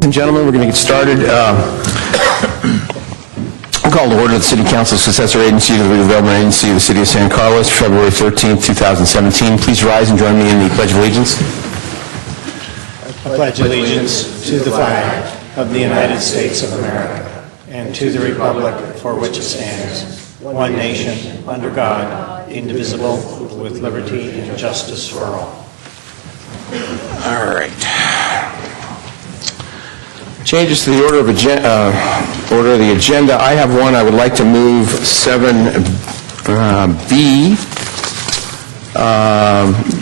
Ladies and gentlemen, we're going to get started. I'll call to order the City Council successor agency to the redevelopment agency of the City of San Carlos, February 13th, 2017. Please rise and join me in the Pledge of Allegiance. I pledge allegiance to the flag of the United States of America and to the republic for which it stands, one nation, under God, indivisible, with liberty and justice for all. All right. Changes to the order of the agenda. I have one. I would like to move 7B,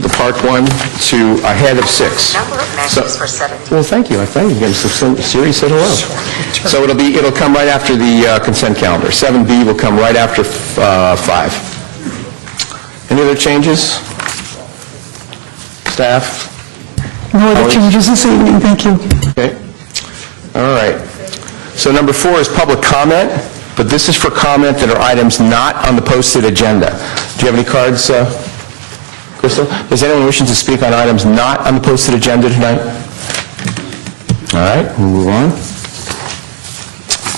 the park one, to ahead of 6. Number of matches for 7. Well, thank you. I thank you. Siri said hello. So it'll come right after the consent calendar. 7B will come right after 5. Any other changes? Staff? No other changes this evening, thank you. Okay. All right. So number 4 is public comment, but this is for comment that are items not on the posted agenda. Do you have any cards, Crystal? Is anyone wishing to speak on items not on the posted agenda tonight? All right, we'll move on.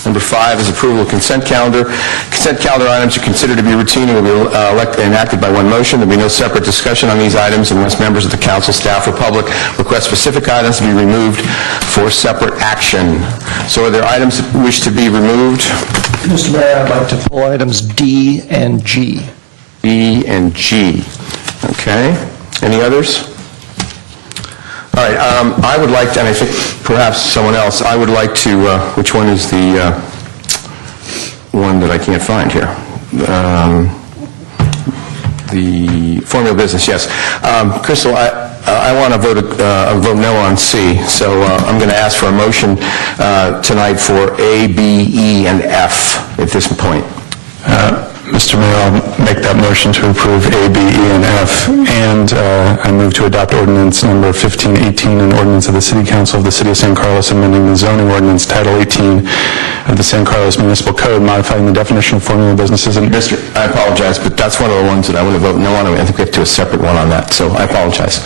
Number 5 is approval of consent calendar. Consent calendar items are considered to be routine and will be enacted by one motion. There will be no separate discussion on these items unless members of the council, staff, or public request specific items to be removed for separate action. So are there items that wish to be removed? Mr. Mayor, I'd like to pull items D and G. E and G. Okay. Any others? All right. I would like to, and I think perhaps someone else, I would like to, which one is the one that I can't find here? The formula business, yes. Crystal, I want to vote no on C, so I'm going to ask for a motion tonight for A, B, E, and F at this point. Mr. Mayor, I'll make that motion to approve A, B, E, and F, and I move to adopt ordinance number 1518, an ordinance of the City Council of the City of San Carlos amending the zoning ordinance Title 18 of the San Carlos Municipal Code, modifying the definition of formula businesses and... Mr., I apologize, but that's one of the ones that I want to vote no on. I think we have to do a separate one on that, so I apologize.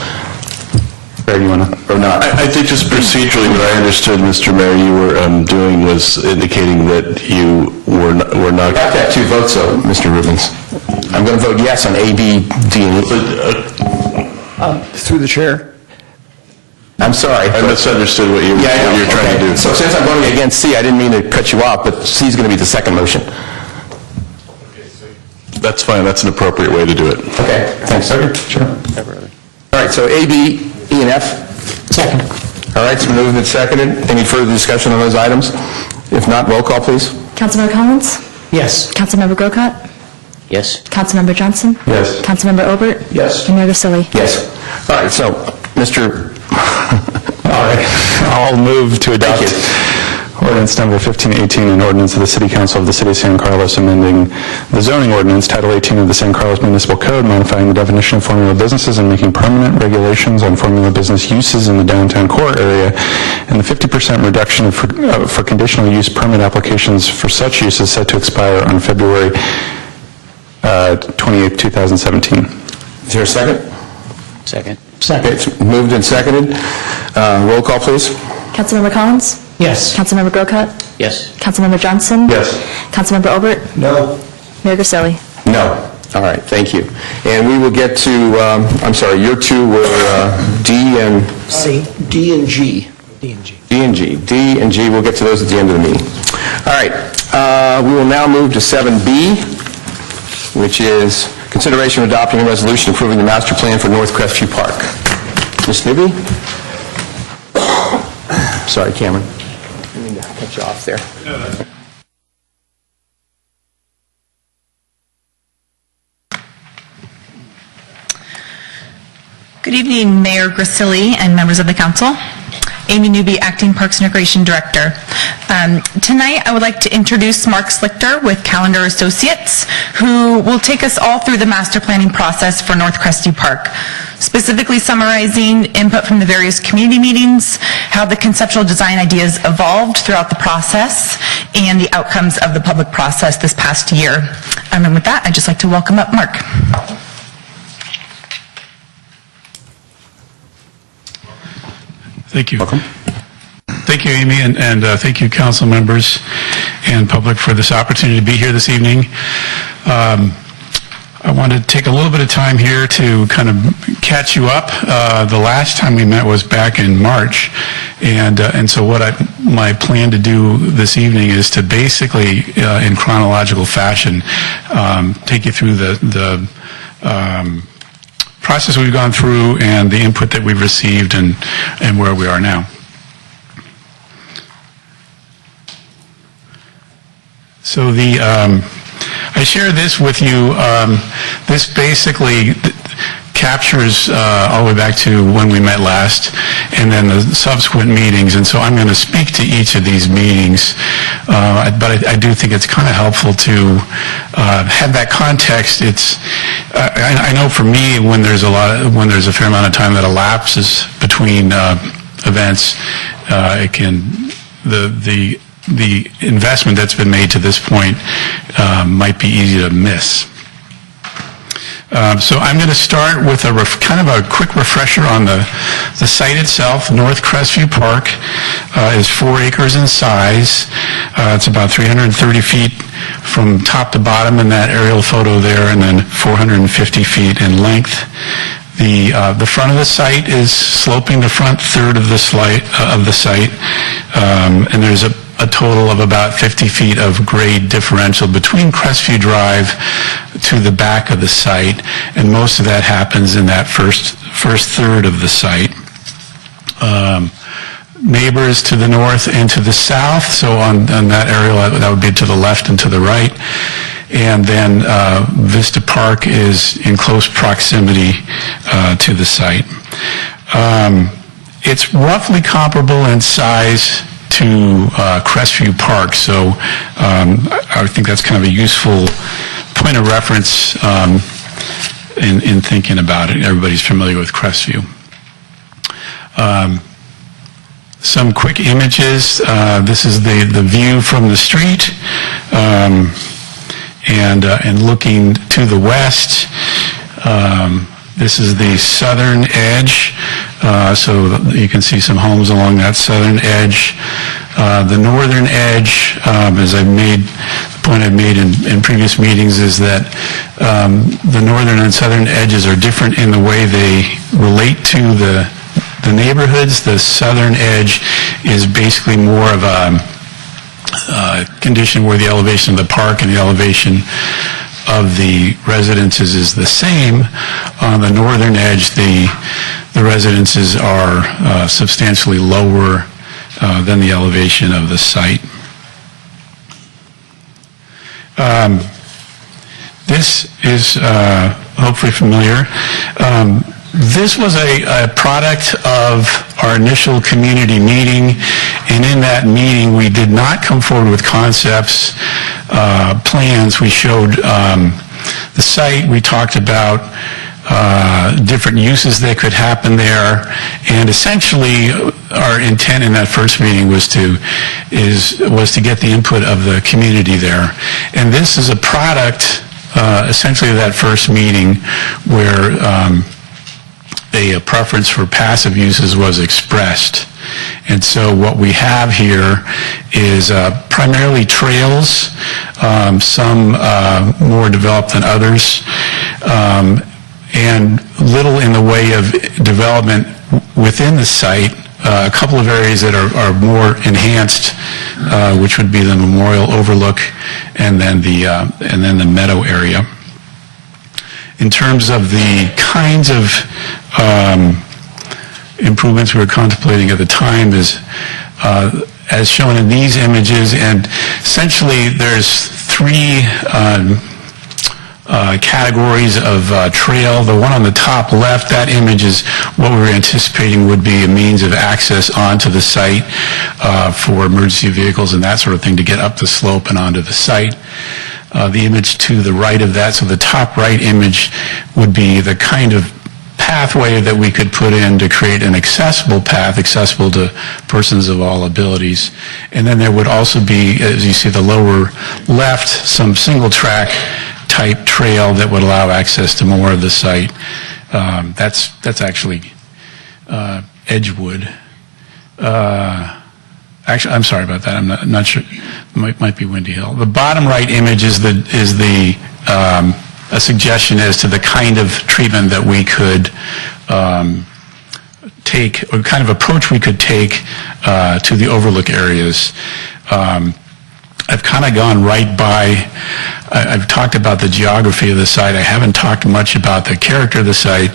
Or you want to... Or not? I think just procedurally what I understood, Mr. Mayor, you were doing was indicating that you were not... You have to have 2 votes, though, Mr. Rubens. I'm going to vote yes on A, B, D, and E. Through the chair. I'm sorry. I misunderstood what you were trying to do. So since I'm voting against C, I didn't mean to cut you off, but C is going to be the second motion. That's fine. That's an appropriate way to do it. Okay, thanks. Sure. All right, so A, B, E, and F? Second. All right, it's been moved and seconded. Any further discussion on those items? If not, roll call, please. Councilmember Collins? Yes. Councilmember Grocott? Yes. Councilmember Johnson? Yes. Councilmember Obert? Yes. And Mayor Grisilli? Yes. All right, so, Mr. All right. I'll move to adopt Thank you. ordinance number 1518, an ordinance of the City Council of the City of San Carlos amending the zoning ordinance Title 18 of the San Carlos Municipal Code, modifying the definition of formula businesses and making permanent regulations on formula business uses in the downtown core area, and the 50% reduction for conditional use permit applications for such uses set to expire on February 28, 2017. Is there a second? Second. Okay, it's moved and seconded. Roll call, please. Councilmember Collins? Yes. Councilmember Grocott? Yes. Councilmember Johnson? Yes. Councilmember Obert? No. Mayor Grisilli? No. All right, thank you. And we will get to, I'm sorry, your 2 were D and... C. D and G. D and G. D and G. D and G, we'll get to those at the end of the meeting. All right, we will now move to 7B, which is consideration of adopting a resolution approving the master plan for North Crestview Park. Ms. Newby? Sorry, Cameron. I didn't mean to cut you off there. Good evening, Mayor Grisilli and members of the council. Amy Newby, Acting Parks and Recreation Director. Tonight, I would like to introduce Mark Slichter with Calendar Associates, who will take us all through the master planning process for North Crestview Park, specifically summarizing input from the various community meetings, how the conceptual design ideas evolved throughout the process, and the outcomes of the public process this past year. And with that, I'd just like to welcome up Mark. Thank you. Welcome. Thank Thank you, Amy, and thank you, council members and public, for this opportunity to be here this evening. I want to take a little bit of time here to kind of catch you up. The last time we met was back in March, and so what my plan to do this evening is to basically, in chronological fashion, take you through the process we've gone through and the input that we've received and where we are now. So I share this with you. This basically captures all the way back to when we met last and then the subsequent meetings. And so I'm going to speak to each of these meetings, but I do think it's kind of helpful to have that context. I know for me, when there's a fair amount of time that elapses between events, the investment that's been made to this point might be easy to miss. So I'm going to start with kind of a quick refresher on the site itself. North Crestview Park is 4 acres in size. It's about 330 feet from top to bottom in that aerial photo there, and then 450 feet in length. The front of the site is sloping the front third of the site, and there's a total of about 50 feet of grade differential between Crestview Drive to the back of the site, and most of that happens in that first third of the site. Neighbors to the north and to the south, so on that aerial, that would be to the left and to the right. And then Vista Park is in close proximity to the site. It's roughly comparable in size to Crestview Park, so I think that's kind of a useful point of reference in thinking about it. Everybody's familiar with Crestview. Some quick images. This is the view from the street. And looking to the west, this is the southern edge, so you can see some homes along that southern edge. The northern edge, as the point I've made in previous meetings, is that the northern and southern edges are different in the way they relate to the neighborhoods. The southern edge is basically more of a condition where the elevation of the park and the elevation of the residences is the same. On the northern edge, the residences are substantially lower than the elevation of the site. This is hopefully familiar. This was a product of our initial community meeting, and in that meeting we did not come forward with concepts, plans. We showed the site, we talked about different uses that could happen there, and essentially our intent in that first meeting was to get the input of the community there. And this is a product essentially of that first meeting where a preference for passive uses was expressed. And so what we have here is primarily trails, some more developed than others, and little in the way of development within the site. A couple of areas that are more enhanced, which would be the Memorial Overlook and then the Meadow area. In terms of the kinds of improvements we were contemplating at the time is as shown in these images, and essentially there's 3 categories of trail. The one on the top left, that image is what we were anticipating would be a means of access onto the site for emergency vehicles and that sort of thing to get up the slope and onto the site. The image to the right of that, so the top right image would be the kind of pathway that we could put in to create an accessible path, accessible to persons of all abilities. And then there would also be, as you see the lower left, some single track type trail that would allow access to more of the site. That's actually Edgewood. actually, I'm sorry about that, I'm not sure, might be Windy Hill. The bottom right image is a suggestion as to the kind of treatment that we could take, or kind of approach we could take to the overlook areas. I've kind of gone right by, I've talked about the geography of the site. I haven't talked much about the character of the site.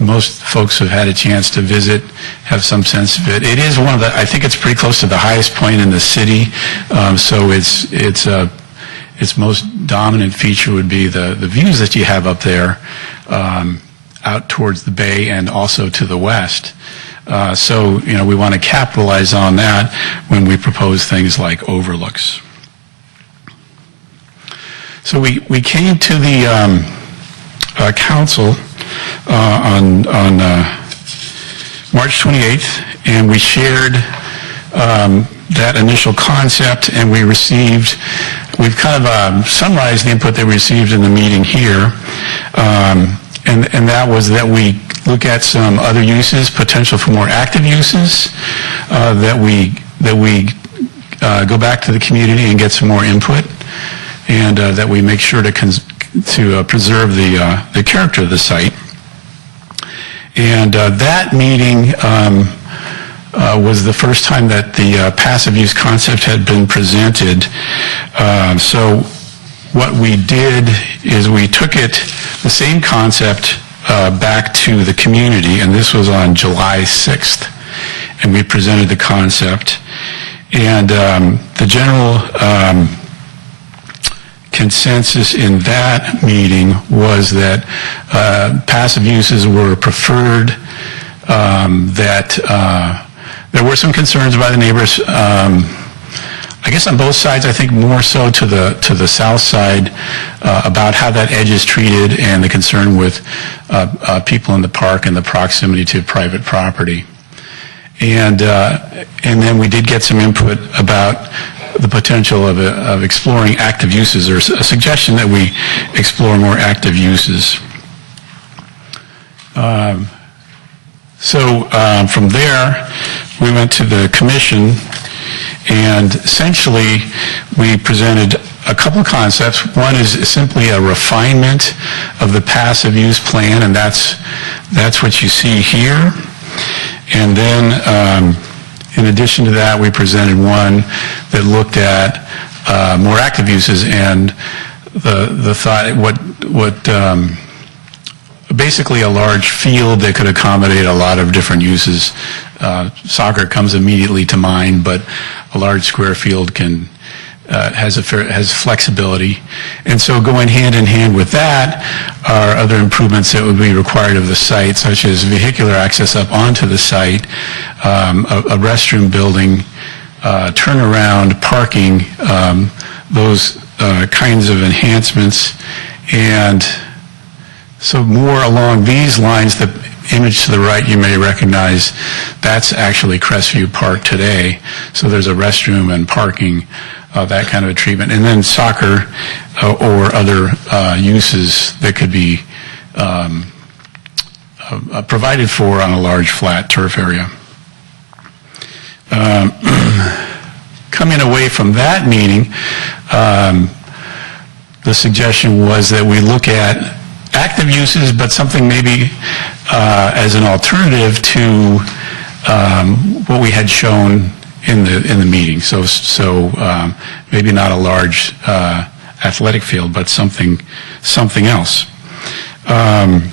Most folks have had a chance to visit, have some sense of it. It is one of the, I think it's pretty close to the highest point in the city, so its most dominant feature would be the views that you have up there out towards the bay and also to the west. So, we want to capitalize on that when we propose things like overlooks. So we came to the council on March 28th, and we shared that initial concept, and we've kind of summarized the input that we received in the meeting here, and that was that we look at some other uses, potential for more active uses, that we go back to the community and get some more input, and that we make sure to preserve the character of the site. And that meeting was the first time that the passive use concept had been presented. So what we did is we took the same concept back to the community, and this was on July 6th, and we presented the concept. And the general consensus in that meeting was that passive uses were preferred, that there were some concerns by the neighbors, I guess on both sides, I think more so to the south side, about how that edge is treated and the concern with people in the park and the proximity to private property. And then we did get some input about the potential of exploring active uses, or a suggestion that we explore more active uses. So from there, we went to the commission, and essentially we presented a couple of concepts. One is simply a refinement of the passive use plan, and that's what you see here. And then in addition to that, we presented one that looked at more active uses, and the thought, what basically a large field that could accommodate a lot of different uses. Soccer comes immediately to mind, but a large square field has flexibility. And so going hand in hand with that are other improvements that would be required of the site, such as vehicular access up onto the site, a restroom building, turnaround, parking, those kinds of enhancements. And so more along these lines, the image to the right you may recognize, that's actually Crestview Park today. So there's a restroom and parking, that kind of a treatment. And then soccer or other uses that could be provided for on a large flat turf area. Coming away from that meeting, the suggestion was that we look at active uses, but something maybe as an alternative to what we had shown in the meeting. So maybe not a large athletic field, but something else, and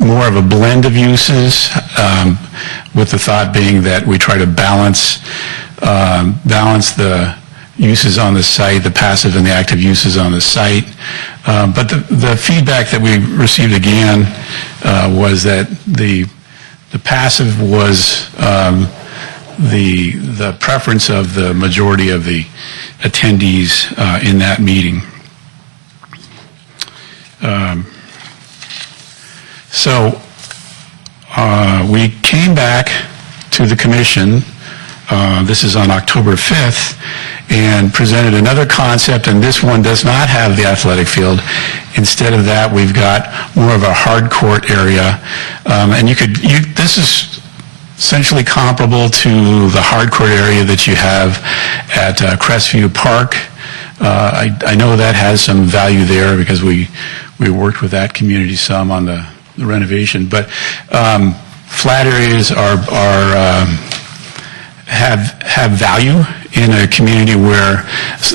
more of a blend of uses, with the thought being that we try to balance the uses on the site, the passive and the active uses on the site. But the feedback that we received again was that the passive was the preference of the majority of the attendees in that meeting. So we came back to the commission, this is on October 5th, and presented another concept, and this one does not have the athletic field. Instead of that, we've got more of a hard court area, and this is essentially comparable to the hardcore area that you have at Crestview Park. I know that has some value there because we worked with that community some on the renovation, but flat areas have value in a community where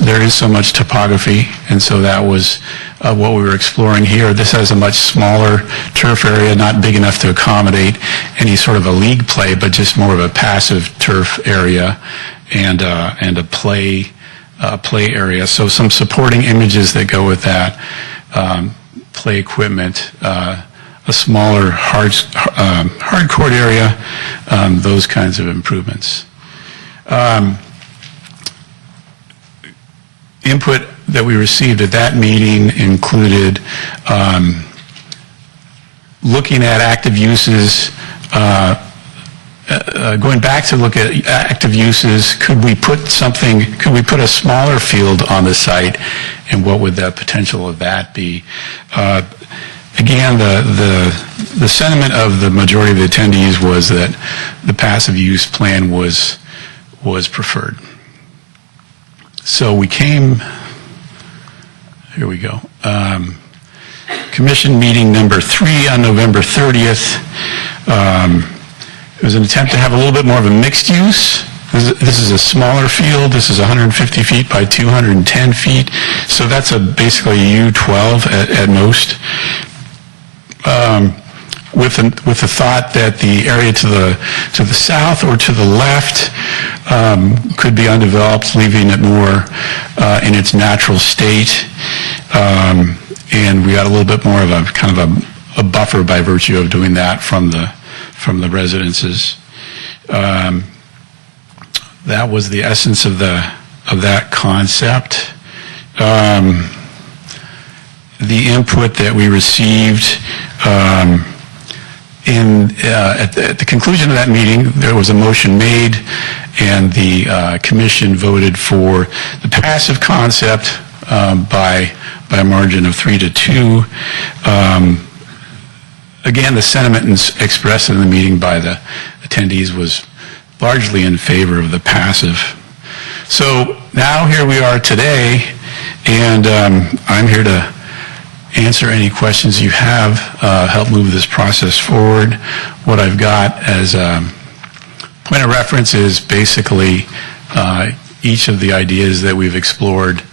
there is so much topography, and so that was what we were exploring here. This has a much smaller turf area, not big enough to accommodate any sort of a league play, but just more of a passive turf area and a play area. So some supporting images that go with that, play equipment, a smaller hard court area, those kinds of improvements. Input that we received at that meeting included looking at active uses, going back to look at active uses. Could we put a smaller field on the site, and what would the potential of that be? Again, the sentiment of the majority of the attendees was that the passive use plan was preferred. So we came, here we go, commission meeting number 3 on November 30th. It was an attempt to have a little bit more of a mixed use. This is a smaller field. This is 150 feet by 210 feet. So that's basically a U12 at most. With the thought that the area to the south or to the left could be undeveloped, leaving it more in its natural state, and we got a little bit more of a kind of a buffer by virtue of doing that from the residences. That was the essence of that concept. The input that we received. At the conclusion of that meeting, there was a motion made, and the commission voted for the passive concept by a margin of 3-2. Again, the sentiment expressed in the meeting by the attendees was largely in favor of the passive. So now here we are today, and I'm here to answer any questions you have, help move this process forward. What I've got as a point of reference is basically each of the ideas that we've explored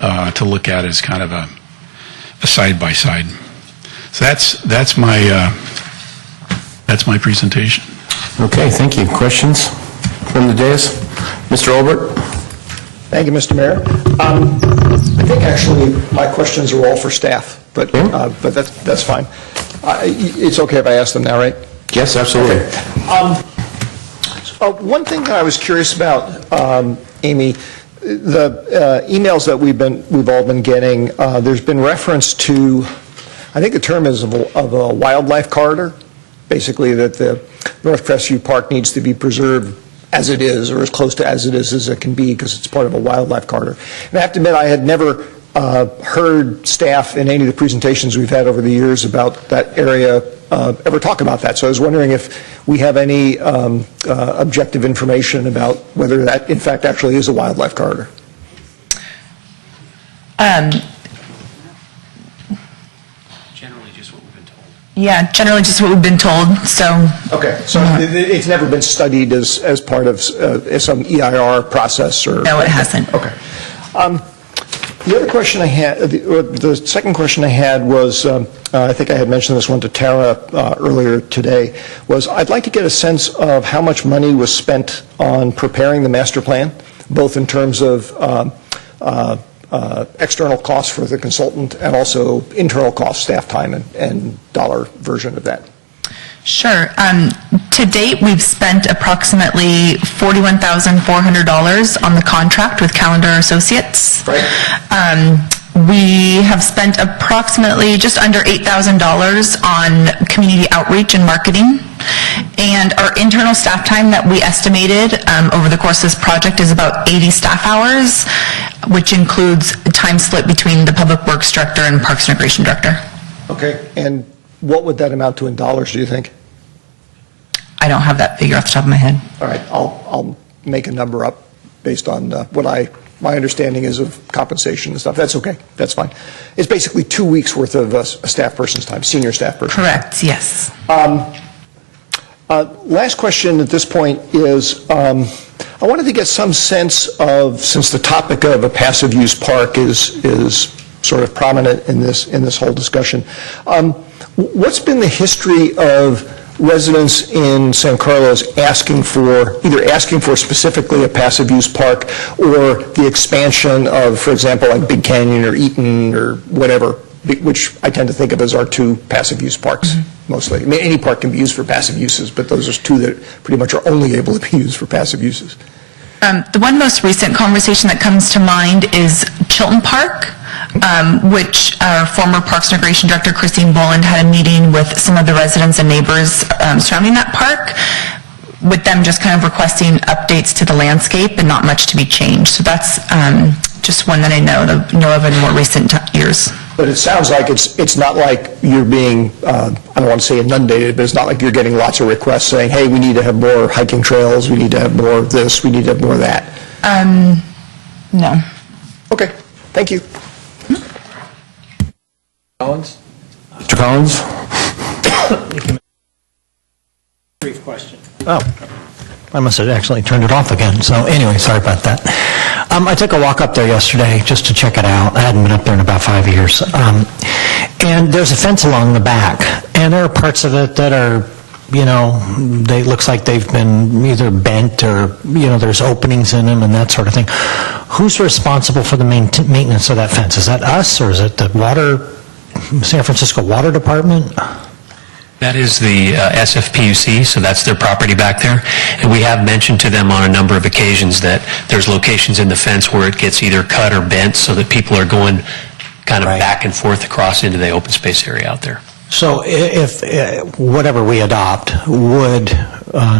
to look at as kind of a side-by-side. So that's my presentation. Okay, thank you. Questions from the dais? Mr. Olbert? Thank you, Mr. Mayor. I think actually my questions are all for staff, but that's fine. It's okay if I ask them now, right? Yes, absolutely. One thing that I was curious about, Amy, the emails that we've all been getting, there's been reference to, I think the term is of a wildlife corridor, basically that the North Crestview Park needs to be preserved as it is, or as close to as it is as it can be, because it's part of a wildlife corridor. And I have to admit, I had never heard staff in any of the presentations we've had over the years about that area ever talk about that. So I was wondering if we have any objective information about whether that, in fact, actually is a wildlife corridor. Yeah, generally just what we've been told, so. Okay, so it's never been studied as part of some EIR process or? No, it hasn't. Okay. The other question I had, the second question I had was, I think I had mentioned this one to Tara earlier today, was I'd like to get a sense of how much money was spent on preparing the master plan, both in terms of external costs for the consultant and also internal costs, staff time and dollar version of that. Sure. To date, we've spent approximately $41,400 on the contract with Calendar Associates. Right. We have spent approximately just under $8,000 on community outreach and marketing. And our internal staff time that we estimated over the course of this project is about 80 staff hours, which includes time split between the Public Works Director and Parks and Recreation Director. Okay, and what would that amount to in dollars, do you think? I don't have that figure off the top of my head. All right, I'll make a number up based on my understanding is of compensation and stuff. That's okay, that's fine. It's basically 2 weeks' worth of a staff person's time, senior staff person. Correct, yes. Last question at this point is, I wanted to get some sense of, since the topic of a passive use park is sort of prominent in this whole discussion, what's been the history of residents in San Carlos either asking for specifically a passive use park or the expansion of, for example, like Big Canyon or Eaton or whatever, which I tend to think of as our two passive use parks mostly. I mean, any park can be used for passive uses, but those are two that pretty much are only able to be used for passive uses. The one most recent conversation that comes to mind is Chilton Park, which our former Parks and Recreation Director, Christine Boland, had a meeting with some of the residents and neighbors surrounding that park, with them just kind of requesting updates to the landscape and not much to be changed. So that's just one that I know of in more recent years. But it sounds like it's not like you're being, I don't want to say inundated, but it's not like you're getting lots of requests saying, hey, we need to have more hiking trails, we need to have more of this, we need to have more of that. No. Okay, thank you. Collins? Mr. Collins? Brief question. Oh, I must have actually turned it off again. So anyway, sorry about that. I took a walk up there yesterday just to check it out. I hadn't been up there in about 5 years. And there's a fence along the back, and there are parts of it that are, looks like they've been either bent or, there's openings in them and that sort of thing. Who's responsible for the maintenance of that fence? Is that us, or is it the San Francisco Water Department? That is the SFPUC, so that's their property back there. And we have mentioned to them on a number of occasions that there's locations in the fence where it gets either cut or bent so that people are going kind of back and forth across into the open space area out there. So if whatever we adopt, would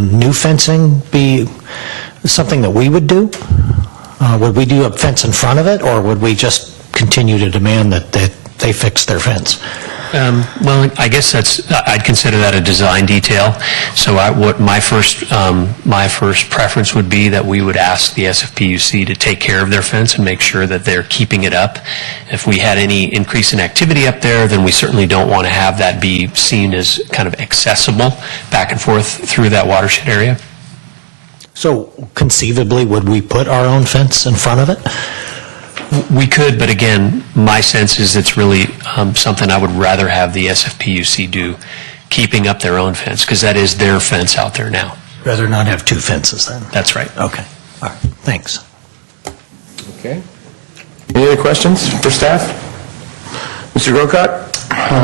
new fencing be something that we would do? Would we do a fence in front of it, or would we just continue to demand that they fix their fence? Well, I guess I'd consider that a design detail. So what my first preference would be that we would ask the SFPUC to take care of their fence and make sure that they're keeping it up. If we had any increase in activity up there, then we certainly don't want to have that be seen as kind of accessible back and forth through that watershed area. So conceivably, would we put our own fence in front of it? We could, but again, my sense is it's really something I would rather have the SFPUC do, keeping up their own fence, because that is their fence out there now. Rather not have two fences then? That's right. Okay. All right. Thanks. Okay. Any other questions for staff? Mr. Grocott?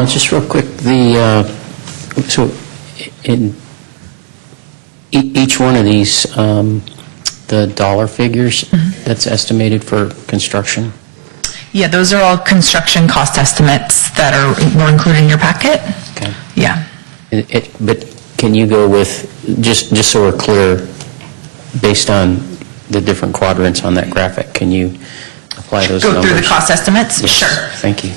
Just real quick, so in each one of these, the dollar figures that's estimated for construction? Yeah, those are all construction cost estimates that were included in your packet. Okay. Yeah. But can you go with, just so we're clear, based on the different quadrants on that graphic, can you apply those numbers? Go through the cost estimates? Yes. Sure. Thank you.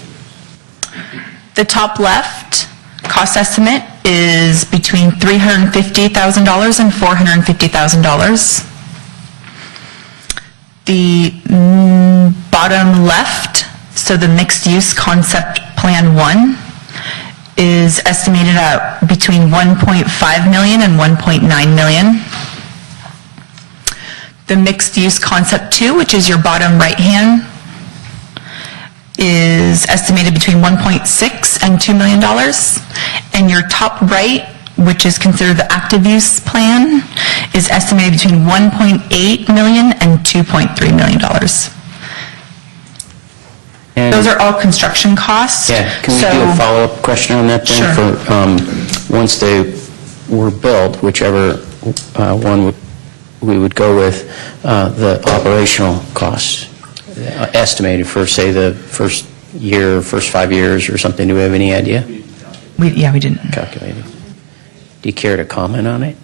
The top left cost estimate is between $350,000 and $450,000. The bottom left, so the mixed-use concept plan 1, is estimated at between $1.5 million and $1.9 million. The mixed-use concept 2, which is your bottom right-hand, is estimated between $1.6 and $2 million. And your top right, which is considered the active use plan, is estimated between $1.8 million and $2.3 million. And those are all construction costs. Yeah, can we do a follow-up question on that then? Sure. For, once they were built, whichever one we would go with, the operational costs estimated for, say, the first year, first 5 years or something, do we have any idea? We didn't. Calculated. Do you care to comment on it?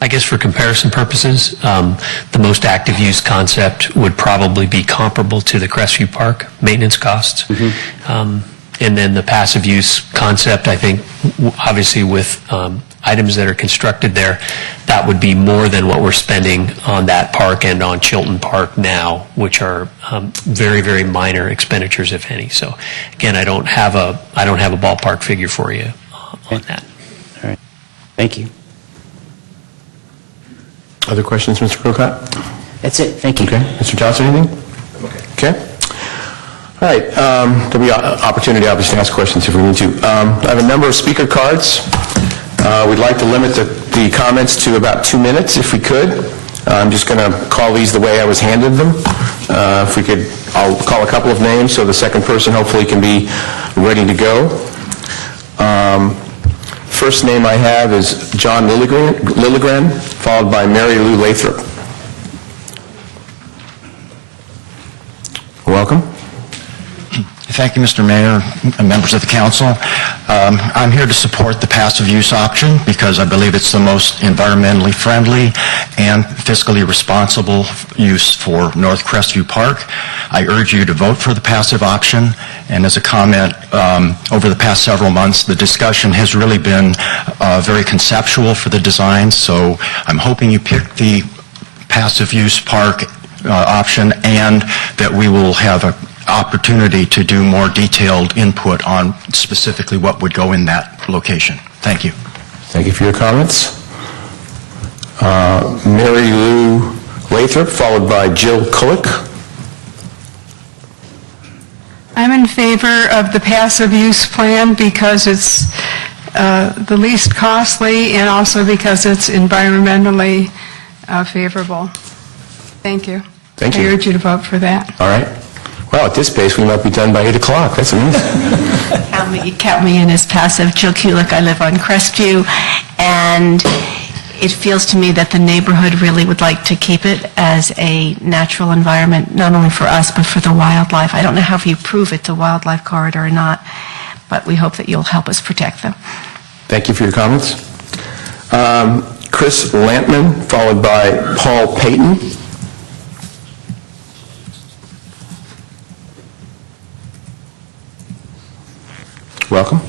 I guess for comparison purposes, the most active use concept would probably be comparable to the Crestview Park maintenance costs. And then the passive use concept, I think, obviously with items that are constructed there, that would be more than what we're spending on that park and on Chilton Park now, which are very, very minor expenditures, if any. So again, I don't have a ballpark figure for you on that. All right. Thank you. Other questions, Mr. Crocott? That's it. Thank you. Okay. Mr. Johnson, anything? Okay. All right. There'll be an opportunity, obviously, to ask questions if we need to. I have a number of speaker cards. We'd like to limit the comments to about 2 minutes, if we could. I'm just going to call these the way I was handed them. If we could, I'll call a couple of names, so the second person hopefully can be ready to go. First name I have is John Lilligren, followed by Mary Lou Lathrop. Welcome. Thank you, Mr. Mayor, and members of the council. I'm here to support the passive use option because I believe it's the most environmentally friendly and fiscally responsible use for North Crestview Park. I urge you to vote for the passive option. And as a comment, over the past several months, the discussion has really been very conceptual for the design. So I'm hoping you pick the passive use park option and that we will have an opportunity to do more detailed input on specifically what would go in that location. Thank you. Thank you for your comments. Mary Lou Lathrop, followed by Jill Kulik. I'm in favor of the passive use plan because it's the least costly and also because it's environmentally favorable. Thank you. Thank you. I urge you to vote for that. All right. Well, at this pace, we might be done by 8 o'clock. That's amazing. Count me in as passive. Jill Kulik, I live on Crestview, and it feels to me that the neighborhood really would like to keep it as a natural environment, not only for us, but for the wildlife. I don't know how you prove it's a wildlife corridor or not, but we hope that you'll help us protect them. Thank you for your comments. Chris Lampman, followed by Paul Payton. Welcome.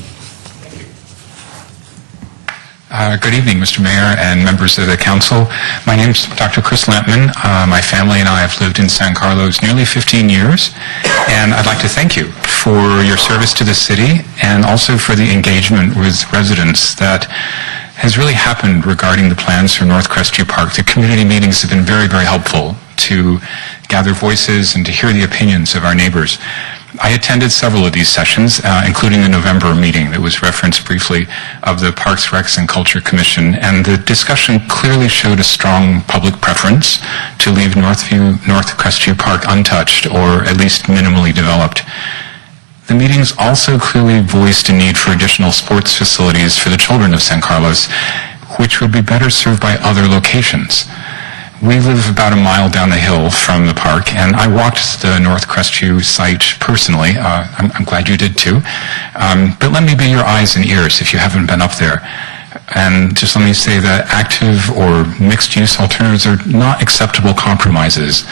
Good evening, Mr. Mayor and members of the council. My name is Dr. Chris Lampman. My family and I have lived in San Carlos nearly 15 years, and I'd like to thank you for your service to the city and also for the engagement with residents that has really happened regarding the plans for North Crestview Park. The community meetings have been very, very helpful to gather voices and to hear the opinions of our neighbors. I attended several of these sessions, including the November meeting that was referenced briefly of the Parks, Recs, and Culture Commission, and the discussion clearly showed a strong public preference to leave North Crestview Park untouched or at least minimally developed. The meetings also clearly voiced a need for additional sports facilities for the children of San Carlos, which would be better served by other locations. We live about a mile down the hill from the park, and I walked the North Crestview site personally. I'm glad you did too. But let me be your eyes and ears if you haven't been up there. And just let me say that active or mixed-use alternatives are not acceptable compromises.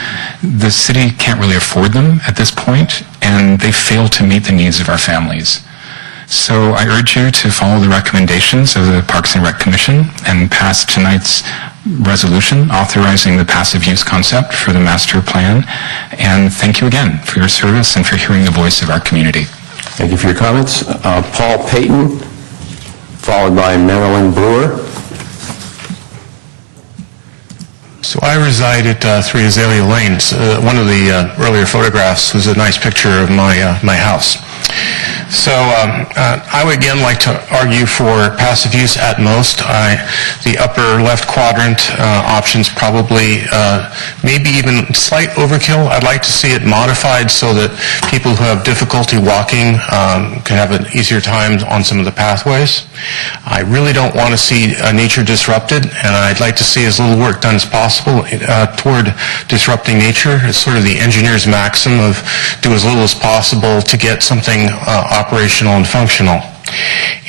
The city can't really afford them at this point, and they fail to meet the needs of our families. So I urge you to follow the recommendations of the Parks and Rec Commission and pass tonight's resolution authorizing the passive use concept for the master plan. And thank you again for your service and for hearing the voice of our community. Thank you for your comments. Paul Payton, followed by Marilyn Brewer. So I reside at 3 Azalea Lanes. One of the earlier photographs was a nice picture of my house. So I would again like to argue for passive use at most. The upper left quadrant options probably maybe even slight overkill. I'd like to see it modified so that people who have difficulty walking can have an easier time on some of the pathways. I really don't want to see nature disrupted, and I'd like to see as little work done as possible toward disrupting nature. It's sort of the engineer's maxim of do as little as possible to get something operational and functional.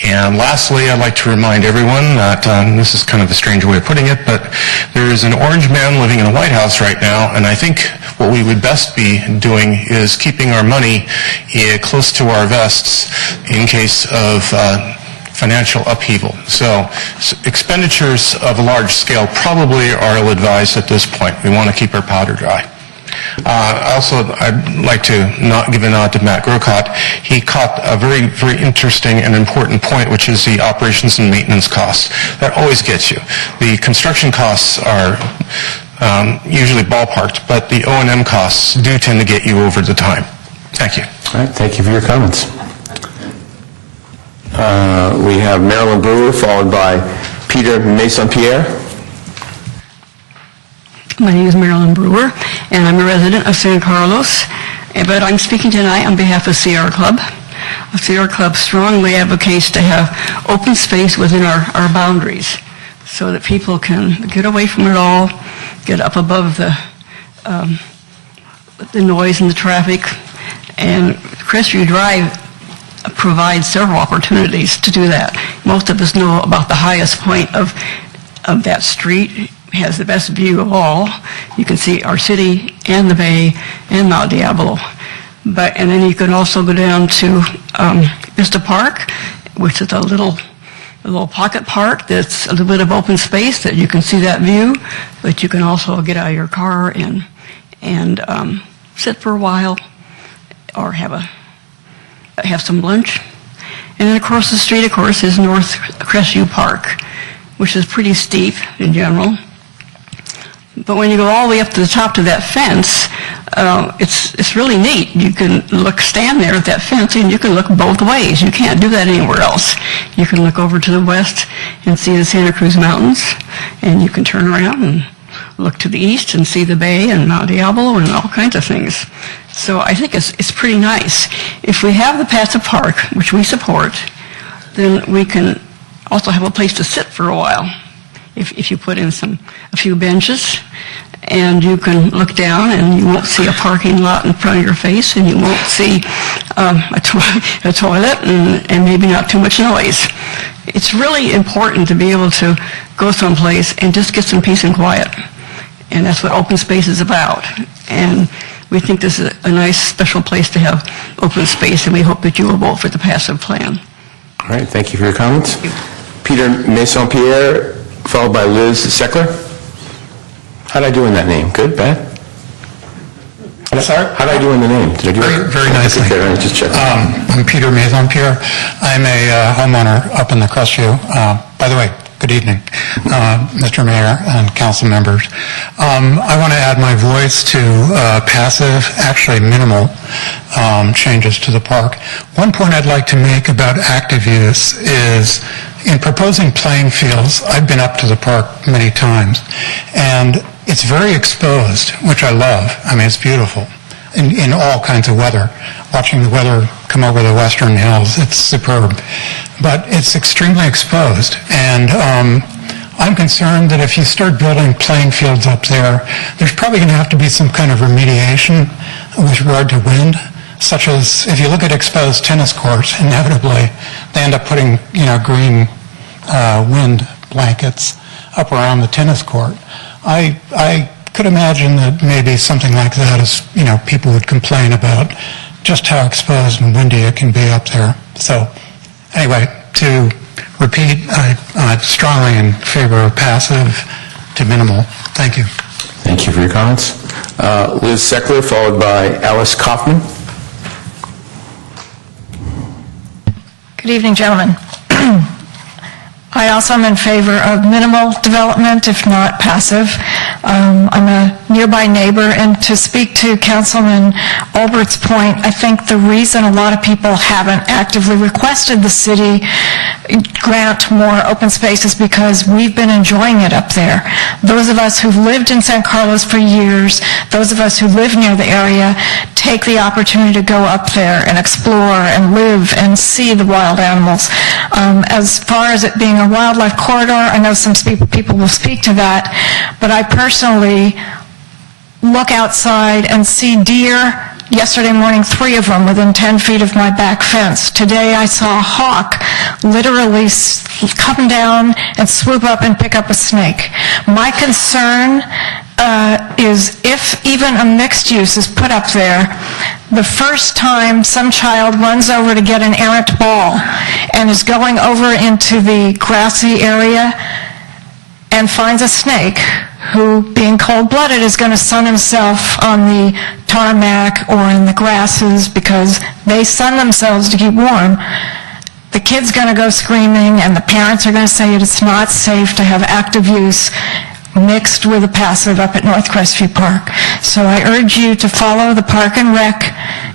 And lastly, I'd like to remind everyone that this is kind of a strange way of putting it, but there is an orange man living in the White House right now, and I think what we would best be doing is keeping our money close to our vests in case of financial upheaval. So expenditures of a large scale probably are ill-advised at this point. We want to keep our powder dry. I'd like to give a nod to Matt Grocott. He caught a very, very interesting and important point, which is the operations and maintenance costs. That always gets you. The construction costs are usually ballparked, but the O&M costs do tend to get you over the time. Thank you. All right, thank you for your comments. We have Marilyn Brewer, followed by Peter Maison-Pierre. My name is Marilyn Brewer, and I'm a resident of San Carlos, but I'm speaking tonight on behalf of Sierra Club. Sierra Club strongly advocates to have open space within our boundaries so that people can get away from it all, get up above the noise and the traffic. And Crestview Drive provides several opportunities to do that. Most of us know about the highest point of that street. Has the best view of all. You can see our city and the bay and Mount Diablo. And then you can also go down to Vista Park, which is a little pocket park that's a little bit of open space that you can see that view, but you can also get out of your car and sit for a while or have some lunch. And then across the street, of course, is North Crestview Park, which is pretty steep in general. But when you go all the way up to the top to that fence, it's really neat. You can stand there at that fence and you can look both ways. You can't do that anywhere else. You can look over to the west and see the Santa Cruz Mountains, and you can turn around and look to the east and see the bay and Mount Diablo and all kinds of things. So I think it's pretty nice. If we have the passive park, which we support, then we can also have a place to sit for a while. If you put in a few benches, and you can look down and you won't see a parking lot in front of your face, and you won't see a toilet and maybe not too much noise. It's really important to be able to go someplace and just get some peace and quiet. And that's what open space is about. And we think this is a nice special place to have open space, and we hope that you will vote for the passive plan. All right, thank you for your comments. Peter Maison-Pierre, followed by Liz Seckler. How'd I do in that name? Good, bad? Sorry? How'd I do in the name? Did I do it? Very nicely. Okay, all right, just check. I'm Peter Maison-Pierre. I'm a homeowner up in the Crestview. By the way, good evening, Mr. Mayor and council members. I want to add my voice to passive, actually minimal, changes to the park. One point I'd like to make about active use is in proposing playing fields, I've been up to the park many times, and it's very exposed, which I love. I mean, it's beautiful in all kinds of weather. Watching the weather come over the western hills, it's superb. But it's extremely exposed, and I'm concerned that if you start building playing fields up there, there's probably going to have to be some kind of remediation with regard to wind, such as if you look at exposed tennis courts, inevitably they end up putting, green wind blankets up around the tennis court. I could imagine that maybe something like that is, people would complain about just how exposed and windy it can be up there. So anyway, to repeat, I'm strongly in favor of passive to minimal. Thank you. Thank you for your comments. Liz Seckler, followed by Alice Kaufman. Good evening, gentlemen. I also am in favor of minimal development, if not passive. I'm a nearby neighbor, and to speak to Councilman Albert's point, I think the reason a lot of people haven't actively requested the city grant more open space is because we've been enjoying it up there. Those of us who've lived in San Carlos for years, those of us who live near the area, take the opportunity to go up there and explore and live and see the wild animals. As far as it being a wildlife corridor, I know some people will speak to that, but I personally look outside and see deer. Yesterday morning, 3 of them within 10 feet of my back fence. Today I saw a hawk literally come down and swoop up and pick up a snake. My concern is if even a mixed use is put up there, the first time some child runs over to get an errant ball and is going over into the grassy area and finds a snake, who, being cold-blooded, is going to sun himself on the tarmac or in the grasses because they sun themselves to keep warm, the kid's going to go screaming, and the parents are going to say it's not safe to have active use mixed with a passive up at North Crestview Park. So I urge you to follow the Park and Rec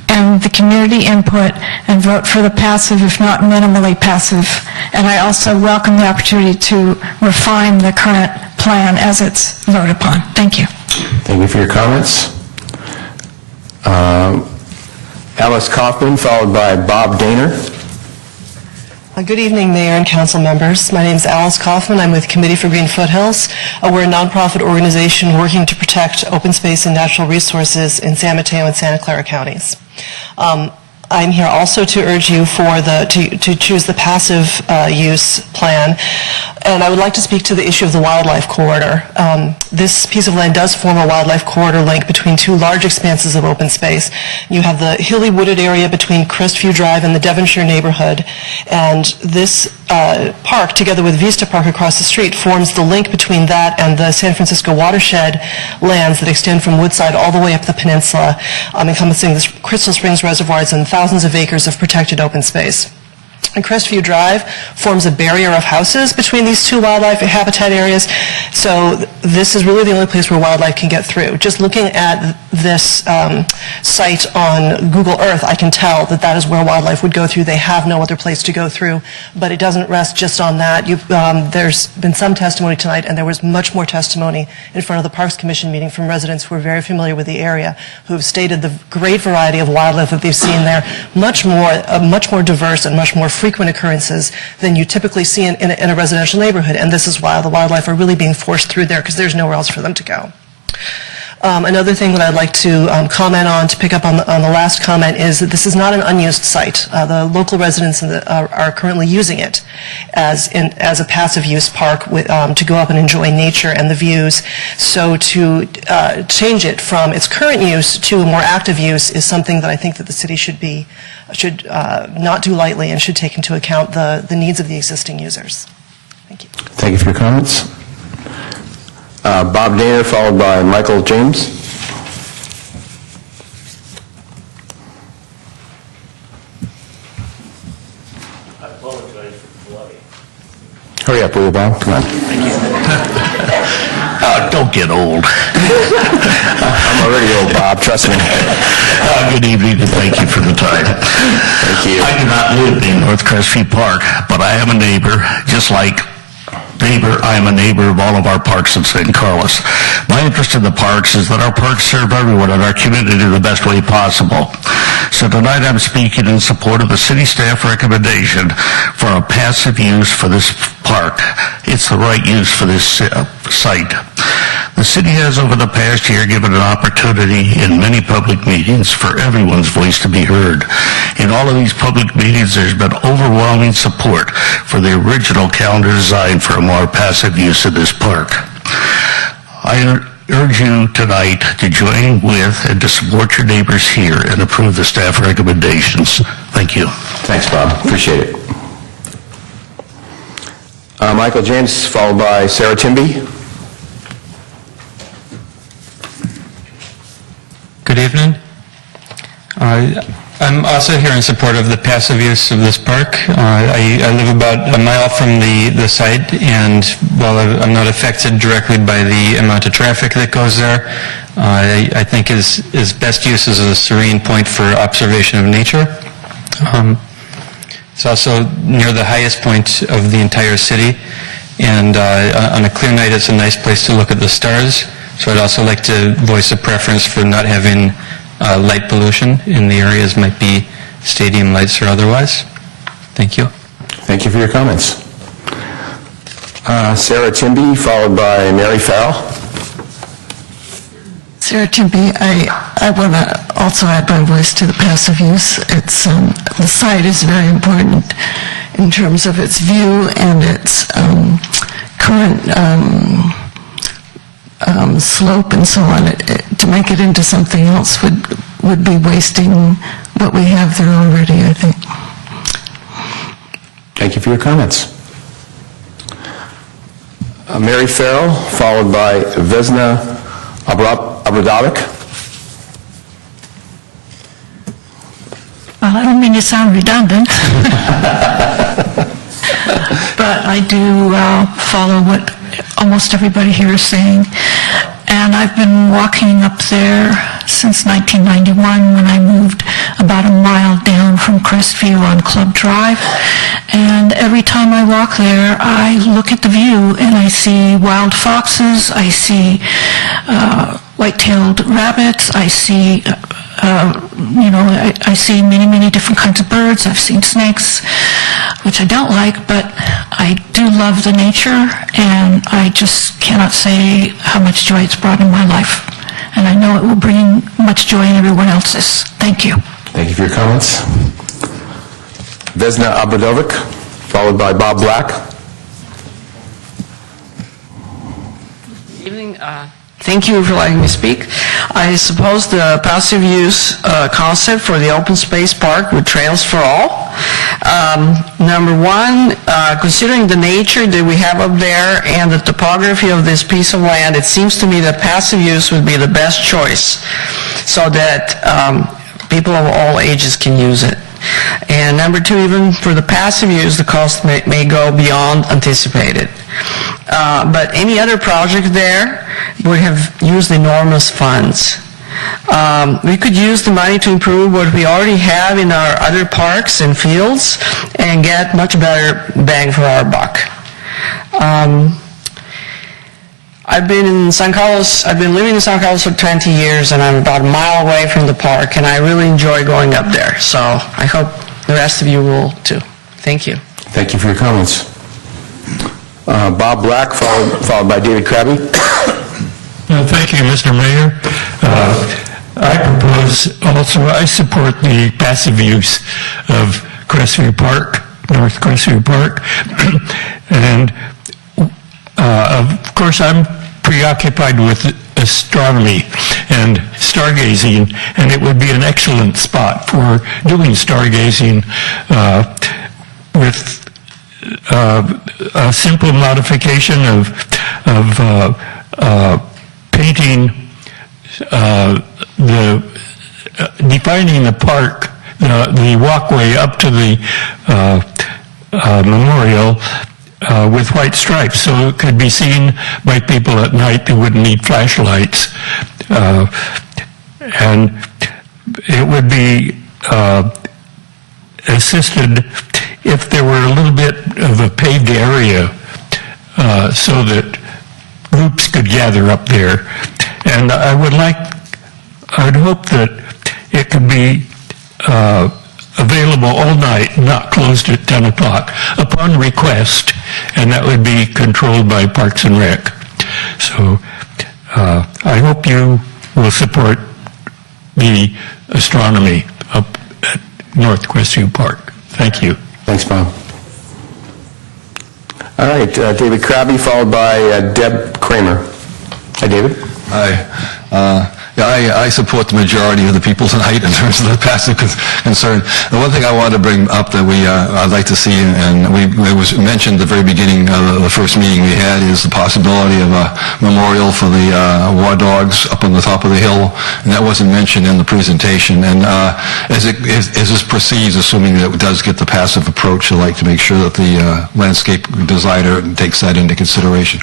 and the community input and vote for the passive, if not minimally passive. And I also welcome the opportunity to refine the current plan as it's voted upon. Thank you. Thank you for your comments. Alice Kaufman, followed by Bob Daner. Good evening, Mayor and council members. My name is Alice Kaufman. I'm with Committee for Green Foothills. We're a nonprofit organization working to protect open space and natural resources in San Mateo and Santa Clara counties. I'm here also to urge you to choose the passive use plan. And I would like to speak to the issue of the wildlife corridor. This piece of land does form a wildlife corridor link between two large expanses of open space. You have the hilly wooded area between Crestview Drive and the Devonshire neighborhood. And this park, together with Vista Park across the street, forms the link between that and the San Francisco watershed lands that extend from Woodside all the way up the peninsula, encompassing the Crystal Springs reservoirs and thousands of acres of protected open space. And Crestview Drive forms a barrier of houses between these two wildlife habitat areas, so this is really the only place where wildlife can get through. Just looking at this site on Google Earth, I can tell that that is where wildlife would go through. They have no other place to go through, but it doesn't rest just on that. There's been some testimony tonight, and there was much more testimony in front of the Parks Commission meeting from residents who are very familiar with the area, who have stated the great variety of wildlife that they've seen there, much more diverse and much more frequent occurrences than you typically see in a residential neighborhood, and this is why the wildlife are really being forced through there because there's nowhere else for them to go. Another thing that I'd like to comment on, to pick up on the last comment, is that this is not an unused site. The local residents are currently using it as a passive use park to go up and enjoy nature and the views. So to change it from its current use to a more active use is something that I think that the city should not do lightly and should take into account the needs of the existing users. Thank you. Thank you for your comments. Bob Daner, followed by Michael James. I apologize for the delay. Hurry up, will you, Bob? Come on. Don't get old. I'm already old, Bob, trust me. Good evening, and thank you for the time. Thank you. I do not live in North Crestview Park, but I am a neighbor, just like I am a neighbor of all of our parks in San Carlos. My interest in the parks is that our parks serve everyone in our community the best way possible. So tonight I'm speaking in support of the city staff recommendation for a passive use for this park. It's the right use for this site. The city has over the past year given an opportunity in many public meetings for everyone's voice to be heard. In all of these public meetings, there's been overwhelming support for the original calendar design for a more passive use of this park. I urge you tonight to join with and to support your neighbors here and approve the staff recommendations. Thank you. Thanks, Bob. Appreciate it. Michael James, followed by Sarah Timby. Good evening. I'm also here in support of the passive use of this park. I live about a mile from the site, and while I'm not affected directly by the amount of traffic that goes there, I think his best use is a serene point for observation of nature. It's also near the highest point of the entire city, and on a clear night it's a nice place to look at the stars. So I'd also like to voice a preference for not having light pollution in the areas, might be stadium lights or otherwise. Thank you. Thank you for your comments. Sarah Timby, followed by Mary Farrell. Sarah Timby, I want to also add my voice to the passive use. It's the site is very important in terms of its view and its current slope and so on. To make it into something else would be wasting what we have there already, I think. Thank you for your comments. Mary Farrell, followed by Vesna Abradovic. Well, I don't mean to sound redundant, but I do follow what almost everybody here is saying. And I've been walking up there since 1991 when I moved about a mile down from Crestview on Club Drive. And every time I walk there, I look at the view and I see wild foxes, I see white-tailed rabbits, I see I see many, many different kinds of birds. I've seen snakes, which I don't like, but I do love the nature, and I just cannot say how much joy it's brought in my life. And I know it will bring much joy in everyone else's. Thank you. Thank you for your comments. Vesna Abradovic, followed by Bob Black. Good evening. Thank you for letting me speak. I suppose the passive use concept for the open space park with trails for all. Number one, considering the nature that we have up there and the topography of this piece of land, it seems to me that passive use would be the best choice so that people of all ages can use it. And number two, even for the passive use, the cost may go beyond anticipated. But any other project there would have used enormous funds. We could use the money to improve what we already have in our other parks and fields and get much better bang for our buck. I've been living in San Carlos for 20 years, and I'm about a mile away from the park, and I really enjoy going up there. So I hope the rest of you will too. Thank you. Thank you for your comments. Bob Black, followed by David Krabbe. Thank you, Mr. Mayor. I propose also, I support the passive use of Crestview Park, North Crestview Park. And of course, I'm preoccupied with astronomy and stargazing, and it would be an excellent spot for doing stargazing with a simple modification of painting defining the park, the walkway up to the memorial with white stripes, so it could be seen by people at night. They wouldn't need flashlights, and it would be assisted if there were a little bit of a paved area so that groups could gather up there. And I would hope that it could be available all night, not closed at 10 o'clock, upon request, and that would be controlled by Parks and Rec. So I hope you will support the astronomy up at North Crestview Park. Thank you. Thanks, Bob. All right, David Krabbe, followed by Deb Kramer. Hi, David. Hi. I support the majority of the people tonight in terms of the passive concern. The one thing I wanted to bring up that I'd like to see, and it was mentioned at the very beginning of the first meeting we had, is the possibility of a memorial for the war dogs up on the top of the hill, and that wasn't mentioned in the presentation. And as this proceeds, assuming that it does get the passive approach, I'd like to make sure that the landscape designer takes that into consideration.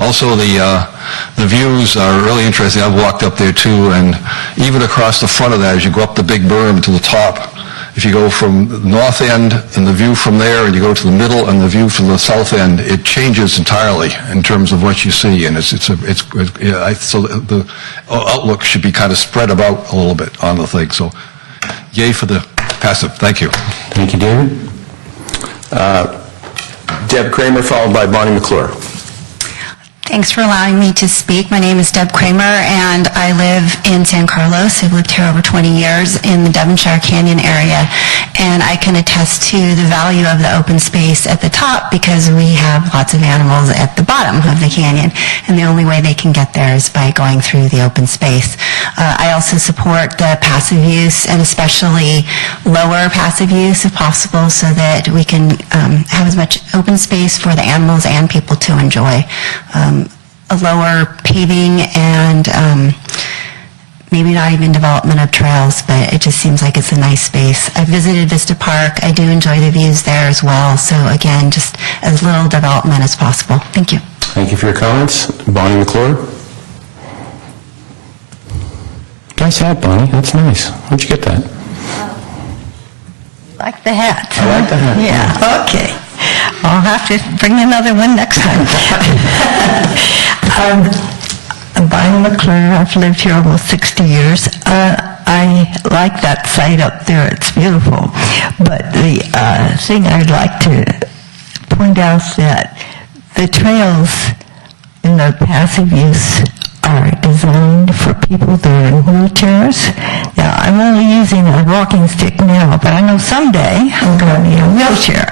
Also, the views are really interesting. I've walked up there too, and even across the front of that, as you go up the big berm to the top, if you go from the north end and the view from there, and you go to the middle and the view from the south end, it changes entirely in terms of what you see, and so the outlook should be kind of spread about a little bit on the thing. So, yay for the passive. Thank you. Thank you, David. Deb Kramer, followed by Bonnie McClure. Thanks for allowing me to speak. My name is Deb Kramer, and I live in San Carlos. I've lived here over 20 years in the Devonshire Canyon area, and I can attest to the value of the open space at the top because we have lots of animals at the bottom of the canyon, and the only way they can get there is by going through the open space. I also support the passive use, and especially lower passive use if possible, so that we can have as much open space for the animals and people to enjoy. A lower paving and maybe not even development of trails, but it just seems like it's a nice space. I visited Vista Park. I do enjoy the views there as well. So again, just as little development as possible. Thank you. Thank you for your comments. Bonnie McClure. Nice hat, Bonnie. That's nice. Where'd you get that? Like the hat. I like the hat. Yeah, okay. I'll have to bring another one next time. I'm Bonnie McClure. I've lived here almost 60 years. I like that site up there. It's beautiful. But the thing I'd like to point out is that the trails in the passive use are designed for people that are in wheelchairs. Now, I'm only using a walking stick now, but I know someday I'm going to need a wheelchair.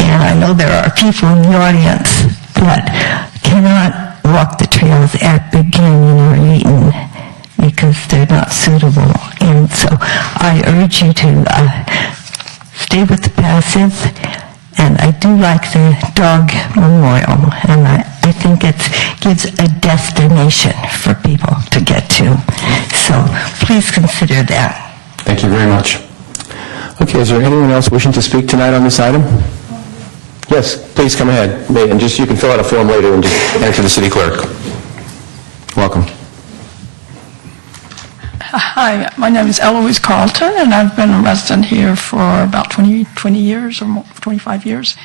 And I know there are people in the audience that cannot walk the trails at Big Canyon or Eaton because they're not suitable. And so I urge you to stay with the passive. And I do like the dog memorial, and I think it gives a destination for people to get to. So please consider that. Thank you very much. Okay, is there anyone else wishing to speak tonight on this item? Yes, please come ahead. And just you can fill out a form later and just hand it to the city clerk. Welcome. Hi, my name is Eloise Carlton, and I've been a resident here for about 20 years or more, 25 years.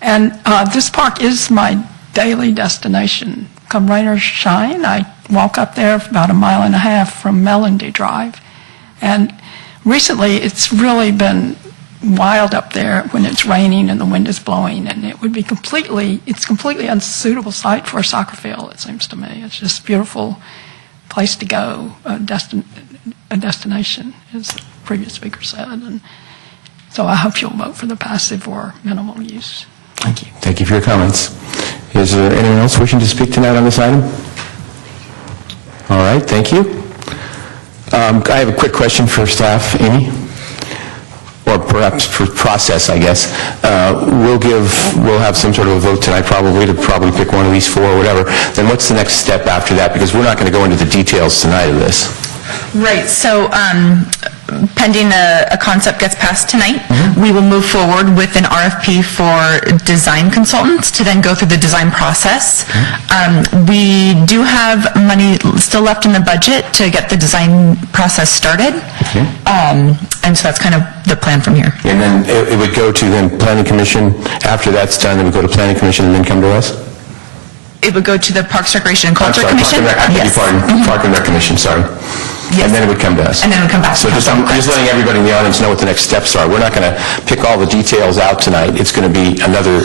And this park is my daily destination. Come rain or shine, I walk up there for about 1.5 miles from Melody Drive. And recently, it's really been wild up there when it's raining and the wind is blowing, and it would be it's completely unsuitable site for a soccer field, it seems to me. It's just a beautiful place to go, a destination, as the previous speaker said. And so I hope you'll vote for the passive or minimal use. Thank you. Thank you for your comments. Is there anyone else wishing to speak tonight on this item? All right, thank you. I have a quick question for staff. Amy? Or perhaps for process, I guess. We'll have some sort of a vote tonight probably to pick one of these four or whatever. Then what's the next step after that? Because we're not going to go into the details tonight of this. Right, so pending a concept gets passed tonight, we will move forward with an RFP for design consultants to then go through the design process. We do have money still left in the budget to get the design process started. And so that's kind of the plan from here. And then it would go to then Planning Commission. After that's done, it would go to Planning Commission and then come to us? It would go to the Parks, Recreation, and Culture Park Commission. Park and Rec Commission, sorry. Yes. And then it would come to us. And then it would come back. So I'm just letting everybody in the audience know what the next steps are. We're not going to pick all the details out tonight. It's going to be another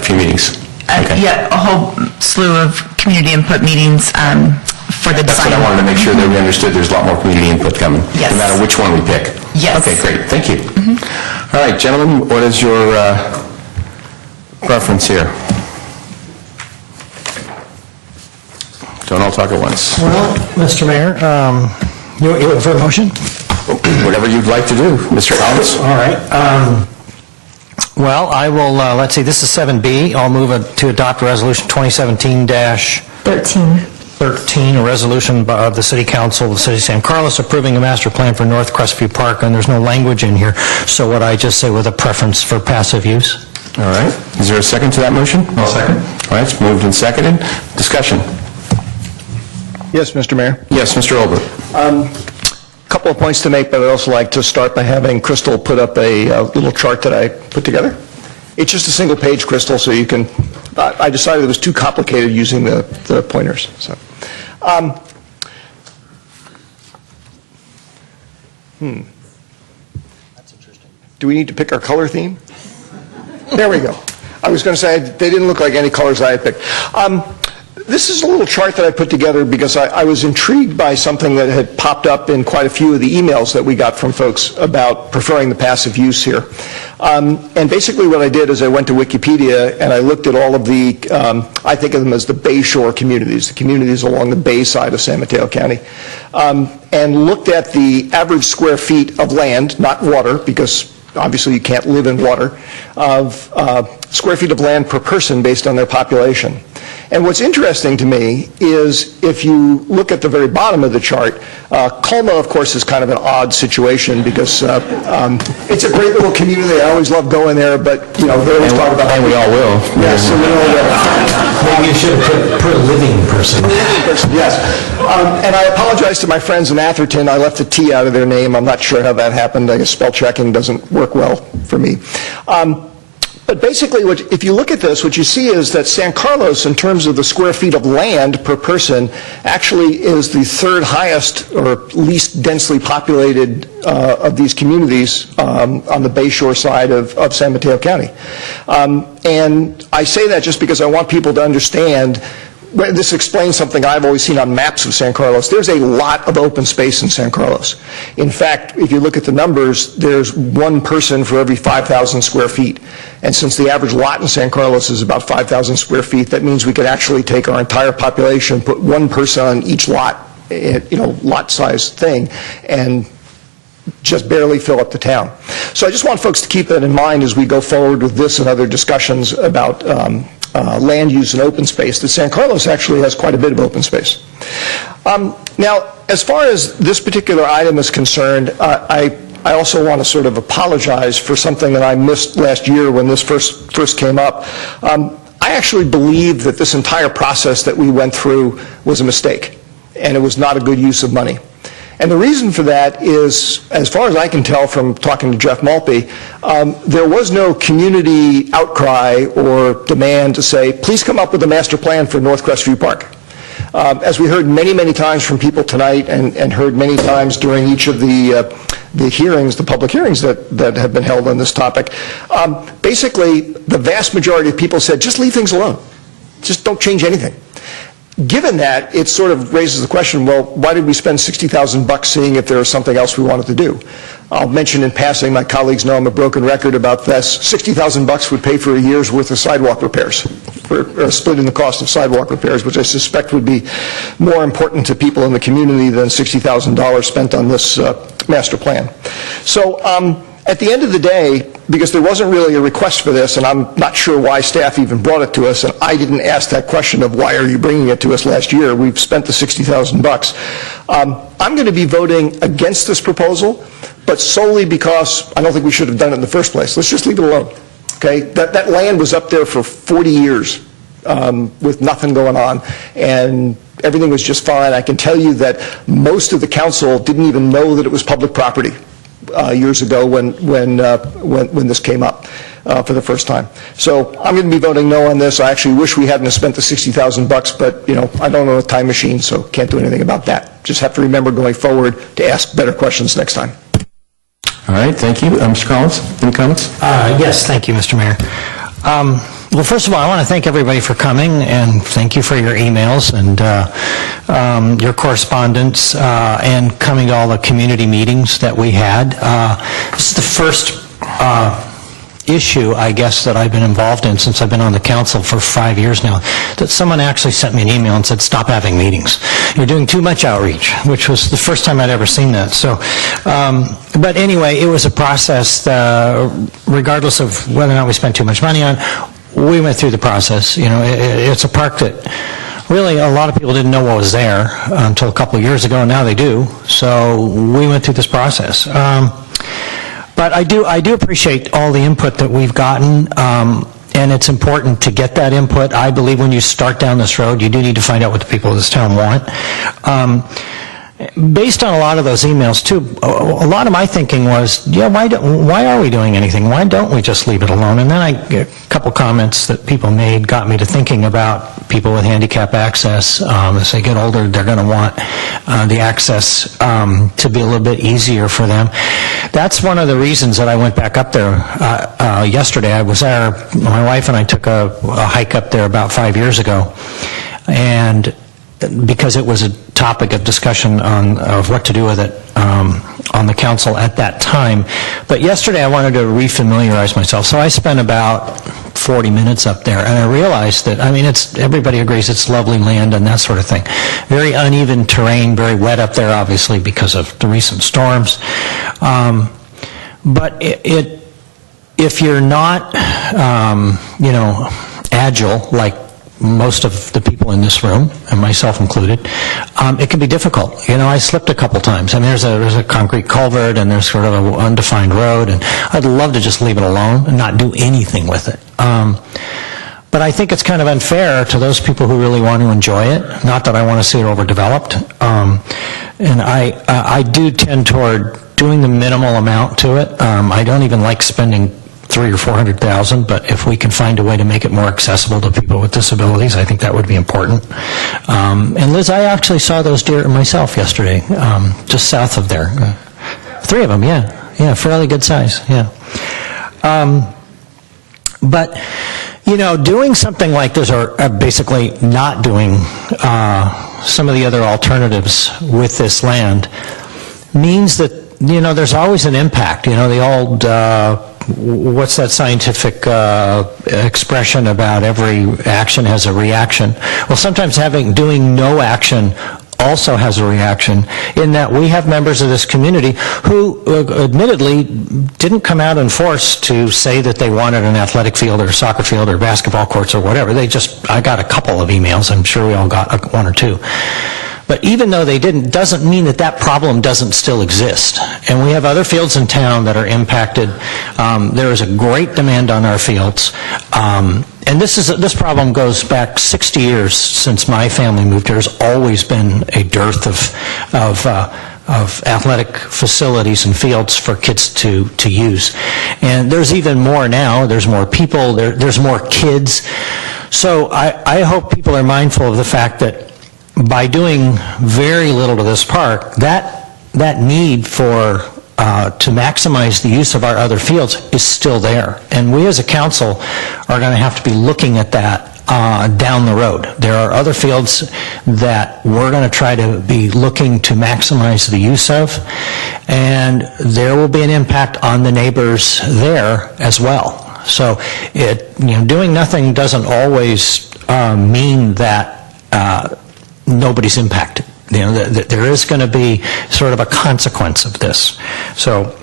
few meetings. Yeah, a whole slew of community input meetings for the design. That's what I wanted to make sure that we understood there's a lot more community input coming. Yes. No matter which one we pick. Yes. Okay, great. Thank you. All right, gentlemen, what is your preference here? Don't all talk at once. Well, Mr. Mayor, you looking for a motion? Whatever you'd like to do, Mr. Collins. All right. Well, I will, let's see, this is 7B. I'll move it to adopt Resolution 2017-13, a resolution of the City Council of the City of San Carlos approving a master plan for North Crestview Park, and there's no language in here, so what I just say with a preference for passive use. All right. Is there a second to that motion? I'll second. All right, it's moved and seconded. Discussion. Yes, Mr. Mayor. Yes, Mr. Olbert. Couple of points to make, but I'd also like to start by having Crystal put up a little chart that I put together. It's just a single page, Crystal, so you can, I decided it was too complicated using the pointers. So, That's interesting. Do we need to pick our color theme? There we go. I was going to say they didn't look like any colors I had picked. This is a little chart that I put together because I was intrigued by something that had popped up in quite a few of the emails that we got from folks about preferring the passive use here. And basically what I did is I went to Wikipedia and I looked at all of the, I think of them as the Bayshore communities, the communities along the bay side of San Mateo County, and looked at the average square feet of land, not water, because obviously you can't live in water, of square feet of land per person based on their population. And what's interesting to me is if you look at the very bottom of the chart, Colma, of course, is kind of an odd situation because it's a great little community. I always love going there, but, you know, they always talk about... And we all will. Yes, so we all will. Maybe you should have put a living person. Yes. And I apologize to my friends in Atherton. I left the T out of their name. I'm not sure how that happened. I guess spell checking doesn't work well for me. But basically, if you look at this, what you see is that San Carlos, in terms of the square feet of land per person, actually is the third highest or least densely populated of these communities on the Bayshore side of San Mateo County. And I say that just because I want people to understand. This explains something I've always seen on maps of San Carlos. There's a lot of open space in San Carlos. In fact, if you look at the numbers, there's one person for every 5,000 square feet. And since the average lot in San Carlos is about 5,000 square feet, that means we could actually take our entire population, put one person on each lot, lot size thing, and just barely fill up the town. So I just want folks to keep that in mind as we go forward with this and other discussions about land use and open space, that San Carlos actually has quite a bit of open space. Now, as far as this particular item is concerned, I also want to sort of apologize for something that I missed last year when this first came up. I actually believe that this entire process that we went through was a mistake, and it was not a good use of money. And the reason for that is, as far as I can tell from talking to Jeff Malpe, there was no community outcry or demand to say, please come up with a master plan for North Crestview Park. As we heard many, many times from people tonight and heard many times during each of the hearings, the public hearings that have been held on this topic, basically the vast majority of people said, just leave things alone. Just don't change anything. Given that, it sort of raises the question, well, why did we spend $60,000 seeing if there was something else we wanted to do? I'll mention in passing, my colleagues know I'm a broken record about this. $60,000 would pay for a year's worth of sidewalk repairs, or splitting the cost of sidewalk repairs, which I suspect would be more important to people in the community than $60,000 spent on this master plan. So at the end of the day, because there wasn't really a request for this, and I'm not sure why staff even brought it to us, and I didn't ask that question of why are you bringing it to us last year, we've spent the $60,000. I'm going to be voting against this proposal, but solely because I don't think we should have done it in the first place. Let's just leave it alone. Okay? That land was up there for 40 years with nothing going on, and everything was just fine. I can tell you that most of the council didn't even know that it was public property years ago when this came up for the first time. So I'm going to be voting no on this. I actually wish we hadn't spent the $60,000, but I don't own a time machine, so can't do anything about that. Just have to remember going forward to ask better questions next time. All right, thank you. Mr. Collins, any comments? Yes, thank you, Mr. Mayor. Well, first of all, I want to thank everybody for coming, and thank you for your emails and your correspondence and coming to all the community meetings that we had. This is the first issue, I guess, that I've been involved in since I've been on the council for 5 years now, that someone actually sent me an email and said, stop having meetings. You're doing too much outreach, which was the first time I'd ever seen that. So, but anyway, it was a process, regardless of whether or not we spent too much money on. We went through the process. It's a park that really a lot of people didn't know what was there until a couple of years ago, and now they do. So we went through this process. But I do appreciate all the input that we've gotten, and it's important to get that input. I believe when you start down this road, you do need to find out what the people of this town want. Based on a lot of those emails, too, a lot of my thinking was, why are we doing anything? Why don't we just leave it alone? And then a couple comments that people made got me to thinking about people with handicap access. As they get older, they're going to want the access to be a little bit easier for them. That's one of the reasons that I went back up there yesterday. I was there, my wife and I took a hike up there about 5 years ago. and because it was a topic of discussion of what to do with it on the council at that time. But yesterday I wanted to refamiliarize myself, so I spent about 40 minutes up there, and I realized that, I mean, everybody agrees it's lovely land and that sort of thing. Very uneven terrain, very wet up there, obviously, because of the recent storms. But if you're not, agile, like most of the people in this room, and myself included, it can be difficult. I slipped a couple times. I mean, there's a concrete culvert, and there's sort of an undefined road, and I'd love to just leave it alone and not do anything with it. But I think it's kind of unfair to those people who really want to enjoy it. Not that I want to see it overdeveloped. And I do tend toward doing the minimal amount to it. I don't even like spending $300,000 or $400,000, but if we can find a way to make it more accessible to people with disabilities, I think that would be important. And Liz, I actually saw those deer myself yesterday, just south of there. 3 of them, yeah, fairly good size, yeah. But doing something like this, or basically not doing some of the other alternatives with this land, means that there's always an impact. The old what's that scientific expression about every action has a reaction? Well, sometimes doing no action also has a reaction, in that we have members of this community who admittedly didn't come out in force to say that they wanted an athletic field or a soccer field or basketball courts or whatever. I got a couple of emails. I'm sure we all got 1 or 2. But even though they didn't, doesn't mean that problem doesn't still exist. And we have other fields in town that are impacted. There is a great demand on our fields. And this problem goes back 60 years since my family moved here. There's always been a dearth of athletic facilities and fields for kids to use. And there's even more now. There's more people. There's more kids. So I hope people are mindful of the fact that by doing very little to this park, that need for to maximize the use of our other fields is still there. And we as a council are going to have to be looking at that down the road. There are other fields that we're going to try to be looking to maximize the use of, and there will be an impact on the neighbors there as well. So doing nothing doesn't always mean that nobody's impacted. There is going to be sort of a consequence of this. So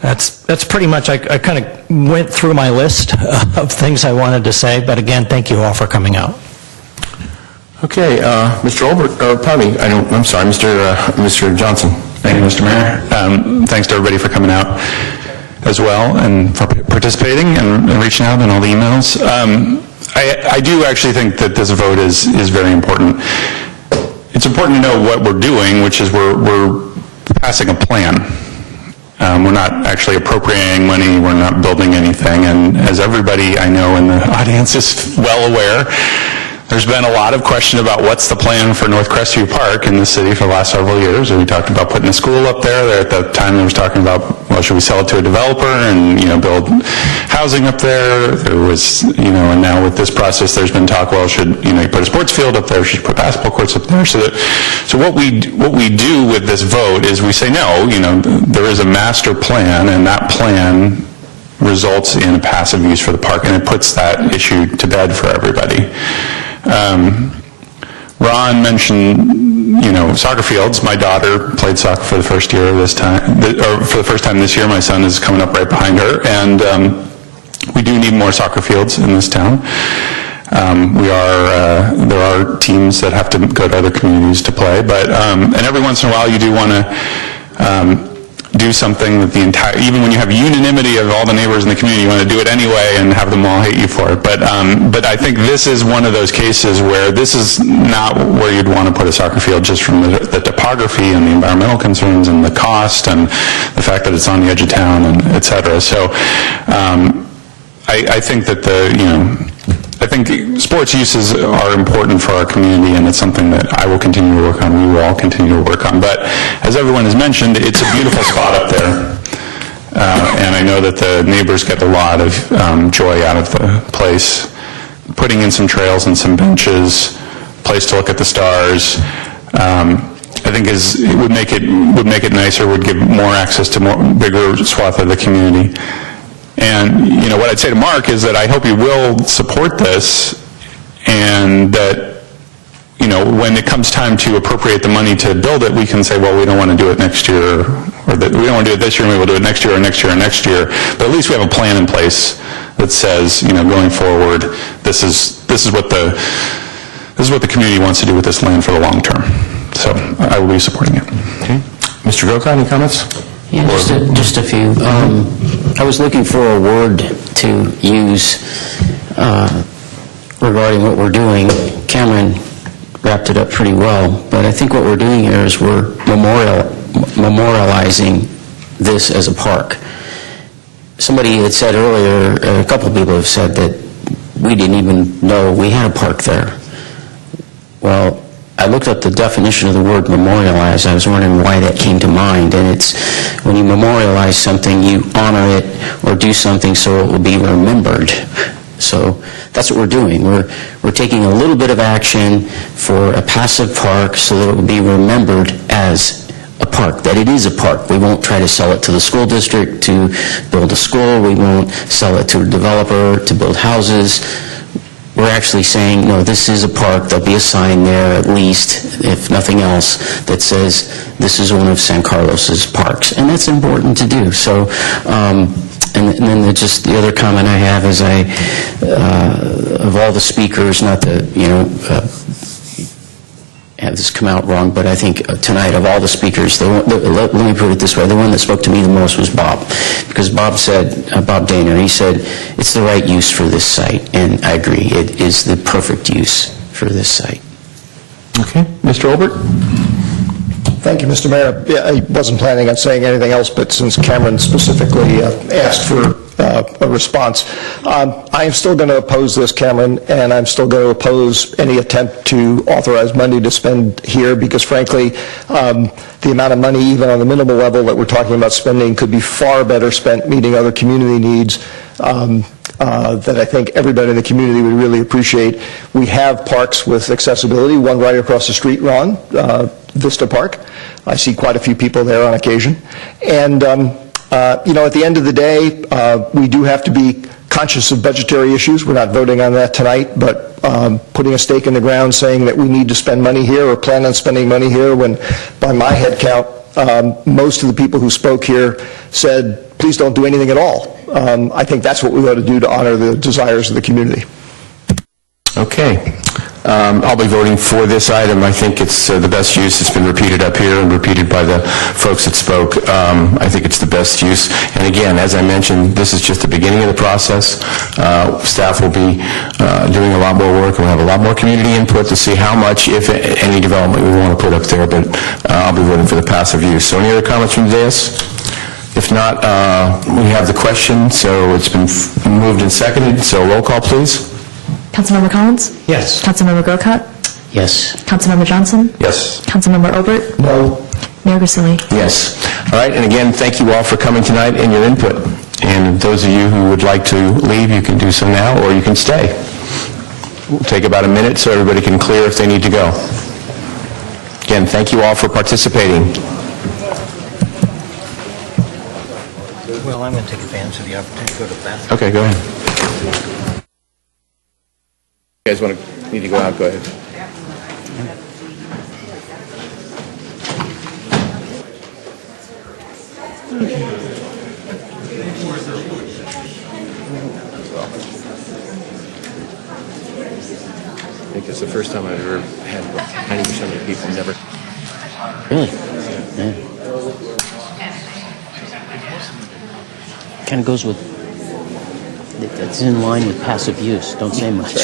that's pretty much, I kind of went through my list of things I wanted to say, but again, thank you all for coming out. Okay, Mr. Olbert, I'm sorry, Mr. Johnson. Thank you, Mr. Mayor. Thanks to everybody for coming out as well and for participating and reaching out and all the emails. I do actually think that this vote is very important. It's important to know what we're doing, which is we're passing a plan. We're not actually appropriating money. We're not building anything. And as everybody I know in the audience is well aware, there's been a lot of question about what's the plan for North Crestview Park in the city for the last several years. And we talked about putting a school up there. At the time, there was talking about, well, should we sell it to a developer and build housing up there? There was, and now with this process, there's been talk, well, should you put a sports field up there? Should you put basketball courts up there? So what we do with this vote is we say no. There is a master plan, and that plan results in a passive use for the park, and it puts that issue to bed for everybody. Ron mentioned, soccer fields. My daughter played soccer for the first year this time, or for the first time this year. My son is coming up right behind her, and we do need more soccer fields in this town. There are teams that have to go to other communities to play, but and every once in a while you do want to do something that even when you have unanimity of all the neighbors in the community, you want to do it anyway and have them all hate you for it. But I think this is one of those cases where this is not where you'd want to put a soccer field, just from the topography and the environmental concerns and the cost and the fact that it's on the edge of town and et cetera. So I think that I think sports uses are important for our community, and it's something that I will continue to work on, we will all continue to work on. But as everyone has mentioned, it's a beautiful spot up there. And I know that the neighbors get a lot of joy out of the place. Putting in some trails and some benches, place to look at the stars. I think it would make it nicer, would give more access to bigger swath of the community. And, you know, what I'd say to Mark is that I hope he will support this, and that, you know, when it comes time to appropriate the money to build it, we can say, well, we don't want to do it next year, or that we don't want to do it this year, maybe we'll do it next year, or next year, or next year. But at least we have a plan in place that says, you know, going forward, this is what the community wants to do with this land for the long term. So I will be supporting it. Okay. Mr. Groka, any comments? Yeah, just a few. I was looking for a word to use regarding what we're doing. Cameron wrapped it up pretty well, but I think what we're doing here is we're memorializing this as a park. Somebody had said earlier, a couple of people have said that we didn't even know we had a park there. Well, I looked up the definition of the word memorialize. I was wondering why that came to mind, and it's when you memorialize something, you honor it or do something so it will be remembered. So that's what we're doing. We're taking a little bit of action for a passive park so that it will be remembered as a park, that it is a park. We won't try to sell it to the school district to build a school. We won't sell it to a developer to build houses. We're actually saying, no, this is a park. There'll be a sign there, at least, if nothing else, that says this is one of San Carlos's parks. And that's important to do. So, and then just the other comment I have is of all the speakers, not to, have this come out wrong, but I think tonight, of all the speakers, let me put it this way, the one that spoke to me the most was Bob. Because Bob said, Bob Daner, he said, it's the right use for this site. And I agree, it is the perfect use for this site. Okay. Mr. Olbert? Thank you, Mr. Mayor. Yeah, I wasn't planning on saying anything else, but since Cameron specifically asked for a response, I am still going to oppose this, Cameron, and I'm still going to oppose any attempt to authorize money to spend here because, frankly, the amount of money, even on the minimal level that we're talking about spending, could be far better spent meeting other community needs that I think everybody in the community would really appreciate. We have parks with accessibility, one right across the street, Ron, Vista Park. I see quite a few people there on occasion. And, at the end of the day, we do have to be conscious of budgetary issues. We're not voting on that tonight, but putting a stake in the ground saying that we need to spend money here or plan on spending money here when, by my head count, most of the people who spoke here said, please don't do anything at all. I think that's what we ought to do to honor the desires of the community. Okay. I'll be voting for this item. I think it's the best use. It's been repeated up here and repeated by the folks that spoke. I think it's the best use. And again, as I mentioned, this is just the beginning of the process. Staff will be doing a lot more work. We'll have a lot more community input to see how much, if any, development we want to put up there. But I'll be voting for the passive use. So any other comments from the dais? If not, we have the question. So it's been moved and seconded. So roll call, please. Councilmember Collins? Yes. Councilmember Grocott? Yes. Councilmember Johnson? Yes. Councilmember Obert? No. Mayor Grisilli? Yes. All right, and again, thank you all for coming tonight and your input. And those of you who would like to leave, you can do so now, or you can stay. We'll take about a minute so everybody can clear if they need to go. Again, thank you all for participating. Well, I'm going to take advantage of the opportunity to go to the bathroom. Okay, go ahead. You guys need to go out, go ahead. I think it's the first time I've ever had 90% of the people never. Really? Yeah. Kind of goes with, it's in line with passive use. Don't say much.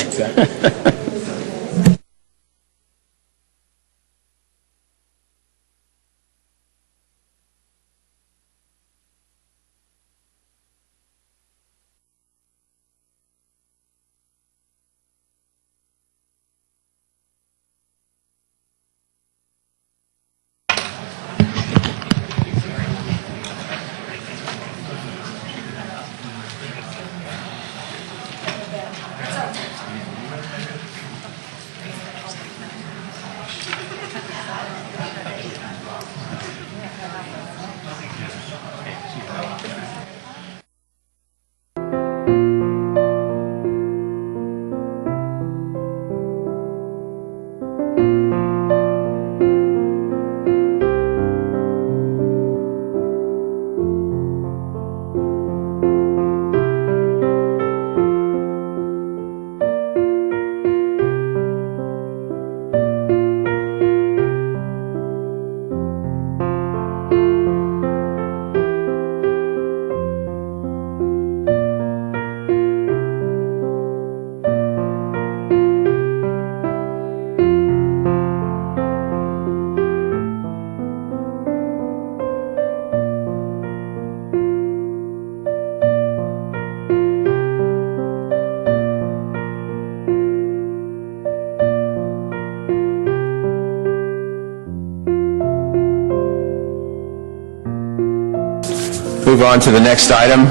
move on to the next item.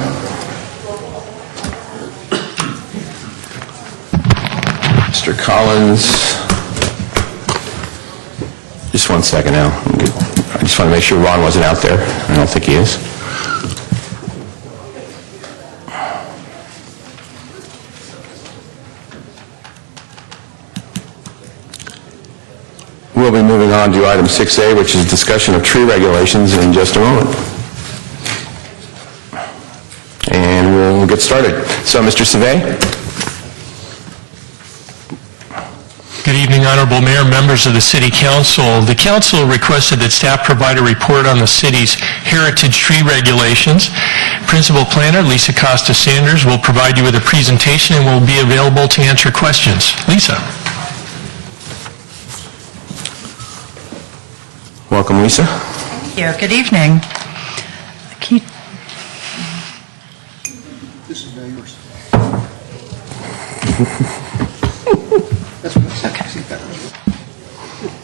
Mr. Collins. Just one second now. I just want to make sure Ron wasn't out there. I don't think he is. We'll be moving on to item 6A, which is discussion of tree regulations in just a moment. And we'll get started. So, Mr. Savay? Good evening, Honorable Mayor, members of the City Council. The Council requested that staff provide a report on the city's heritage tree regulations. Principal Planner Lisa Costa-Sanders will provide you with a presentation and will be available to answer questions. Lisa. Welcome, Lisa. Thank you. Good evening. This is now yours.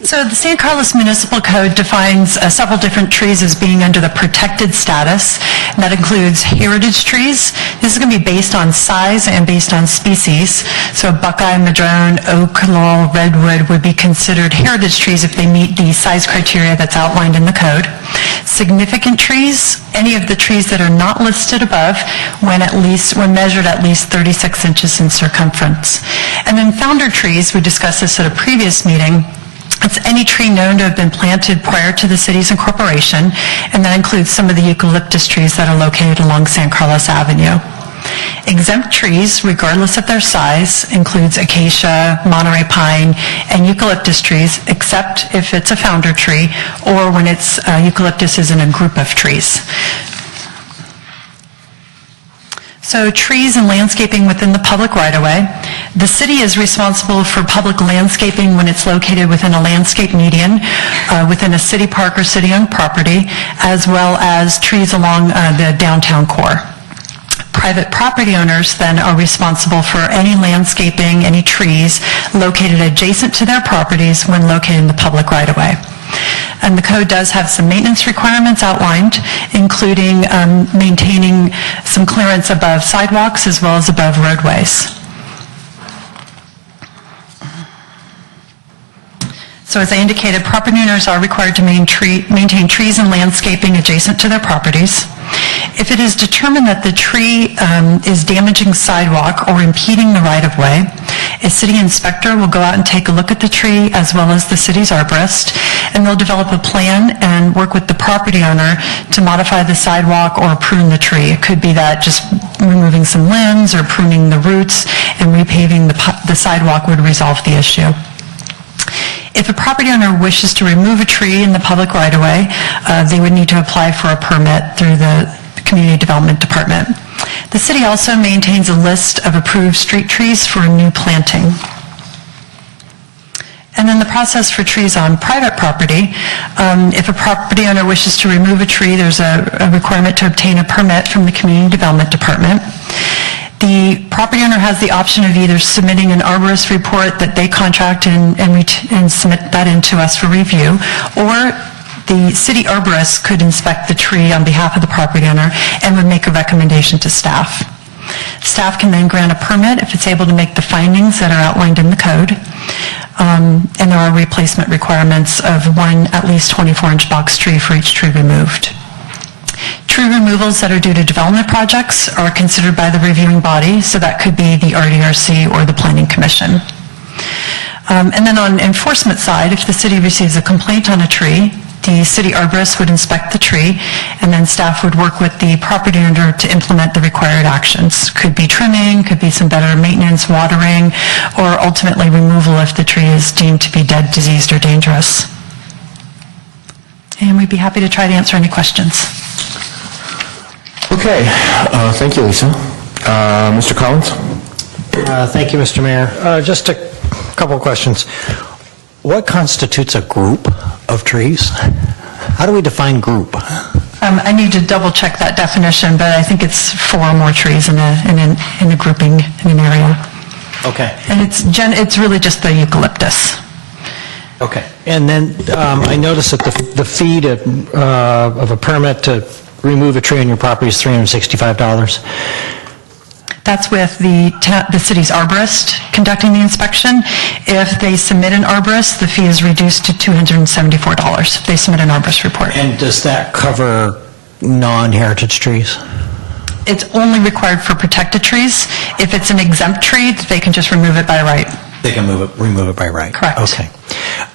So the San Carlos Municipal Code defines several different trees as being under the protected status, and that includes heritage trees. This is going to be based on size and based on species. So buckeye, madrone, oak, laurel, redwood would be considered heritage trees if they meet the size criteria that's outlined in the code. Significant trees, any of the trees that are not listed above, when measured at least 36 inches in circumference. And then founder trees, we discussed this at a previous meeting. It's any tree known to have been planted prior to the city's incorporation, and that includes some of the eucalyptus trees that are located along San Carlos Avenue. Exempt trees, regardless of their size, includes acacia, Monterey pine, and eucalyptus trees, except if it's a founder tree or when it's eucalyptus is in a group of trees. So trees and landscaping within the public right-of-way. The city is responsible for public landscaping when it's located within a landscape median, within a city park or city-owned property, as well as trees along the downtown core. Private property owners then are responsible for any landscaping, any trees located adjacent to their properties when located in the public right-of-way. And the code does have some maintenance requirements outlined, including maintaining some clearance above sidewalks as well as above roadways. So as I indicated, property owners are required to maintain trees and landscaping adjacent to their properties. If it is determined that the tree is damaging sidewalk or impeding the right-of-way, a city inspector will go out and take a look at the tree as well as the city's arborist, and they'll develop a plan and work with the property owner to modify the sidewalk or prune the tree. It could be that just removing some limbs or pruning the roots and repaving the sidewalk would resolve the issue. If a property owner wishes to remove a tree in the public right-of-way, they would need to apply for a permit through the Community Development Department. The city also maintains a list of approved street trees for new planting. And then the process for trees on private property, if a property owner wishes to remove a tree, there's a requirement to obtain a permit from the Community Development Department. The property owner has the option of either submitting an arborist report that they contract and submit that in to us for review, or the city arborist could inspect the tree on behalf of the property owner and would make a recommendation to staff. Staff can then grant a permit if it's able to make the findings that are outlined in the code. And there are replacement requirements of one at least 24-inch box tree for each tree removed. Tree removals that are due to development projects are considered by the reviewing body, so that could be the RDRC or the Planning Commission. And then on enforcement side, if the city receives a complaint on a tree, the city arborist would inspect the tree, and then staff would work with the property owner to implement the required actions. Could be trimming, could be some better maintenance, watering, or ultimately removal if the tree is deemed to be dead, diseased, or dangerous. And we'd be happy to try to answer any questions. Okay. Thank you, Lisa. Mr. Collins? Thank you, Mr. Mayor. Just a couple of questions. What constitutes a group of trees? How do we define group? I need to double check that definition, but I think it's 4 or more trees in a grouping in an area. Okay. And it's really just the eucalyptus. Okay. And then I noticed that the fee of a permit to remove a tree on your property is $365. That's with the city's arborist conducting the inspection. If they submit an arborist, the fee is reduced to $274 if they submit an arborist report. And does that cover non-heritage trees? It's only required for protected trees. If it's an exempt tree, they can just remove it by right. They can remove it by right? Correct. Okay.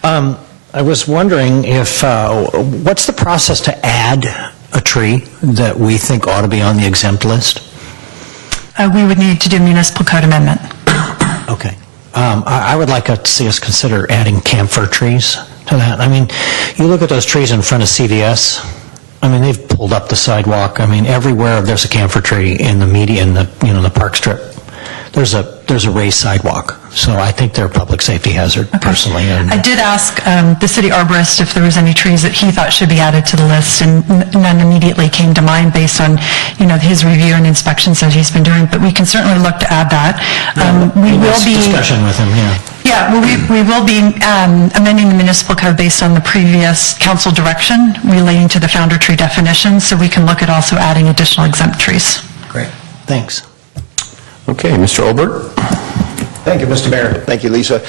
I was wondering if, what's the process to add a tree that we think ought to be on the exempt list? We would need to do municipal code amendment. Okay. I would like to see us consider adding camphor trees to that. I mean, you look at those trees in front of CVS, I mean, they've pulled up the sidewalk. I mean, everywhere there's a camphor tree in the median, the park strip. There's a raised sidewalk. So I think they're a public safety hazard, personally. And I did ask the city arborist if there was any trees that he thought should be added to the list, and none immediately came to mind based on, his review and inspections that he's been doing. But we can certainly look to add that. We will be discussion with him. Yeah. Yeah, well, we will be amending the municipal code based on the previous council direction relating to the founder tree definition, so we can look at also adding additional exempt trees. Great. Thanks. Okay, Mr. Olbert? Thank you, Mr. Mayor. Thank you, Lisa.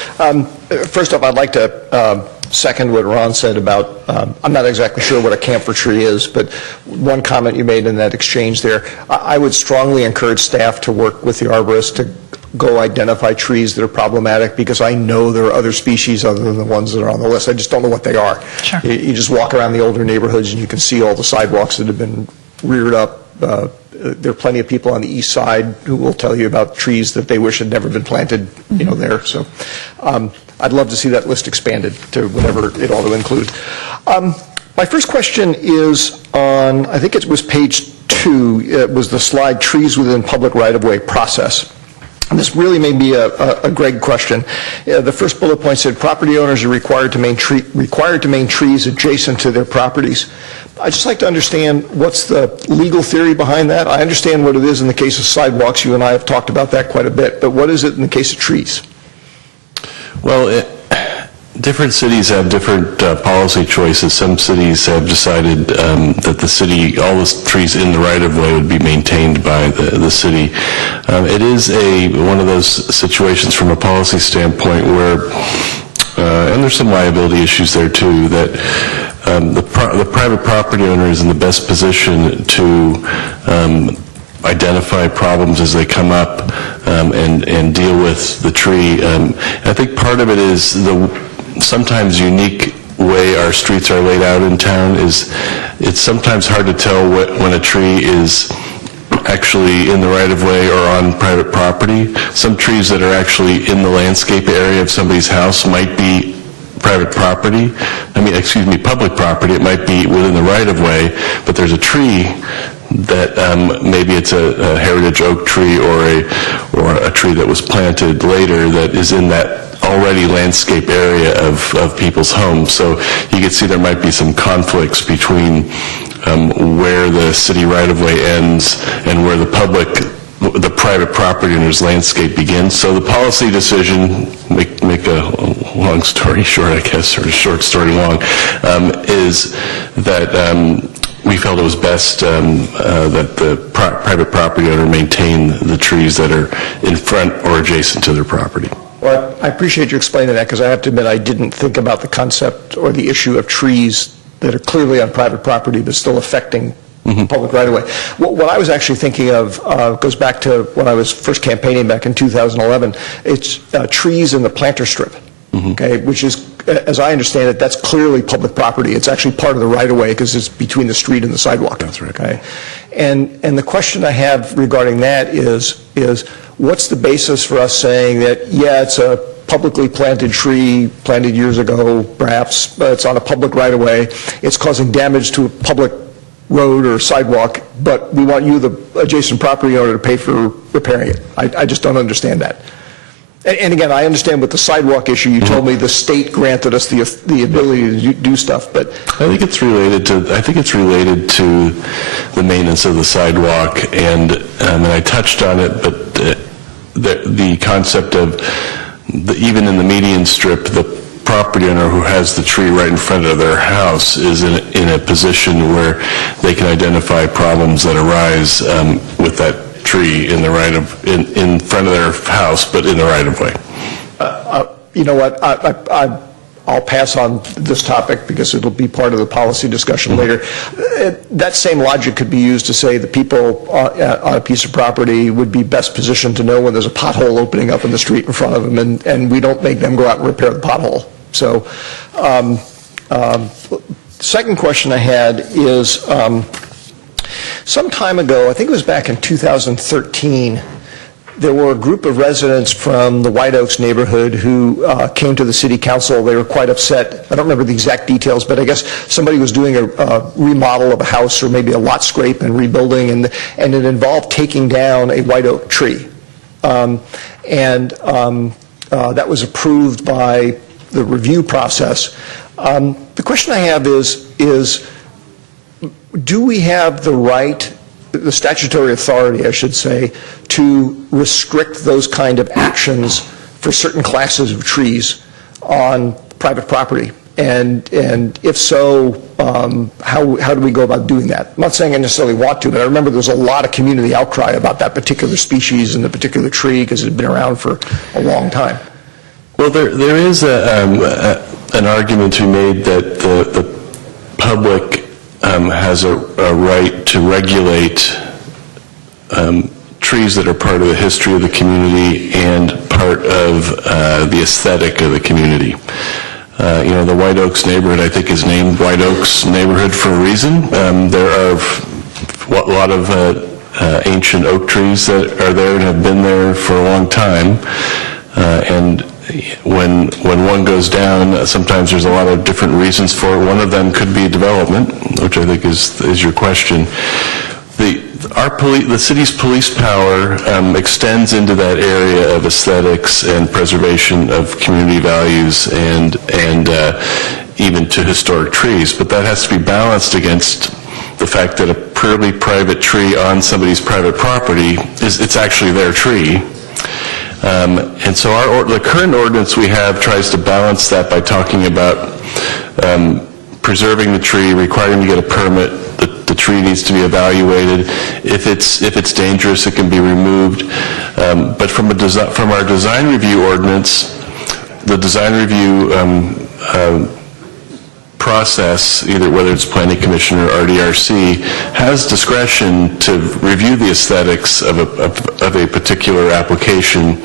First off, I'd like to second what Ron said about, I'm not exactly sure what a camphor tree is, but one comment you made in that exchange there, I would strongly encourage staff to work with the arborist to go identify trees that are problematic, because I know there are other species other than the ones that are on the list. I just don't know what they are. Sure. You just walk around the older neighborhoods and you can see all the sidewalks that have been reared up. There are plenty of people on the east side who will tell you about trees that they wish had never been planted, there. So I'd love to see that list expanded to whatever it ought to include. My first question is on, I think it was page 2, it was the slide, trees within public right-of-way process. And this really may be a Greg question. The first bullet point said property owners are required to maintain trees adjacent to their properties. I'd just like to understand what's the legal theory behind that. I understand what it is in the case of sidewalks. You and I have talked about that quite a bit. But what is it in the case of trees? Well, different cities have different policy choices. Some cities have decided that the city, all the trees in the right-of-way would be maintained by the city. It is one of those situations from a policy standpoint where, and there's some liability issues there too, that the private property owner is in the best position to identify problems as they come up and deal with the tree. I think part of it is the sometimes unique way our streets are laid out in town is it's sometimes hard to tell when a tree is actually in the right-of-way or on private property. Some trees that are actually in the landscape area of somebody's house might be private property. Public property. It might be within the right-of-way, but there's a tree that maybe it's a heritage oak tree or a tree that was planted later that is in that already landscape area of people's homes. So you can see there might be some conflicts between where the city right-of-way ends and where the private property owner's landscape begins. So the policy decision, make a long story short, I guess, or a short story long, is that we felt it was best that the private property owner maintain the trees that are in front or adjacent to their property. Well, I appreciate you explaining that, because I have to admit I didn't think about the concept or the issue of trees that are clearly on private property but still affecting public right-of-way. What I was actually thinking of goes back to when I was first campaigning back in 2011. It's trees in the planter strip, okay, which is, as I understand it, that's clearly public property. It's actually part of the right-of-way because it's between the street and the sidewalk. That's right. Okay? And the question I have regarding that is what's the basis for us saying that, yeah, it's a publicly planted tree, planted years ago, perhaps, but it's on a public right-of-way, it's causing damage to a public road or sidewalk, but we want you, the adjacent property owner, to pay for repairing it. I just don't understand that. And again, I understand with the sidewalk issue, you told me the state granted us the ability to do stuff, but I think it's related to the maintenance of the sidewalk, and I touched on it, but the concept of even in the median strip, the property owner who has the tree right in front of their house is in a position where they can identify problems that arise with that tree in front of their house, but in the right of way. You know what, I'll pass on this topic because it'll be part of the policy discussion later. That same logic could be used to say the people on a piece of property would be best positioned to know when there's a pothole opening up in the street in front of them, and we don't make them go out and repair the pothole. So, second question I had is, some time ago, I think it was back in 2013, there were a group of residents from the White Oaks neighborhood who came to the city council. They were quite upset. I don't remember the exact details, but I guess somebody was doing a remodel of a house or maybe a lot scrape and rebuilding, and it involved taking down a white oak tree. That was approved by the review process. The question I have is do we have the right, the statutory authority, I should say, to restrict those kind of actions for certain classes of trees on private property? And if so, how do we go about doing that? I'm not saying I necessarily want to, but I remember there was a lot of community outcry about that particular species and the particular tree because it had been around for a long time. Well, there is an argument to be made that the public has a right to regulate trees that are part of the history of the community and part of the aesthetic of the community. The White Oaks neighborhood, I think, is named White Oaks neighborhood for a reason. There are a lot of ancient oak trees that are there and have been there for a long time. And when one goes down, sometimes there's a lot of different reasons for it. One of them could be development, which I think is your question. The city's police power extends into that area of aesthetics and preservation of community values and even to historic trees, but that has to be balanced against the fact that a purely private tree on somebody's private property it's actually their tree. And so the current ordinance we have tries to balance that by talking about preserving the tree, requiring to get a permit. The tree needs to be evaluated. If it's dangerous, it can be removed. But from our design review ordinance, the design review process, either whether it's Planning Commission or RDRC, has discretion to review the aesthetics of a particular application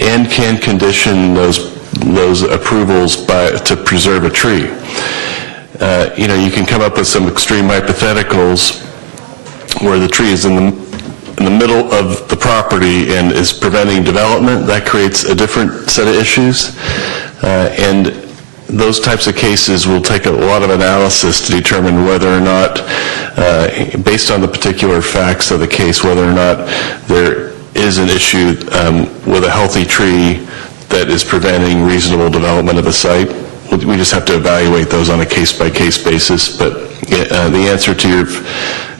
and can condition those approvals to preserve a tree. You can come up with some extreme hypotheticals where the tree is in the middle of the property and is preventing development. That creates a different set of issues. And those types of cases will take a lot of analysis to determine whether or not, based on the particular facts of the case, whether or not there is an issue with a healthy tree that is preventing reasonable development of a site. We just have to evaluate those on a case-by-case basis. But the answer to your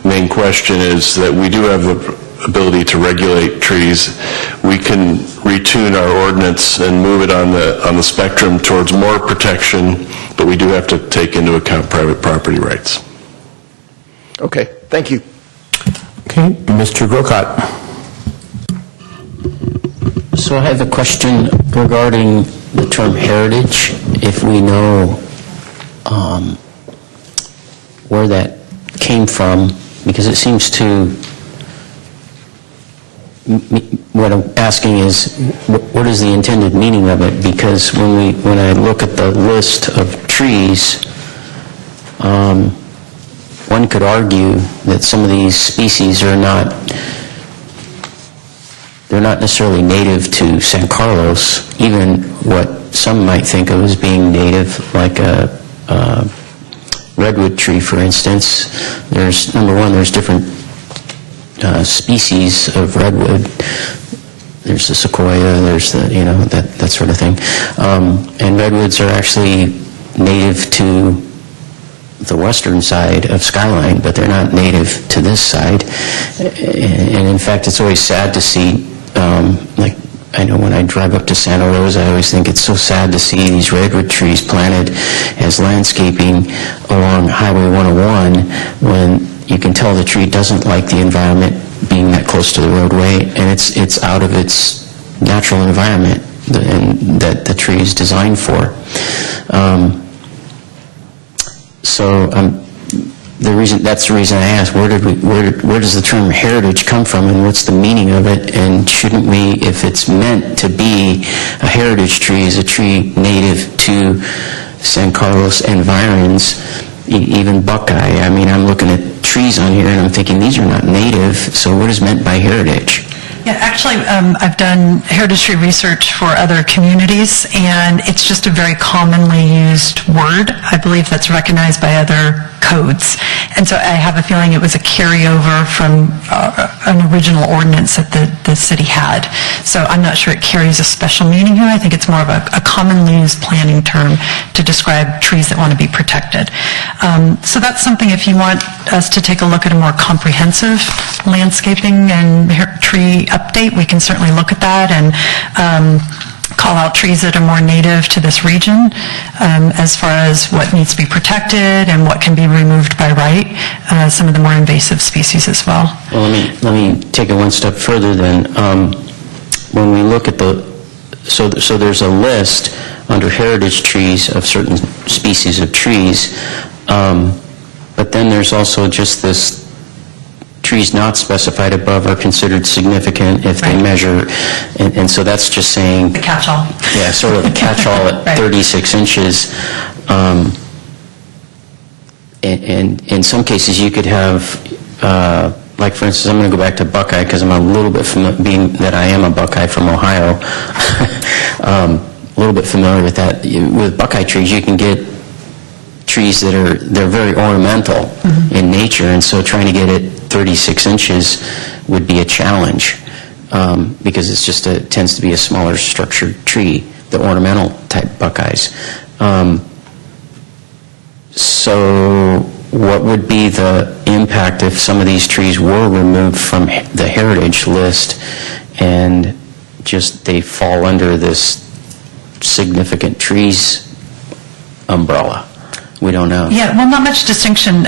main question is that we do have the ability to regulate trees. We can retune our ordinance and move it on the spectrum towards more protection, but we do have to take into account private property rights. Okay, thank you. Okay, Mr. Grocott. So I have a question regarding the term heritage. If we know where that came from, because it seems to, what I'm asking is, what is the intended meaning of it? Because when I look at the list of trees, one could argue that some of these species are not necessarily native to San Carlos, even what some might think of as being native, like a redwood tree, for instance. There's, number one, there's different species of redwood. There's the sequoia, there's the, that sort of thing. And redwoods are actually native to the western side of Skyline, but they're not native to this side. And in fact, it's always sad to see, like I know when I drive up to Santa Rosa, I always think it's so sad to see these redwood trees planted as landscaping along Highway 101 when you can tell the tree doesn't like the environment being that close to the roadway, and it's out of its natural environment that the tree is designed for. That's the reason I asked, where does the term heritage come from, and what's the meaning of it? And shouldn't we, if it's meant to be a heritage tree, is a tree native to San Carlos environs, even Buckeye? I mean, I'm looking at trees on here and I'm thinking these are not native, so what is meant by heritage? Yeah, actually, I've done heritage tree research for other communities, and it's just a very commonly used word. I believe that's recognized by other codes. And so I have a feeling it was a carryover from an original ordinance that the city had. So I'm not sure it carries a special meaning here. I think it's more of a commonly used planning term to describe trees that want to be protected. So that's something, if you want us to take a look at a more comprehensive landscaping and tree update, we can certainly look at that and call out trees that are more native to this region as far as what needs to be protected and what can be removed by right, some of the more invasive species as well. Well, let me take it one step further then. When we look at so there's a list under heritage trees of certain species of trees, but then there's also just this trees not specified above are considered significant if they measure, and so that's just saying... The catch-all. Yeah, sort of a catch-all at 36 inches. And in some cases, you could have, like for instance, I'm going to go back to Buckeye because I'm a little bit familiar, being that I am a Buckeye from Ohio, a little bit familiar with that. With Buckeye trees, you can get trees they're very ornamental in nature, and so trying to get it 36 inches would be a challenge because it's just tends to be a smaller structured tree, the ornamental type Buckeyes. So what would be the impact if some of these trees were removed from the heritage list and just they fall under this significant trees umbrella? We don't know. Yeah, well, not much distinction.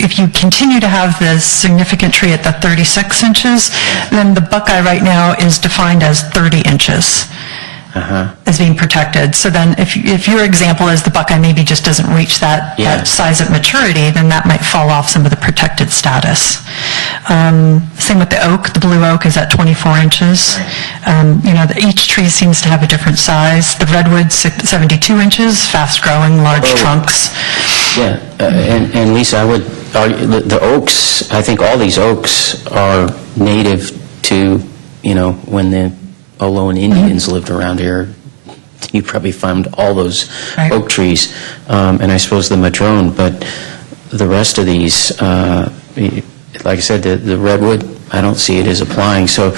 If you continue to have the significant tree at the 36 inches, then the Buckeye right now is defined as 30 inches as being protected. So then if your example is the Buckeye maybe just doesn't reach that size at maturity, then that might fall off some of the protected status. Same with the oak. The blue oak is at 24 inches. Each tree seems to have a different size. The redwood, 72 inches, fast-growing, large trunks. Yeah, and Lisa, I would argue the oaks, I think all these oaks are native to, when the Oloan Indians lived around here. You probably found all those oak trees, and I suppose the madrone, but the rest of these, like I said, the redwood, I don't see it as applying. So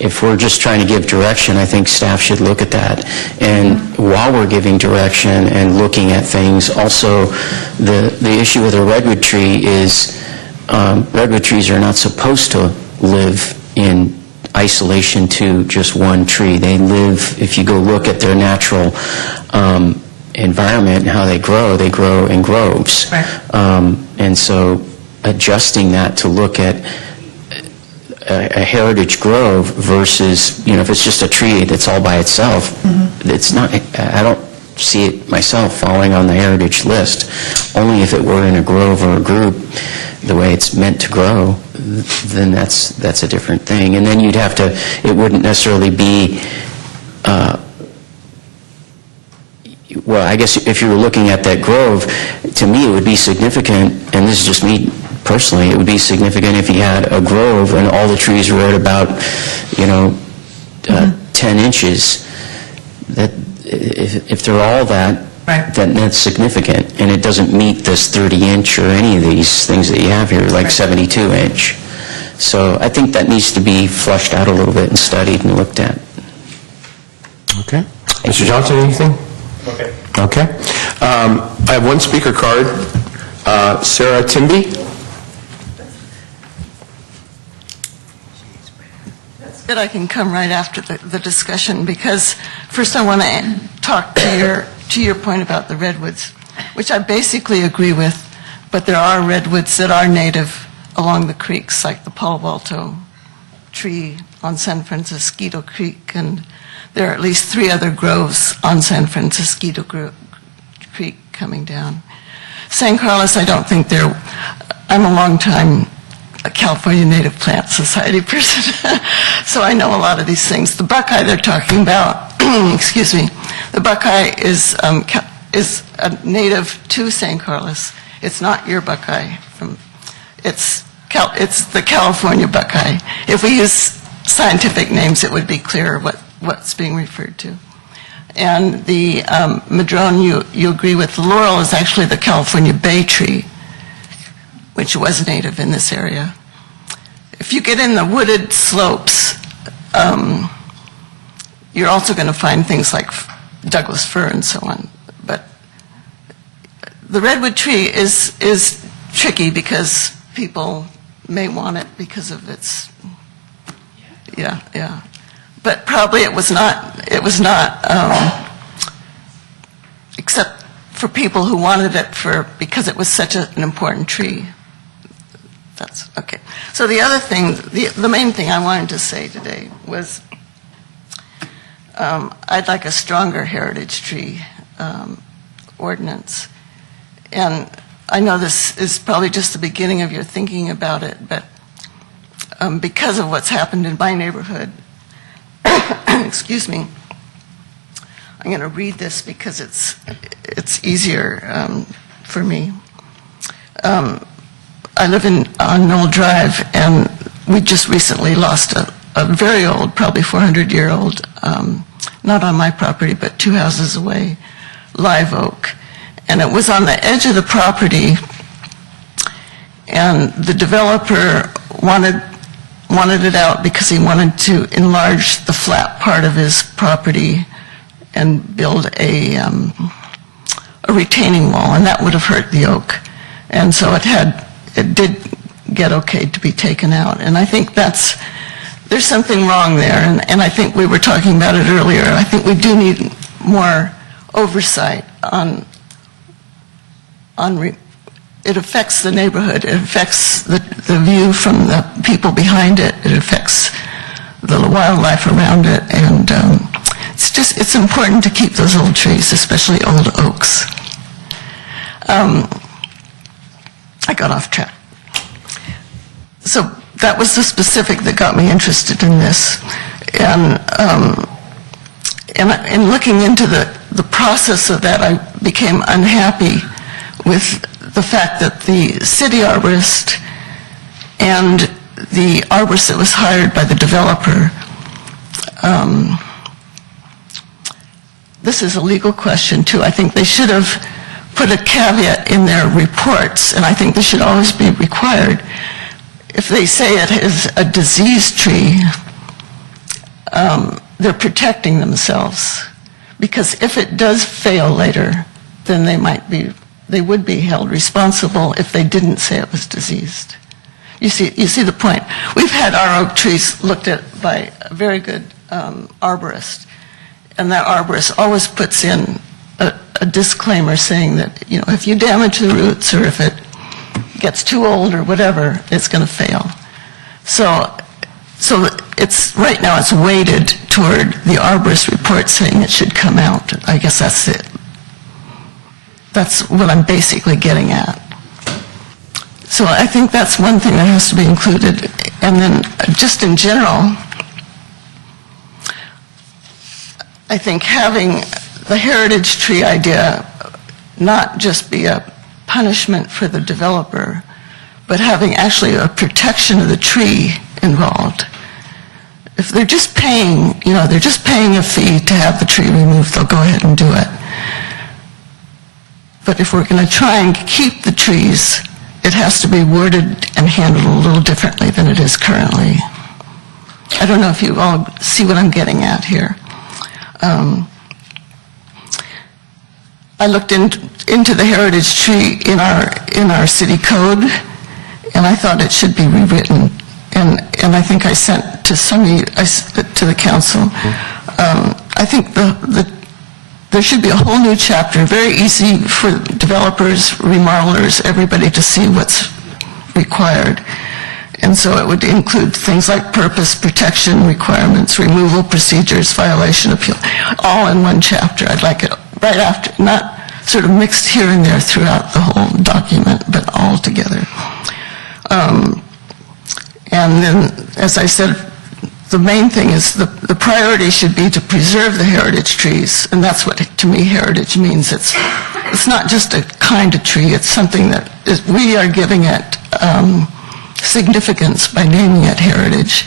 if we're just trying to give direction, I think staff should look at that. And while we're giving direction and looking at things, also the issue with a redwood tree is redwood trees are not supposed to live in isolation to just one tree. They live, if you go look at their natural environment and how they grow in groves. And so adjusting that to look at a heritage grove versus, if it's just a tree that's all by itself, it's not, I don't see it myself falling on the heritage list. Only if it were in a grove or a group, the way it's meant to grow, then that's a different thing. And then you'd have to, it wouldn't necessarily be, well, I guess if you were looking at that grove, to me it would be significant, and this is just me personally, it would be significant if you had a grove and all the trees were at about, 10 inches. That if they're all that, then that's significant, and it doesn't meet this 30-inch or any of these things that you have here, like 72-inch. So I think that needs to be fleshed out a little bit and studied and looked at. Okay. Mr. Johnson, anything? Okay. Okay. I have one speaker card. Sarah Timby. that I can come right after the discussion, because first I want to talk to your point about the redwoods, which I basically agree with, but there are redwoods that are native along the creeks, like the Palo Alto tree on San Francisco Creek, and there are at least 3 other groves on San Francisco Creek coming down. San Carlos, I don't think I'm a long time California Native Plant Society person, so I know a lot of these things. The buckeye they're talking about, excuse me, the buckeye is a native to San Carlos. It's not your buckeye. It's the California buckeye. If we use scientific names, it would be clearer what's being referred to. And the madrone, you agree with. The laurel is actually the California bay tree, which was native in this area. If you get in the wooded slopes, you're also going to find things like Douglas fir and so on. But the redwood tree is tricky because people may want it because of its, yeah. But probably it was not, except for people who wanted it because it was such an important tree. That's okay. So the other thing, the main thing I wanted to say today was I'd like a stronger heritage tree ordinance. And I know this is probably just the beginning of your thinking about it, but because of what's happened in my neighborhood, excuse me, I'm going to read this because it's easier for me. I live on Knoll Drive, and we just recently lost a very old, probably 400-year-old, not on my property, but 2 houses away, live oak. And it was on the edge of the property, and the developer wanted it out because he wanted to enlarge the flat part of his property and build a retaining wall, and that would have hurt the oak. And so it did get okayed to be taken out. And I think there's something wrong there, and I think we were talking about it earlier. I think we do need more oversight on it affects the neighborhood, it affects the view from the people behind it, it affects the wildlife around it, and it's important to keep those old trees, especially old oaks. I got off track. So that was the specific that got me interested in this. And in looking into the process of that, I became unhappy with the fact that the city arborist and the arborist that was hired by the developer, this is a legal question too. I think they should have put a caveat in their reports, and I think this should always be required. If they say it is a diseased tree, they're protecting themselves, because if it does fail later, then they would be held responsible if they didn't say it was diseased. You see the point. We've had our oak trees looked at by a very good arborist, and that arborist always puts in a disclaimer saying that, if you damage the roots or if it gets too old or whatever, it's going to fail. So it's right now it's weighted toward the arborist report saying it should come out. I guess that's it. That's what I'm basically getting at. So I think that's one thing that has to be included. And then just in general, I think having the heritage tree idea not just be a punishment for the developer, but having actually a protection of the tree involved. If they're just paying, they're just paying a fee to have the tree removed, they'll go ahead and do it. But if we're going to try and keep the trees, it has to be worded and handled a little differently than it is currently. I don't know if you all see what I'm getting at here. I looked into the heritage tree in our city code, and I thought it should be rewritten and I think I sent to some of you, to the council, I think there should be a whole new chapter, very easy for developers, remodelers, everybody to see what's required. And so it would include things like purpose, protection requirements, removal procedures, violation appeal, all in one chapter. I'd like it right after, not sort of mixed here and there throughout the whole document, but all together. And then, as I said, the main thing is the priority should be to preserve the heritage trees, and that's what, to me, heritage means. It's not just a kind of tree, it's something that we are giving it significance by naming it heritage,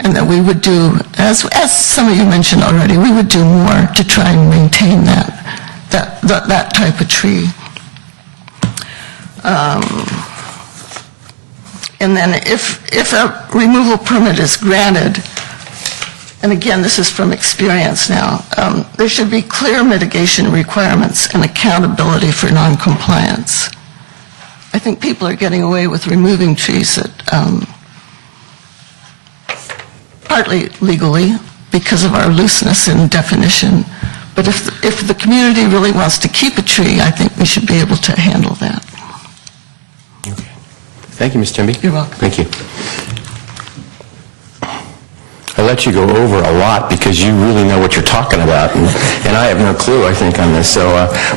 and that we would do, as some of you mentioned already, we would do more to try and maintain that type of tree. And then if a removal permit is granted, and again, this is from experience now, there should be clear mitigation requirements and accountability for noncompliance. I think people are getting away with removing trees that, partly legally, because of our looseness in definition. But if the community really wants to keep a tree, I think we should be able to handle that. Thank you, Ms. Timby. You're welcome. Thank you. I let you go over a lot because you really know what you're talking about, and I have no clue, I think, on this. So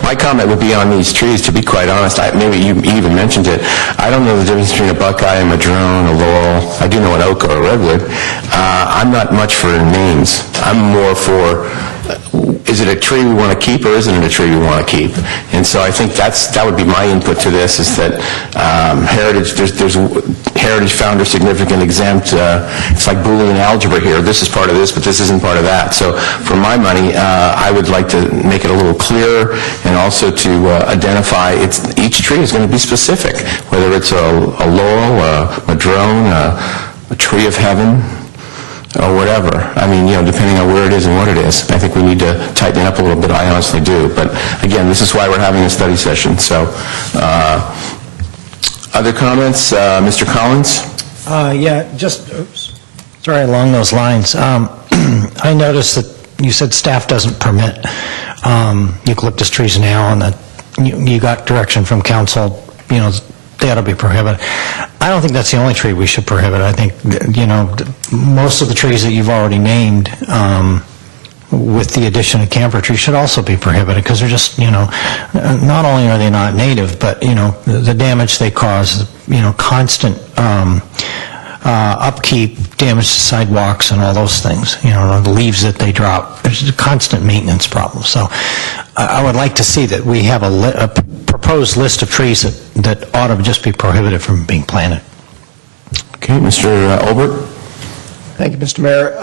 my comment would be on these trees, to be quite honest. Maybe you even mentioned it. I don't know the difference between a buckeye, a madrone, a laurel. I do know an oak or a redwood. I'm not much for names. I'm more for, is it a tree we want to keep or isn't it a tree we want to keep? And so I think that would be my input to this, is that heritage, there's heritage founder significant exempt. It's like Boolean algebra here. This is part of this, but this isn't part of that. So for my money, I would like to make it a little clearer, and also to identify each tree is going to be specific, whether it's a laurel, a madrone, a tree of heaven, or whatever. I mean, depending on where it is and what it is. I think we need to tighten it up a little bit. I honestly do. But again, this is why we're having a study session. So, other comments? Mr. Collins? Yeah, just, sorry, along those lines. I noticed that you said staff doesn't permit eucalyptus trees now, and that you got direction from council, they ought to be prohibited. I don't think that's the only tree we should prohibit. I think, most of the trees that you've already named, with the addition of camphor trees, should also be prohibited, because they're just, not only are they not native, but, the damage they cause, constant upkeep, damage to sidewalks and all those things, the leaves that they drop. There's a constant maintenance problem. So I would like to see that we have a proposed list of trees that ought to just be prohibited from being planted. Okay, Mr. Olbert? Thank you, Mr. Mayor.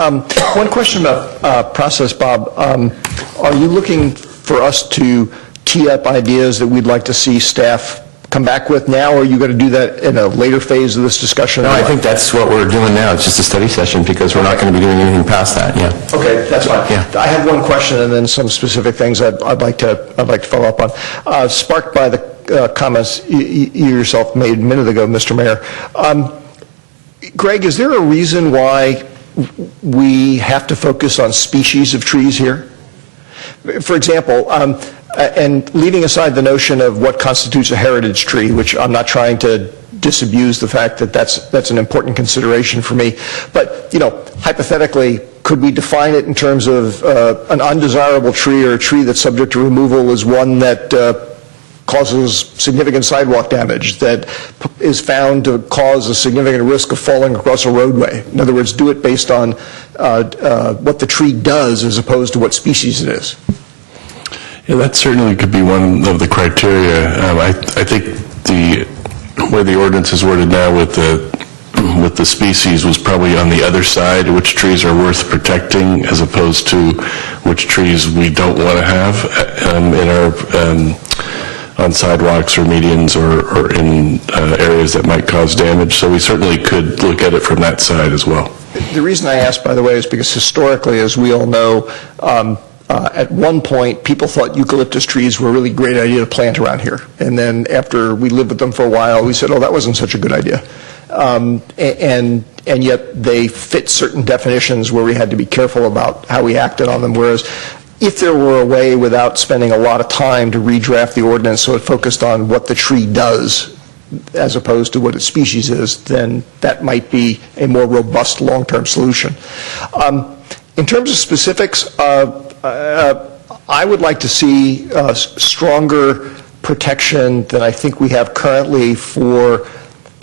One question about process, Bob. Are you looking for us to tee up ideas that we'd like to see staff come back with now, or are you going to do that in a later phase of this discussion? No, I think that's what we're doing now. It's just a study session, because we're not going to be doing anything past that. Yeah. Okay, that's fine. Yeah. I have one question and then some specific things I'd like to follow up on. Sparked by the comments you yourself made a minute ago, Mr. Mayor. Greg, is there a reason why we have to focus on species of trees here? For example, and leaving aside the notion of what constitutes a heritage tree, which I'm not trying to disabuse the fact that that's an important consideration for me, but hypothetically, could we define it in terms of an undesirable tree, or a tree that's subject to removal as one that causes significant sidewalk damage, that is found to cause a significant risk of falling across a roadway? In other words, do it based on what the tree does as opposed to what species it is. Yeah, that certainly could be one of the criteria. I think the way the ordinance is worded now with the species was probably on the other side, which trees are worth protecting as opposed to which trees we don't want to have in our on sidewalks or medians or in areas that might cause damage. So we certainly could look at it from that side as well. The reason I ask, by the way, is because historically, as we all know, at one point, people thought eucalyptus trees were a really great idea to plant around here. And then after we lived with them for a while, we said, oh, that wasn't such a good idea. and yet they fit certain definitions where we had to be careful about how we acted on them, whereas if there were a way without spending a lot of time to redraft the ordinance so it focused on what the tree does as opposed to what its species is, then that might be a more robust long-term solution. In terms of specifics, I would like to see stronger protection than I think we have currently for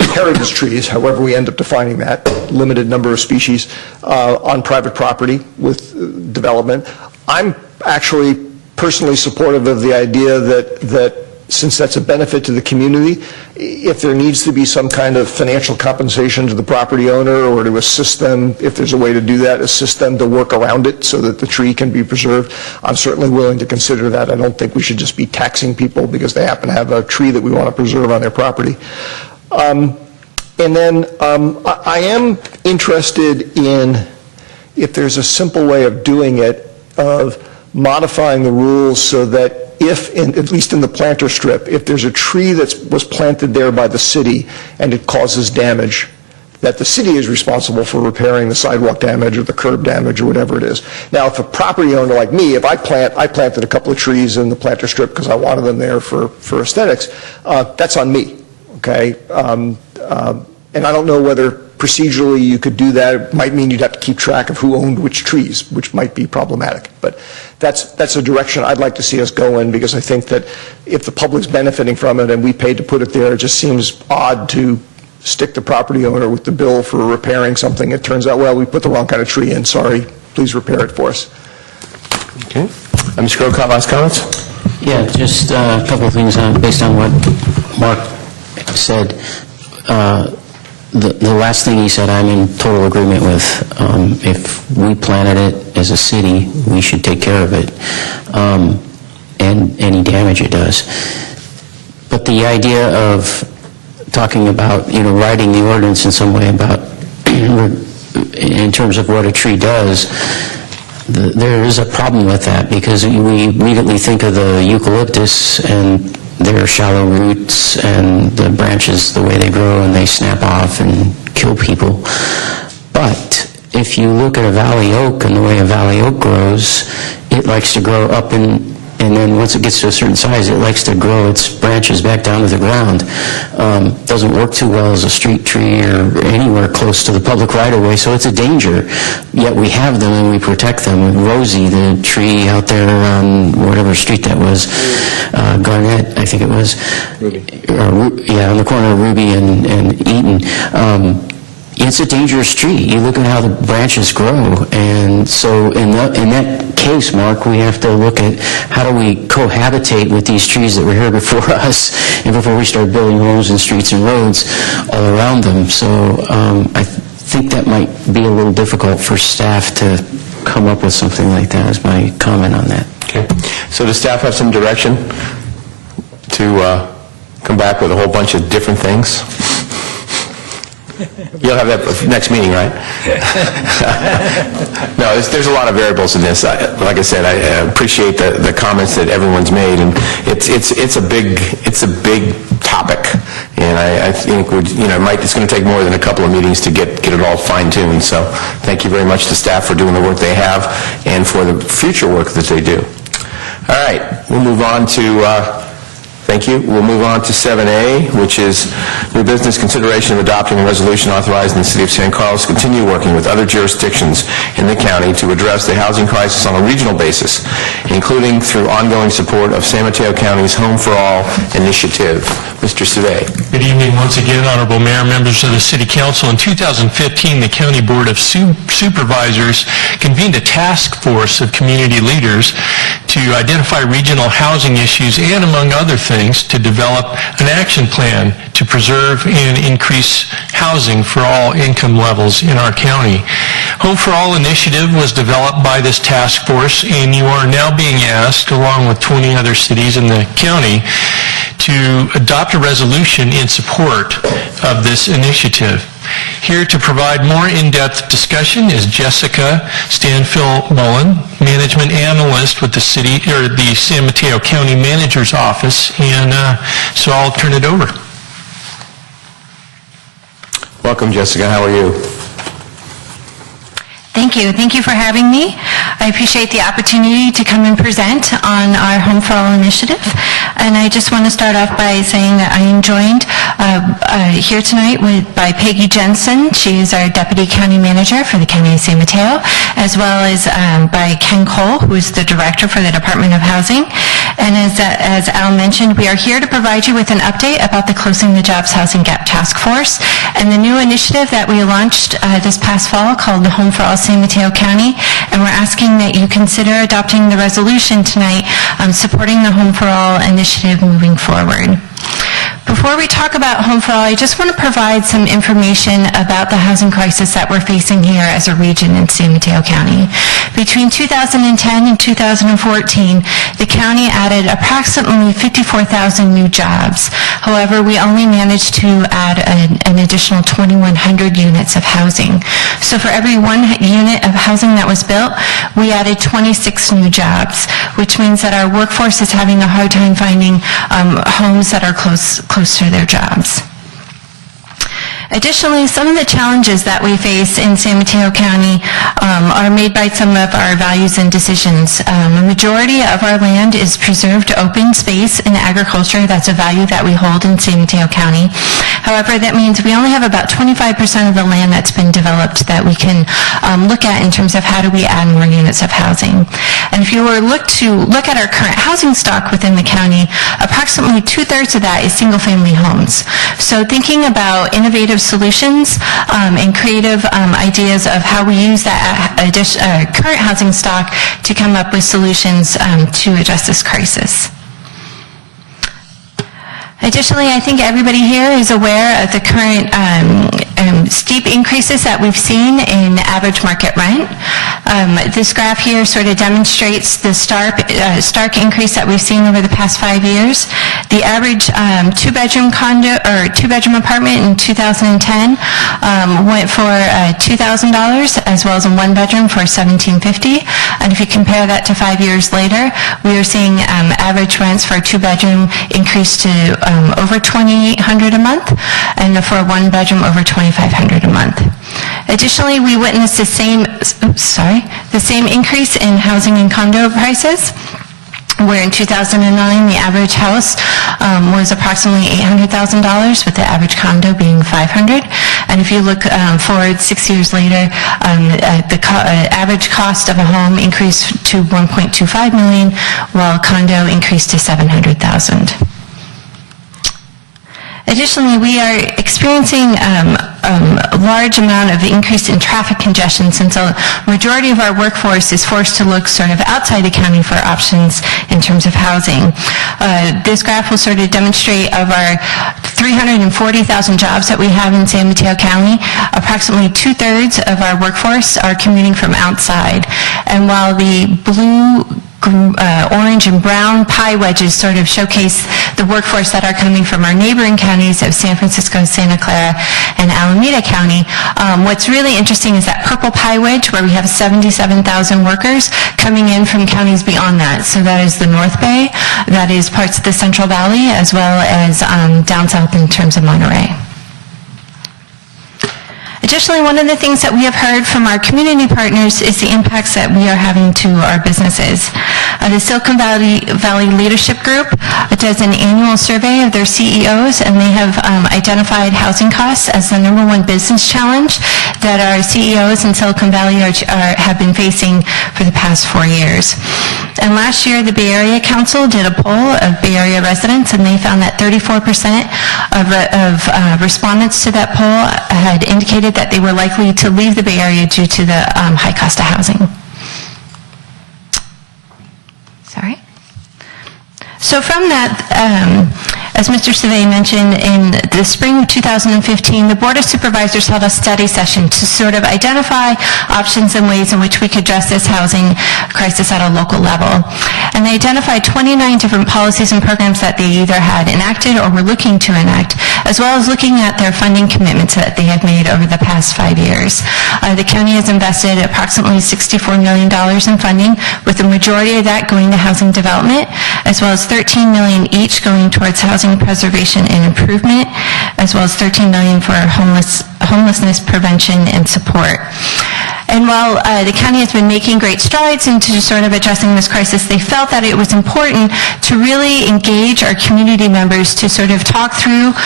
heritage trees, however we end up defining that, limited number of species on private property with development. I'm actually personally supportive of the idea that since that's a benefit to the community, if there needs to be some kind of financial compensation to the property owner or to assist them, if there's a way to do that, assist them to work around it so that the tree can be preserved, I'm certainly willing to consider that. I don't think we should just be taxing people because they happen to have a tree that we want to preserve on their property. And then I am interested in, if there's a simple way of doing it, of modifying the rules so that if, at least in the planter strip, if there's a tree that was planted there by the city and it causes damage, that the city is responsible for repairing the sidewalk damage or the curb damage or whatever it is. Now, if a property owner like me, if I planted a couple of trees in the planter strip because I wanted them there for aesthetics, that's on me, okay? And I don't know whether procedurally you could do that. It might mean you'd have to keep track of who owned which trees, which might be problematic. But that's a direction I'd like to see us go in, because I think that if the public's benefiting from it and we paid to put it there, it just seems odd to stick the property owner with the bill for repairing something. It turns out, well, we put the wrong kind of tree in. Sorry, please repair it for us. Okay. Mr. Grocott, last comments? Yeah, just a couple of things based on what Mark said. The last thing he said, I'm in total agreement with. If we planted it as a city, we should take care of it, and any damage it does. But the idea of talking about, writing the ordinance in some way about, in terms of what a tree does, there is a problem with that, because we immediately think of the eucalyptus and their shallow roots and the branches, the way they grow, and they snap off and kill people. But if you look at a valley oak and the way a valley oak grows, it likes to grow up and then once it gets to a certain size, it likes to grow its branches back down to the ground. Doesn't work too well as a street tree or anywhere close to the public right-of-way, so it's a danger. Yet we have them and we protect them. Rosie, the tree out there on whatever street that was, Garnett, I think it was. Ruby. On the corner of Ruby and Eaton. It's a dangerous tree. You look at how the branches grow, and so in that case, Mark, we have to look at how do we cohabitate with these trees that were here before us and before we start building homes and streets and roads all around them. So I think that might be a little difficult for staff to come up with something like that, is my comment on that. Okay. So does staff have some direction to come back with a whole bunch of different things? You'll have that next meeting, right? No, there's a lot of variables in this. Like I said, I appreciate the comments that everyone's made, and it's a big topic, and I think it's going to take more than a couple of meetings to get it all fine-tuned. So thank you very much to staff for doing the work they have and for the future work that they do. All right, we'll move on to. Thank you. We'll move on to 7A, which is new business consideration of adopting a resolution authorizing the City of San Carlos to continue working with other jurisdictions in the county to address the housing crisis on a regional basis, including through ongoing support of San Mateo County's Home for All initiative. Mr. Survey. Good evening once again, Honorable Mayor, members of the City Council. In 2015, the County Board of Supervisors convened a task force of community leaders to identify regional housing issues and, among other things, to develop an action plan to preserve and increase housing for all income levels in our county. Home for All initiative was developed by this task force, and you are now being asked, along with 20 other cities in the county, to adopt a resolution in support of this initiative. Here to provide more in-depth discussion is Jessica Stanfill-Mullen, Management Analyst with the San Mateo County Manager's Office, and so I'll turn it over. Welcome, Jessica. How are you? Thank you. Thank you for having me. I appreciate the opportunity to come and present on our Home for All initiative. And I just want to start off by saying that I am joined here tonight by Peggy Jensen. She is our Deputy County Manager for the County of San Mateo, as well as by Ken Cole, who is the Director for the Department of Housing. And as Al mentioned, we are here to provide you with an update about the Closing the Jobs Housing Gap Task Force and the new initiative that we launched this past fall called the Home for All San Mateo County, and we're asking that you consider adopting the resolution tonight supporting the Home for All initiative moving forward. Before we talk about Home for All, I just want to provide some information about the housing crisis that we're facing here as a region in San Mateo County. Between 2010 and 2014, the county added approximately 54,000 new jobs. However, we only managed to add an additional 2,100 units of housing. So for every one unit of housing that was built, we added 26 new jobs, which means that our workforce is having a hard time finding homes that are close to their jobs. Additionally, some of the challenges that we face in San Mateo County are made by some of our values and decisions. A majority of our land is preserved open space and agriculture. That's a value that we hold in San Mateo County. However, that means we only have about 25% of the land that's been developed that we can look at in terms of how do we add more units of housing. And if you were to look at our current housing stock within the county, approximately 2/3 of that is single-family homes. So thinking about innovative solutions and creative ideas of how we use that current housing stock to come up with solutions to address this crisis. Additionally, I think everybody here is aware of the current steep increases that we've seen in average market rent. This graph here sort of demonstrates the stark increase that we've seen over the past 5 years. The average two-bedroom apartment in 2010 went for $2,000, as well as a one-bedroom for $1,750. And if you compare that to 5 years later, we are seeing average rents for a two-bedroom increase to over $2,800 a month, and for a one-bedroom over $2,500 a month. Additionally, we witnessed the same increase in housing and condo prices, where in 2009 the average house was approximately $800,000, with the average condo being $500,000. And if you look forward 6 years later, the average cost of a home increased to $1.25 million, while a condo increased to $700,000. Additionally, we are experiencing a large amount of increase in traffic congestion, since a majority of our workforce is forced to look sort of outside the county for options in terms of housing. This graph will sort of demonstrate of our 340,000 jobs that we have in San Mateo County, approximately 2/3 of our workforce are commuting from outside. And while the blue, orange and brown pie wedges sort of showcase the workforce that are coming from our neighboring counties of San Francisco, Santa Clara, and Alameda County. What's really interesting is that purple pie wedge, where we have 77,000 workers coming in from counties beyond that. So that is the North Bay, that is parts of the Central Valley, as well as down south in terms of Monterey. Additionally, one of the things that we have heard from our community partners is the impacts that we are having to our businesses. The Silicon Valley Leadership Group does an annual survey of their CEOs, and they have identified housing costs as the #1 business challenge that our CEOs in Silicon Valley have been facing for the past 4 years. And last year, the Bay Area Council did a poll of Bay Area residents, and they found that 34% of respondents to that poll had indicated that they were likely to leave the Bay Area due to the high cost of housing. Sorry. So from that, as Mr. Savay mentioned, in the spring of 2015, the Board of Supervisors held a study session to sort of identify options and ways in which we could address this housing crisis at a local level. And they identified 29 different policies and programs that they either had enacted or were looking to enact, as well as looking at their funding commitments that they had made over the past 5 years. The county has invested approximately $64 million in funding, with the majority of that going to housing development, as well as $13 million each going towards housing preservation and improvement, as well as $13 million for homelessness prevention and support. And while the county has been making great strides into sort of addressing this crisis, they felt that it was important to really engage our community members to sort of talk through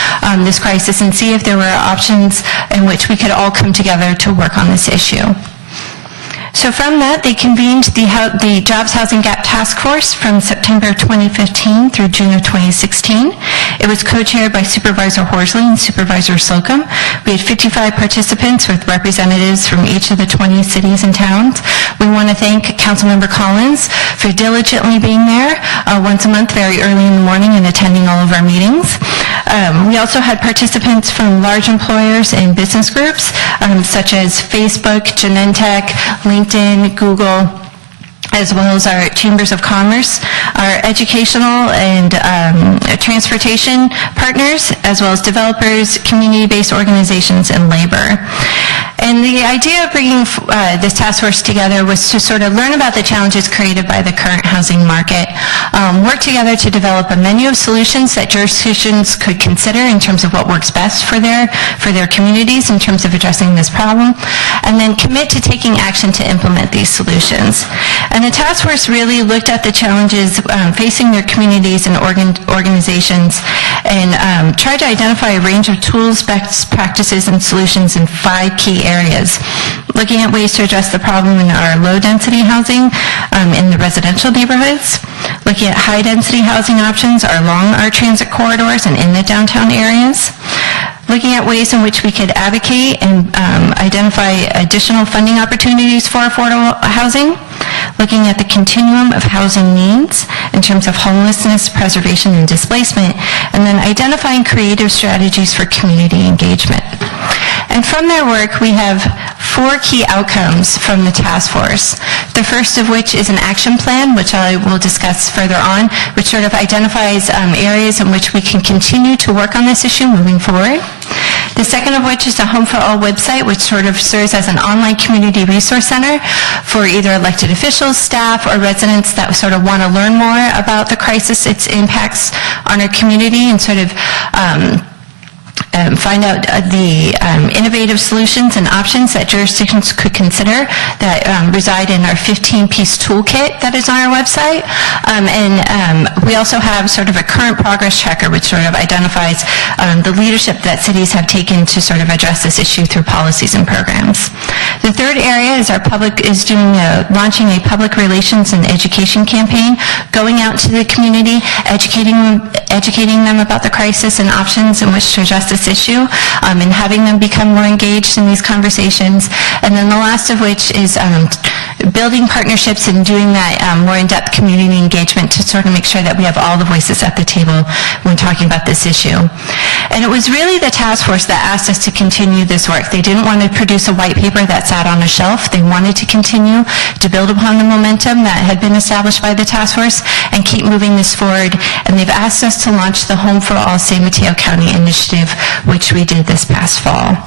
this crisis and see if there were options in which we could all come together to work on this issue. So from that, they convened the Jobs Housing Gap Task Force from September 2015 through June of 2016. It was co-chaired by Supervisor Horsley and Supervisor Slocum. We had 55 participants with representatives from each of the 20 cities and towns. We want to thank Councilmember Collins for diligently being there once a month, very early in the morning, and attending all of our meetings. We also had participants from large employers and business groups, such as Facebook, Genentech, LinkedIn, Google, as well as our chambers of commerce, our educational and transportation partners, as well as developers, community-based organizations, and labor. And the idea of bringing this task force together was to sort of learn about the challenges created by the current housing market, work together to develop a menu of solutions that jurisdictions could consider in terms of what works best for their communities in terms of addressing this problem, and then commit to taking action to implement these solutions. And the task force really looked at the challenges facing their communities and organizations and tried to identify a range of tools, best practices, and solutions in 5 key areas. Looking at ways to address the problem in our low-density housing in the residential neighborhoods, looking at high-density housing options along our transit corridors and in the downtown areas, looking at ways in which we could advocate and identify additional funding opportunities for affordable housing, looking at the continuum of housing needs in terms of homelessness, preservation, and displacement, and then identifying creative strategies for community engagement. And from their work, we have 4 key outcomes from the task force. The first of which is an action plan, which I will discuss further on, which sort of identifies areas in which we can continue to work on this issue moving forward. The second of which is the Home for All website, which sort of serves as an online community resource center for either elected officials, staff, or residents that sort of want to learn more about the crisis, its impacts on our community, and sort of find out the innovative solutions and options that jurisdictions could consider that reside in our 15-piece toolkit that is on our website. And we also have sort of a current progress tracker, which sort of identifies the leadership that cities have taken to sort of address this issue through policies and programs. The third area is launching a public relations and education campaign, going out to the community, educating them about the crisis and options in which to address this issue, and having them become more engaged in these conversations. And then the last of which is building partnerships and doing that more in-depth community engagement to sort of make sure that we have all the voices at the table when talking about this issue. And it was really the task force that asked us to continue this work. They didn't want to produce a white paper that sat on a shelf. They wanted to continue to build upon the momentum that had been established by the task force and keep moving this forward. And they've asked us to launch the Home for All San Mateo County initiative, which we did this past fall.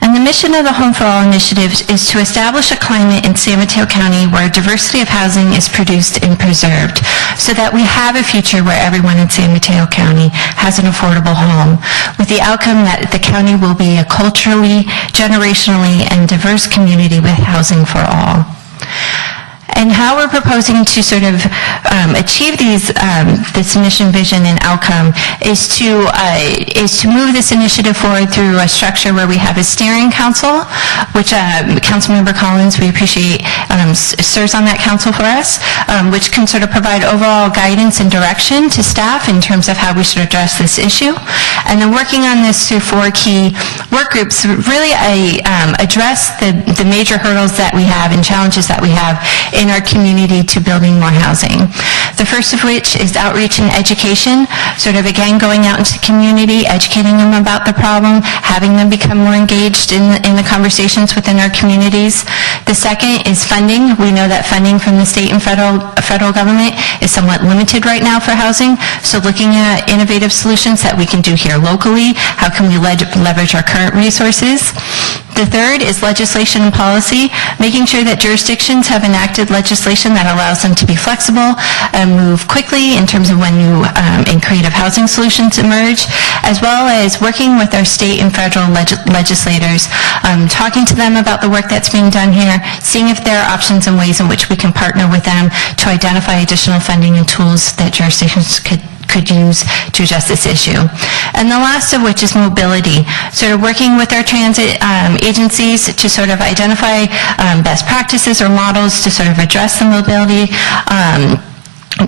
And the mission of the Home for All initiative is to establish a climate in San Mateo County where diversity of housing is produced and preserved, so that we have a future where everyone in San Mateo County has an affordable home, with the outcome that the county will be a culturally, generationally, and diverse community with housing for all. And how we're proposing to sort of achieve this mission, vision, and outcome is to move this initiative forward through a structure where we have a steering council, which Councilmember Collins, we appreciate, serves on that council for us, which can sort of provide overall guidance and direction to staff in terms of how we should address this issue. And then working on this through 4 key work groups, really address the major hurdles that we have and challenges that we have in our community to building more housing. The first of which is outreach and education, sort of again going out into the community, educating them about the problem, having them become more engaged in the conversations within our communities. The second is funding. We know that funding from the state and federal government is somewhat limited right now for housing, so looking at innovative solutions that we can do here locally. How can we leverage our current resources? The third is legislation and policy, making sure that jurisdictions have enacted legislation that allows them to be flexible and move quickly in terms of when new and creative housing solutions emerge, as well as working with our state and federal legislators, talking to them about the work that's being done here, seeing if there are options and ways in which we can partner with them to identify additional funding and tools that jurisdictions could use to address this issue. And the last of which is mobility, sort of working with our transit agencies to sort of identify best practices or models to sort of address the mobility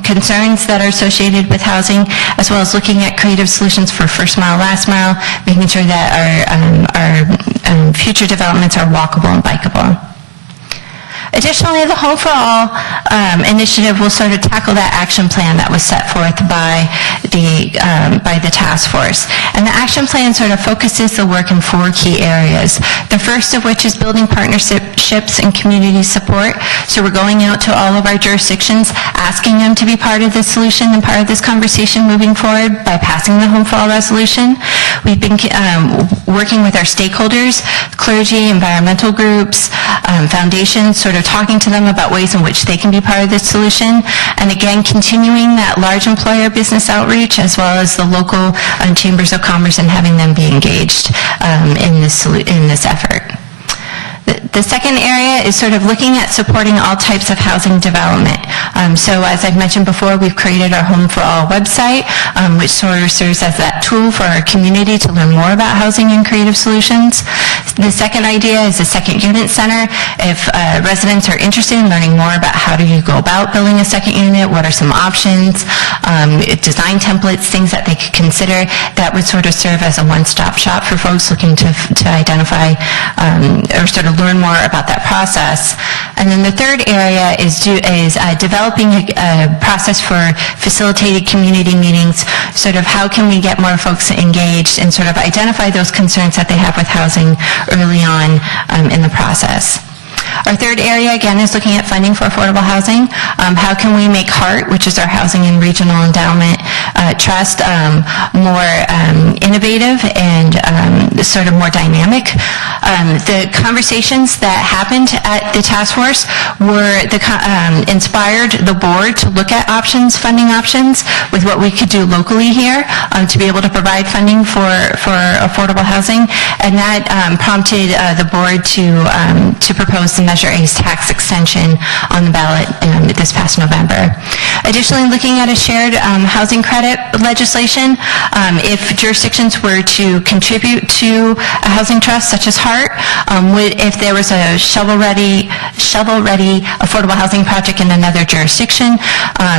concerns that are associated with housing, as well as looking at creative solutions for first mile, last mile, making sure that our future developments are walkable and bikeable. Additionally, the Home for All initiative will sort of tackle that action plan that was set forth by the task force. And the action plan sort of focuses the work in 4 key areas. The first of which is building partnerships and community support. So we're going out to all of our jurisdictions, asking them to be part of this solution and part of this conversation moving forward by passing the Home for All resolution. We've been working with our stakeholders, clergy, environmental groups, foundations, sort of talking to them about ways in which they can be part of this solution, and again continuing that large employer business outreach as well as the local chambers of commerce and having them be engaged in this effort. The second area is sort of looking at supporting all types of housing development. So as I've mentioned before, we've created our Home for All website, which sort of serves as that tool for our community to learn more about housing and creative solutions. The second idea is a second unit center. If residents are interested in learning more about how do you go about building a second unit, what are some options, design templates, things that they could consider, that would sort of serve as a one-stop shop for folks looking to identify or sort of learn more about that process. And then the third area is developing a process for facilitated community meetings, sort of how can we get more folks engaged and sort of identify those concerns that they have with housing early on in the process. Our third area, again, is looking at funding for affordable housing. How can we make HEART, which is our Housing and Regional Endowment Trust, more innovative and sort of more dynamic? The conversations that happened at the task force inspired the board to look at funding options with what we could do locally here to be able to provide funding for affordable housing, and that prompted the board to propose the Measure A's tax extension on the ballot this past November. Additionally, looking at a shared housing credit legislation, if jurisdictions were to contribute to a housing trust such as HEART, if there was a shovel-ready affordable housing project in another jurisdiction,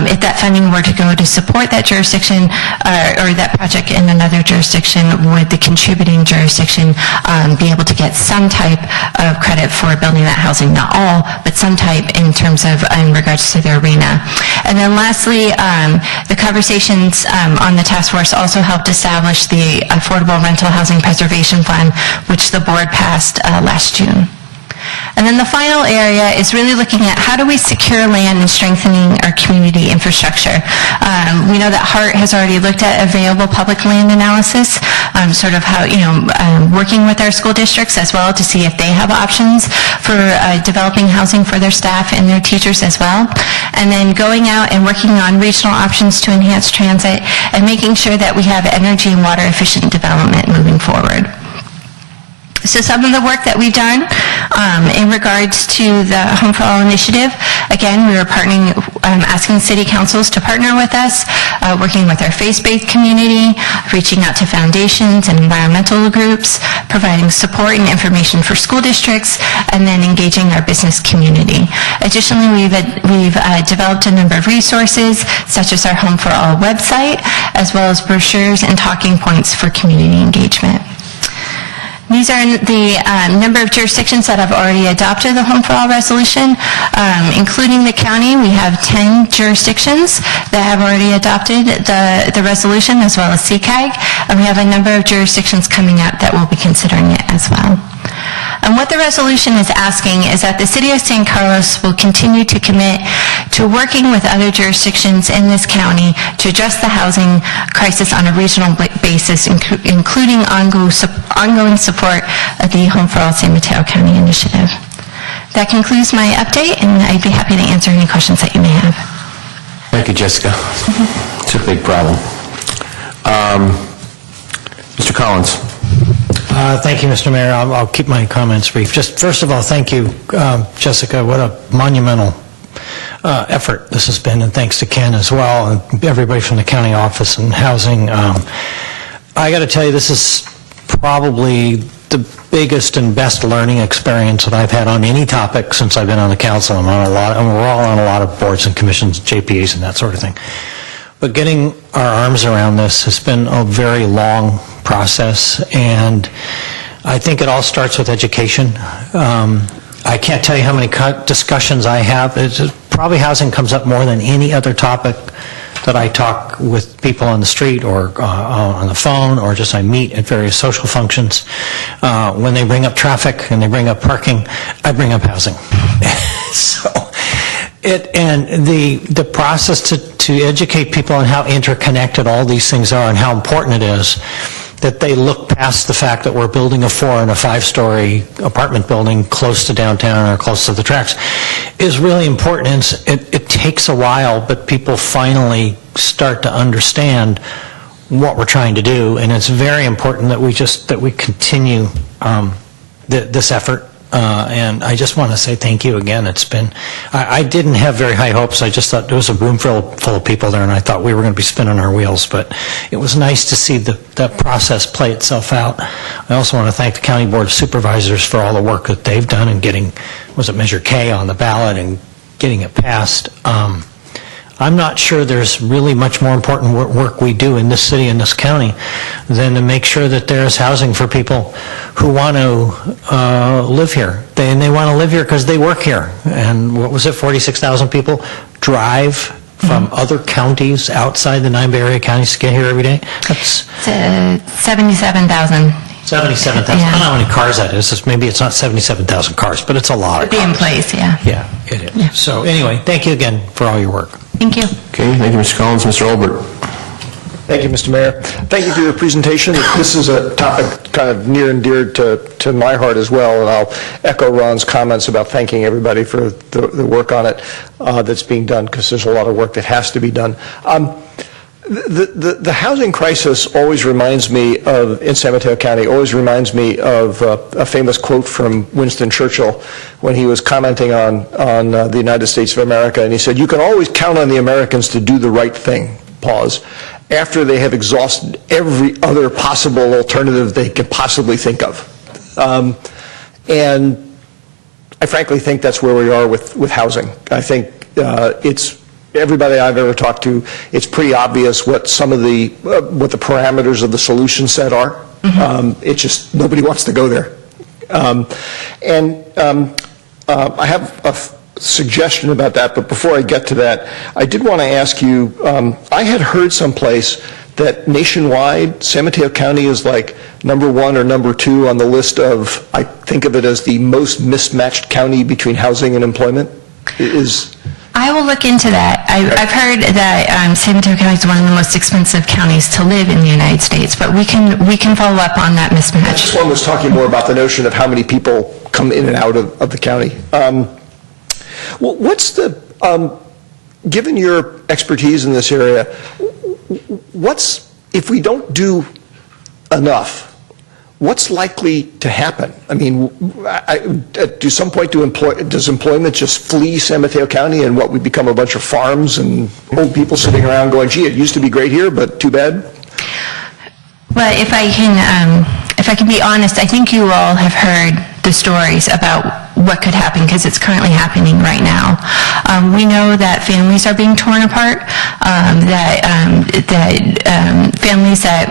if that funding were to go to support that jurisdiction or that project in another jurisdiction, would the contributing jurisdiction be able to get some type of credit for building that housing? Not all, but some type in regards to their arena. And then lastly, the conversations on the task force also helped establish the Affordable Rental Housing Preservation Fund, which the board passed last June. And then the final area is really looking at how do we secure land and strengthening our community infrastructure. We know that HEART has already looked at available public land analysis, sort of how, working with our school districts as well to see if they have options for developing housing for their staff and their teachers as well. And then going out and working on regional options to enhance transit and making sure that we have energy and water efficient development moving forward. So some of the work that we've done in regards to the Home for All initiative, again, we were partnering, asking city councils to partner with us, working with our faith-based community, reaching out to foundations and environmental groups, providing support and information for school districts, and then engaging our business community. Additionally, we've developed a number of resources, such as our Home for All website, as well as brochures and talking points for community engagement. These are the number of jurisdictions that have already adopted the Home for All resolution, including the county. We have 10 jurisdictions that have already adopted the resolution, as well as CCAG, and we have a number of jurisdictions coming up that will be considering it as well. And what the resolution is asking is that the City of San Carlos will continue to commit to working with other jurisdictions in this county to address the housing crisis on a regional basis, including ongoing support of the Home for All San Mateo County initiative. That concludes my update, and I'd be happy to answer any questions that you may have. Thank you, Jessica. It's a big problem. Mr. Collins. Thank you, Mr. Mayor. I'll keep my comments brief. Just first of all, thank you, Jessica. What a monumental effort this has been, and thanks to Ken as well, and everybody from the county office and housing. I got to tell you, this is probably the biggest and best learning experience that I've had on any topic since I've been on the council. I'm on a lot, and we're all on a lot of boards and commissions, JPAs, and that sort of thing. But getting our arms around this has been a very long process, and I think it all starts with education. I can't tell you how many discussions I have. Probably housing comes up more than any other topic that I talk with people on the street or on the phone, or just I meet at various social functions. When they bring up traffic and they bring up parking, I bring up housing. So, the process to educate people on how interconnected all these things are and how important it is that they look past the fact that we're building a 4- and 5-story apartment building close to downtown or close to the tracks is really important. It takes a while, but people finally start to understand what we're trying to do, and it's very important that we continue this effort. And I just want to say thank you again. It's been, I didn't have very high hopes. I just thought there was a room full of people there, and I thought we were going to be spinning our wheels. But it was nice to see that process play itself out. I also want to thank the County Board of Supervisors for all the work that they've done in getting, was it Measure K on the ballot and getting it passed. I'm not sure there's really much more important work we do in this city and this county than to make sure that there's housing for people who want to live here. They want to live here because they work here. And what was it, 46,000 people drive from other counties outside the 9 Bay Area counties to get here every day? That's 77,000. 77,000. Yeah. I don't know how many cars that is. Maybe it's not 77,000 cars, but it's a lot of Be in cars. place, yeah. Yeah, it is. Yeah. So anyway, thank you again for all your work. Thank you. Okay, thank you, Mr. Collins. Mr. Olbert. Thank you, Mr. Mayor. Thank you for your presentation. This is a topic kind of near and dear to my heart as well, and I'll echo Ron's comments about thanking everybody for the work on it that's being done, because there's a lot of work that has to be done. The housing crisis always reminds me of, in San Mateo County, always reminds me of a famous quote from Winston Churchill when he was commenting on the United States of America, and he said, "You can always count on the Americans to do the right thing," pause, after they have exhausted every other possible alternative they can possibly think of. And I frankly think that's where we are with housing. I think it's everybody I've ever talked to, it's pretty obvious what some of what the parameters of the solution set are. It's just nobody wants to go there. I have a suggestion about that, but before I get to that, I did want to ask you, I had heard someplace that nationwide, San Mateo County is like number 1 or number 2 on the list of, I think of it as the most mismatched county between housing and employment. I will look into that. I've heard that San Mateo County is one of the most expensive counties to live in the United States, but we can follow up on that mismatch. This one was talking more about the notion of how many people come in and out of the county. What's the, given your expertise in this area, if we don't do enough, what's likely to happen? I mean, at some point, does employment just flee San Mateo County, and we become a bunch of farms and old people sitting around going, gee, it used to be great here, but too bad? Well, if I can be honest, I think you all have heard the stories about what could happen, because it's currently happening right now. We know that families are being torn apart, that families that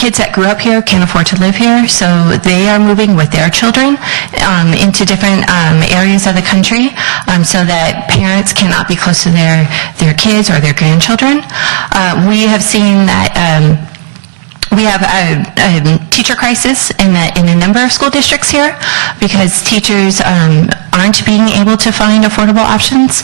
kids that grew up here can't afford to live here, so they are moving with their children into different areas of the country so that parents cannot be close to their kids or their grandchildren. We have seen that we have a teacher crisis in a number of school districts here because teachers aren't being able to find affordable options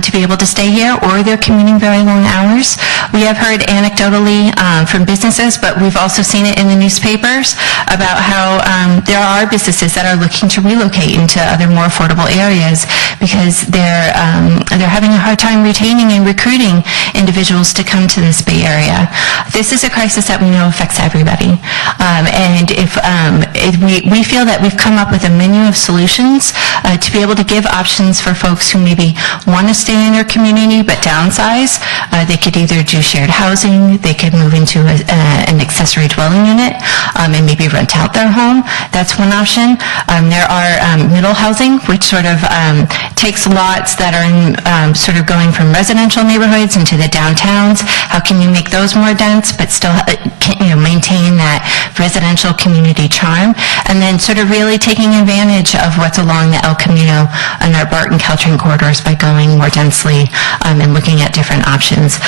to be able to stay here, or they're commuting very long hours. We have heard anecdotally from businesses, but we've also seen it in the newspapers about how there are businesses that are looking to relocate into other more affordable areas because they're having a hard time retaining and recruiting individuals to come to this Bay Area. This is a crisis that we know affects everybody. And if we feel that we've come up with a menu of solutions to be able to give options for folks who maybe want to stay in their community but downsize. They could either do shared housing, they could move into an accessory dwelling unit and maybe rent out their home. That's one option. There are middle housing, which sort of takes lots that are sort of going from residential neighborhoods into the downtowns. How can you make those more dense but still maintain that residential community charm? And then sort of really taking advantage of what's along the El Camino and our Barton Caltrain corridors by going more densely and looking at different options.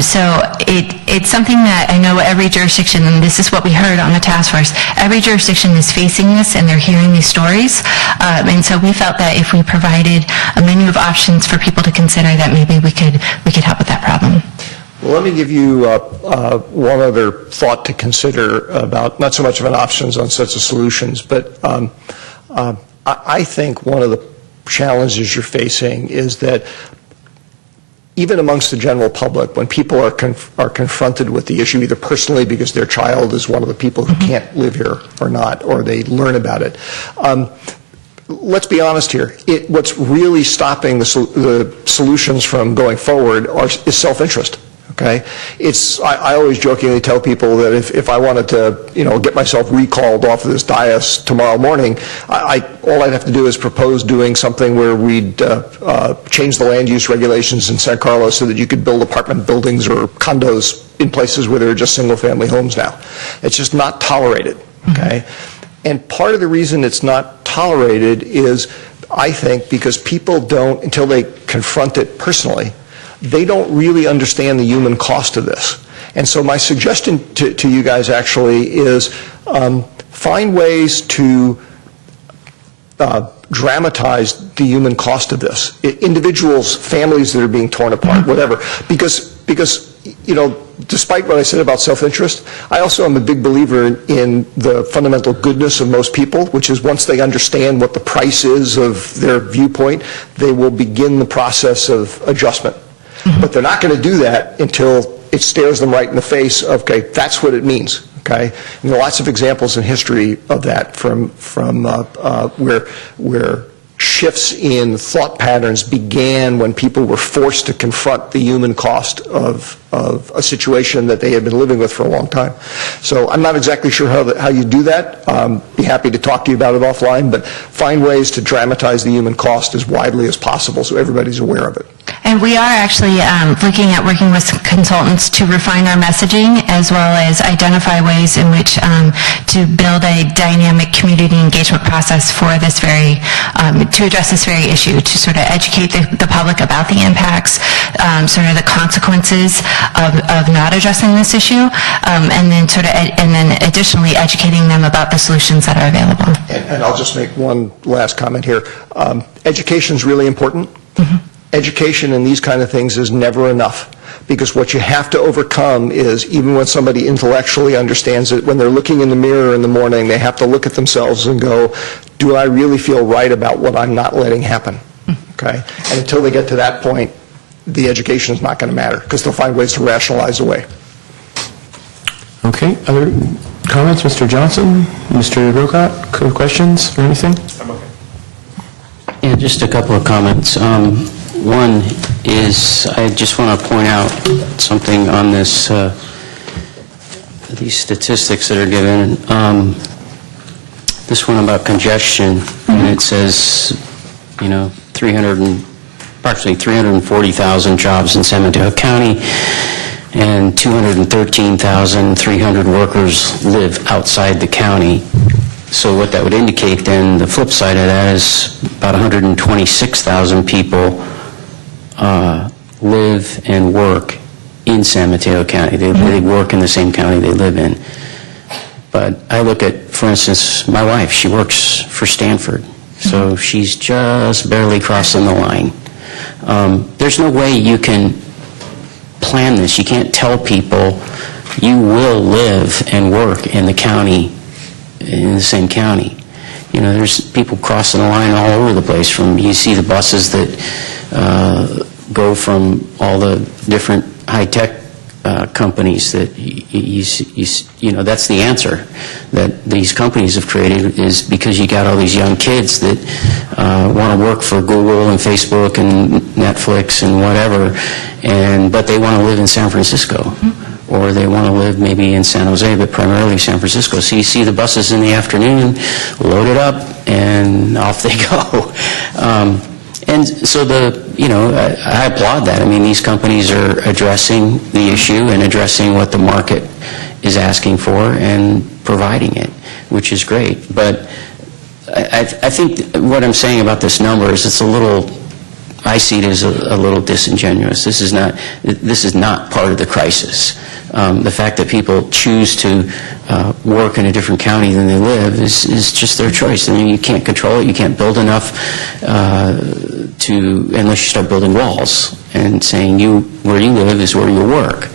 So it's something that I know every jurisdiction, and this is what we heard on the task force, every jurisdiction is facing this and they're hearing these stories. And so we felt that if we provided a menu of options for people to consider, that maybe we could help with that problem. Well, let me give you one other thought to consider about not so much of an options on sets of solutions, but I think one of the challenges you're facing is that even amongst the general public, when people are confronted with the issue, either personally because their child is one of the people who can't live here or not, or they learn about it, let's be honest here. What's really stopping the solutions from going forward is self-interest. Okay, I always jokingly tell people that if I wanted to, get myself recalled off of this dais tomorrow morning, all I'd have to do is propose doing something where we'd change the land use regulations in San Carlos so that you could build apartment buildings or condos in places where there are just single-family homes now. It's just not tolerated. Okay, and part of the reason it's not tolerated is, I think, because people don't, until they confront it personally, they don't really understand the human cost of this. And so my suggestion to you guys actually is find ways to dramatize the human cost of this. Individuals, families that are being torn apart, whatever. Because despite what I said about self-interest, I also am a big believer in the fundamental goodness of most people, which is once they understand what the price is of their viewpoint, they will begin the process of adjustment. But they're not going to do that until it stares them right in the face of, okay, that's what it means. Okay, and there are lots of examples in history of that from where shifts in thought patterns began when people were forced to confront the human cost of a situation that they had been living with for a long time. So I'm not exactly sure how you do that. Be happy to talk to you about it offline, but find ways to dramatize the human cost as widely as possible so everybody's aware of it. And we are actually looking at working with consultants to refine our messaging as well as identify ways in which to build a dynamic community engagement process for this to address this very issue, to sort of educate the public about the impacts, sort of the consequences of not addressing this issue, and then additionally educating them about the solutions that are available. And I'll just make one last comment here. Education is really important. Education in these kind of things is never enough, because what you have to overcome is, even when somebody intellectually understands it, when they're looking in the mirror in the morning, they have to look at themselves and go, do I really feel right about what I'm not letting happen? Okay? And until they get to that point, the education is not going to matter, because they'll find ways to rationalize away. Okay, other comments? Mr. Johnson, Mr. Grocott, questions or anything? Yeah, just a couple of comments. One is, I just want to point out something on this, these statistics that are given. This one about congestion, and it says, approximately 340,000 jobs in San Mateo County, and 213,300 workers live outside the county. So what that would indicate then, the flip side of that is about 126,000 people live and work in San Mateo County. They work in the same county they live in. But I look at, for instance, my wife. She works for Stanford, so she's just barely crossing the line. There's no way you can plan this. You can't tell people you will live and work in the county, in the same county. You know, there's people crossing the line all over the place. You see the buses that go from all the different high-tech companies that you know, that's the answer that these companies have created, is because you got all these young kids that want to work for Google and Facebook and Netflix and whatever, but they want to live in San Francisco. Or they want to live maybe in San Jose, but primarily San Francisco. So you see the buses in the afternoon, loaded up, and off they go. And so I applaud that. I mean, these companies are addressing the issue and addressing what the market is asking for and providing it, which is great. But I think what I'm saying about this number is I see it as a little disingenuous. This is not part of the crisis. The fact that people choose to work in a different county than they live is just their choice. I mean, you can't control it. You can't build enough unless you start building walls and saying where you live is where you work.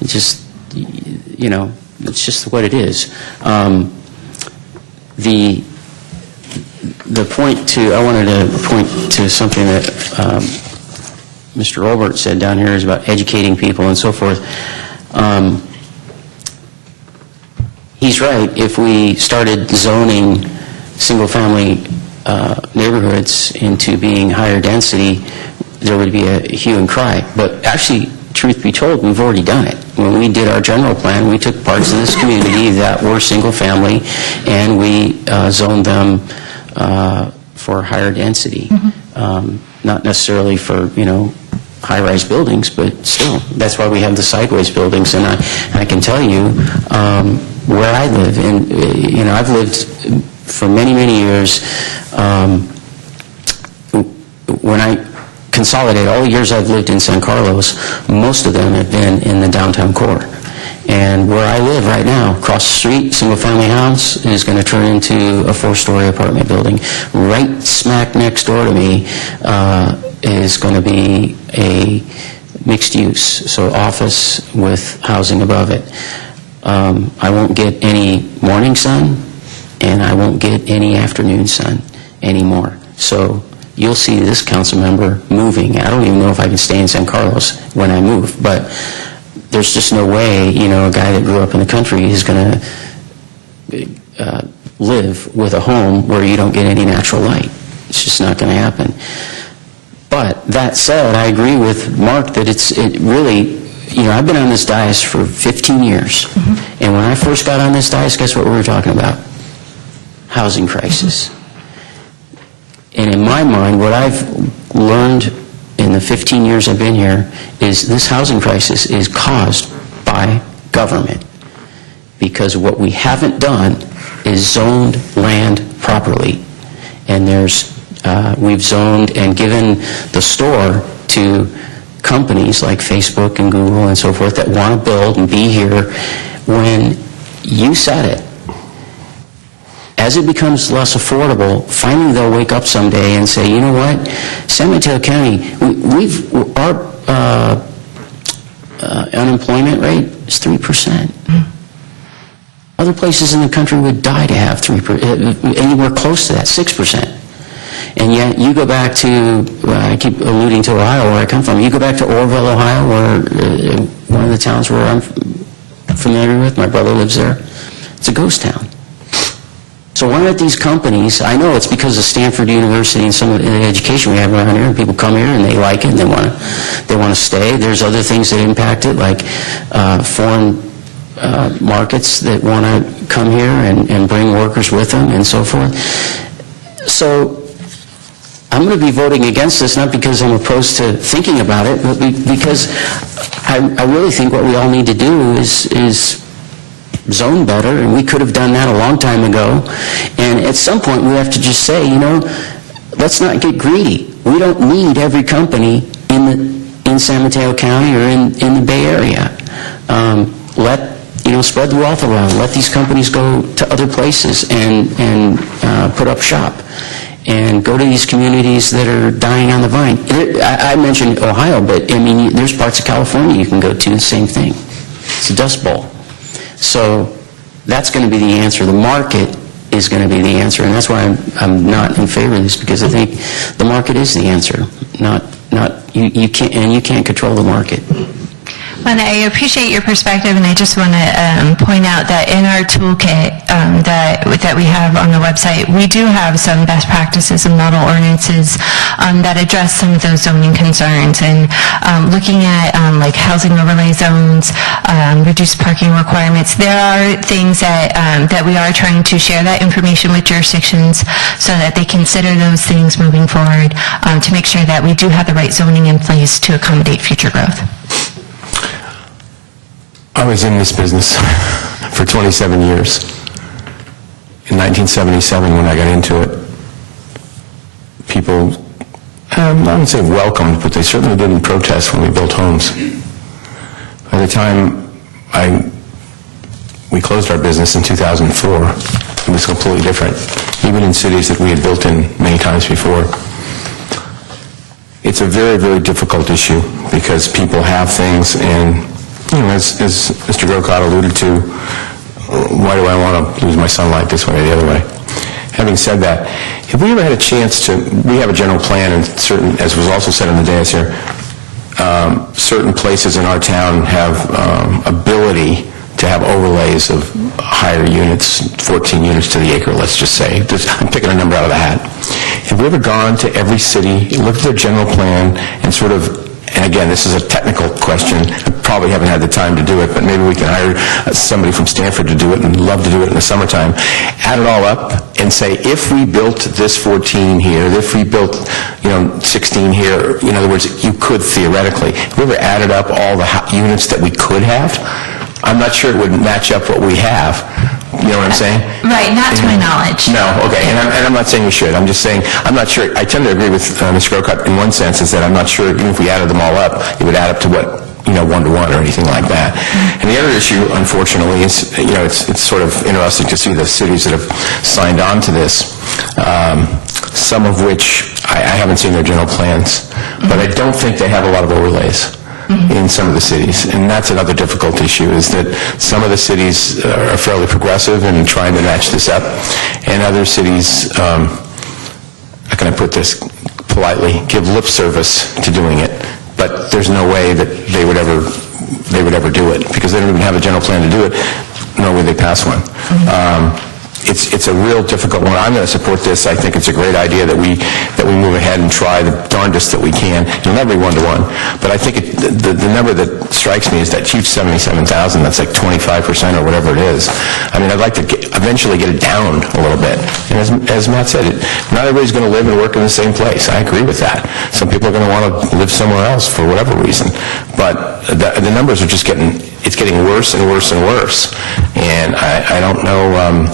It's just, it's just what it is. I wanted to point to something that Mr. Olbert said down here, is about educating people and so forth. He's right. If we started zoning single-family neighborhoods into being higher density, there would be a hue and cry. But actually, truth be told, we've already done it. When we did our general plan, we took parts of this community that were single-family, and we zoned them for higher density. Not necessarily for, high-rise buildings, but still, that's why we have the sideways buildings. And I can tell you where I live, and I've lived for many, many years. When I consolidate all the years I've lived in San Carlos, most of them have been in the downtown core. And where I live right now, across the street, single-family house is going to turn into a 4-story apartment building. Right smack next door to me is going to be a mixed use, so office with housing above it. I won't get any morning sun, and I won't get any afternoon sun anymore. So you'll see this council member moving. I don't even know if I can stay in San Carlos when I move, but there's just no way, a guy that grew up in the country is going to live with a home where you don't get any natural light. It's just not going to happen. But that said, I agree with Mark that it really, I've been on this dais for 15 years. And when I first got on this dais, guess what we were talking about? Housing crisis. And in my mind, what I've learned in the 15 years I've been here is this housing crisis is caused by government, because what we haven't done is zoned land properly. And we've zoned and given the store to companies like Facebook and Google and so forth that want to build and be here. When you said it, as it becomes less affordable, finally they'll wake up someday and say, you know what, San Mateo County, our unemployment rate is 3%. Other places in the country would die to have 3%, anywhere close to that, 6%. And yet you go back to, I keep alluding to Ohio, where I come from, you go back to Orville, Ohio, where one of the towns where I'm familiar with, my brother lives there, it's a ghost town. So why aren't these companies, I know it's because of Stanford University and some of the education we have around here, and people come here and they like it and they want to stay. There's other things that impact it, like foreign markets that want to come here and bring workers with them and so forth. So I'm going to be voting against this, not because I'm opposed to thinking about it, but because I I really think what we all need to do is zone better, and we could have done that a long time ago. And at some point, we have to just say, let's not get greedy. We don't need every company in San Mateo County or in the Bay Area. Spread the wealth around. Let these companies go to other places and put up shop. And go to these communities that are dying on the vine. I mentioned Ohio, but I mean, there's parts of California you can go to, the same thing. It's a dust bowl. So that's going to be the answer. The market is going to be the answer, and that's why I'm not in favor of this, because I think the market is the answer. You can't control the market. And I appreciate your perspective, and I just want to point out that in our toolkit that we have on the website, we do have some best practices and model ordinances that address some of those zoning concerns, and looking at like housing overlay zones, reduced parking requirements. There are things that we are trying to share that information with jurisdictions so that they consider those things moving forward to make sure that we do have the right zoning in place to accommodate future growth. I was in this business for 27 years. In 1977, when I got into it, people, I wouldn't say welcomed, but they certainly didn't protest when we built homes. By the time we closed our business in 2004, it was completely different, even in cities that we had built in many times before. It's a very, very difficult issue because people have things, and as Mr. Grocott alluded to, why do I want to lose my sunlight this way or the other way? Having said that, if we ever had a chance to, we have a general plan, and certain, as was also said on the dais here, certain places in our town have ability to have overlays of higher units, 14 units to the acre, let's just say. I'm picking a number out of the hat. Have we ever gone to every city, looked at their general plan, and sort of, and again, this is a technical question, I probably haven't had the time to do it, but maybe we can hire somebody from Stanford to do it, and love to do it in the summertime, add it all up and say, if we built this 14 here, if we built 16 here, in other words, you could theoretically, if we ever added up all the units that we could have, I'm not sure it would match up what we have. You know what I'm saying? Right, not to my knowledge. No, okay, and I'm not saying we should. I'm just saying, I'm not sure. I tend to agree with Mr. Grocott in one sense, is that I'm not sure, even if we added them all up, it would add up to what, one-to-one or anything like that. And the other issue, unfortunately, is, it's sort of interesting to see the cities that have signed on to this, some of which I haven't seen their general plans, but I don't think they have a lot of overlays in some of the cities, and that's another difficult issue, is that some of the cities are fairly progressive in trying to match this up, and other cities, how can I put this politely, give lip service to doing it, but there's no way that they would ever do it, because they don't even have a general plan to do it, nor would they pass one. It's a real difficult one. I'm going to support this. I think it's a great idea that we move ahead and try the darndest that we can. It'll never be one-to-one, but I think the number that strikes me is that huge 77,000. That's like 25% or whatever it is. I mean, I'd like to eventually get it down a little bit. And as Matt said, not everybody's going to live and work in the same place. I agree with that. Some people are going to want to live somewhere else for whatever reason, but the numbers are just getting worse and worse and worse. And I don't know.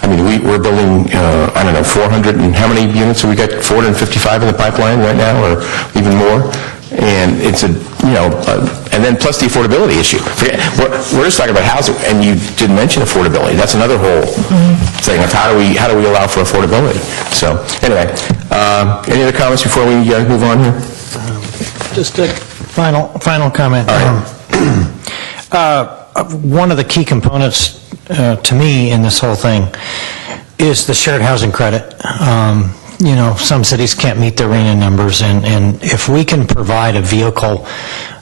I mean, we're building, 400, and how many units have we got? 455 in the pipeline right now, or even more? And it's and then plus the affordability issue. We're just talking about housing, and you didn't mention affordability. That's another whole thing of how do we allow for affordability? So, anyway, any other comments before we move on here? Just a final comment. One of the key components to me in this whole thing is the shared housing credit. Some cities can't meet their RHNA numbers, and if we can provide a vehicle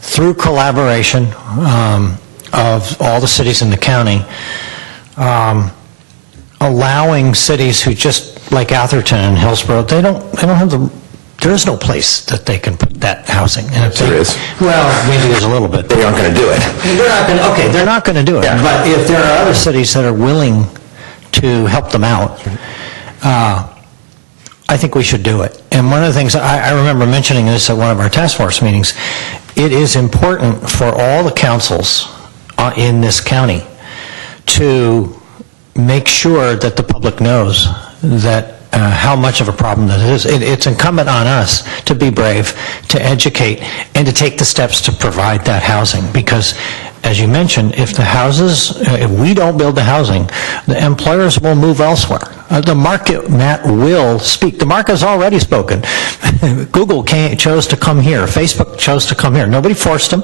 through collaboration of all the cities in the county, allowing cities who, just like Atherton and Hillsborough, they don't have there is no place that they can put that housing. And there is. Well, maybe there's a little bit. They aren't going to do it. They're not going to do it. Yeah. But if there are other cities that are willing to help them out, I think we should do it. And one of the things, I remember mentioning this at one of our task force meetings, it is important for all the councils in this county to make sure that the public knows that how much of a problem that is. It's incumbent on us to be brave, to educate, and to take the steps to provide that housing. Because, as you mentioned, if we don't build the housing, the employers will move elsewhere. The market, Matt, will speak. The market has already spoken. Google chose to come here. Facebook chose to come here. Nobody forced them.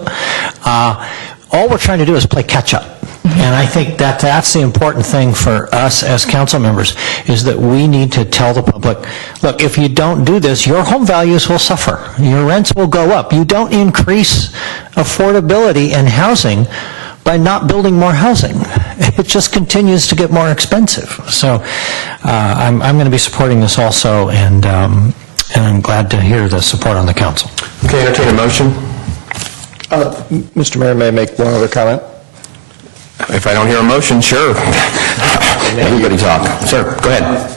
All we're trying to do is play catch up. And I think that that's the important thing for us as council members, is that we need to tell the public, look, if you don't do this, your home values will suffer. Your rents will go up. You don't increase affordability in housing by not building more housing. It just continues to get more expensive. So I'm going to be supporting this also, and I'm glad to hear the support on the council. Okay, entertain a motion. Mr. Mayor, may I make one other comment? If I don't hear a motion, sure. Anybody talk. Sir, go ahead.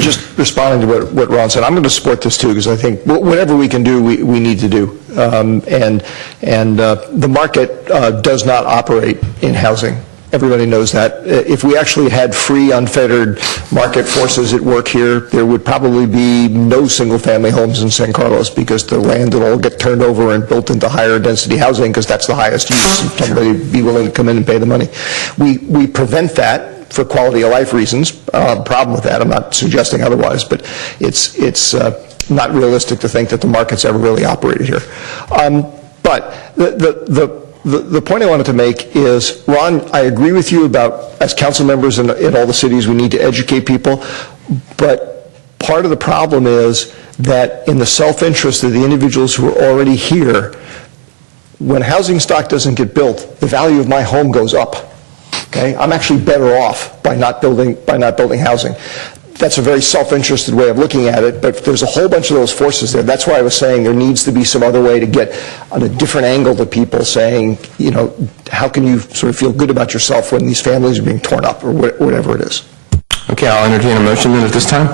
Just responding to what Ron said, I'm going to support this too, because I think whatever we can do, we need to do. And the market does not operate in housing. Everybody knows that. If we actually had free, unfettered market forces at work here, there would probably be no single-family homes in San Carlos, because the land will all get turned over and built into higher density housing, because that's the highest use. Somebody would be willing to come in and pay the money. We prevent that for quality of life reasons. Problem with that, I'm not suggesting otherwise, but it's not realistic to think that the market's ever really operated here. But the point I wanted to make is, Ron, I agree with you about, as council members in all the cities, we need to educate people, but part of the problem is that in the self-interest of the individuals who are already here, when housing stock doesn't get built, the value of my home goes up. Okay? I'm actually better off by not building housing. That's a very self-interested way of looking at it, but there's a whole bunch of those forces there. That's why I was saying there needs to be some other way to get on a different angle to people, saying, you know, how can you sort of feel good about yourself when these families are being torn up, or whatever it is. Okay, I'll entertain a motion then at this time.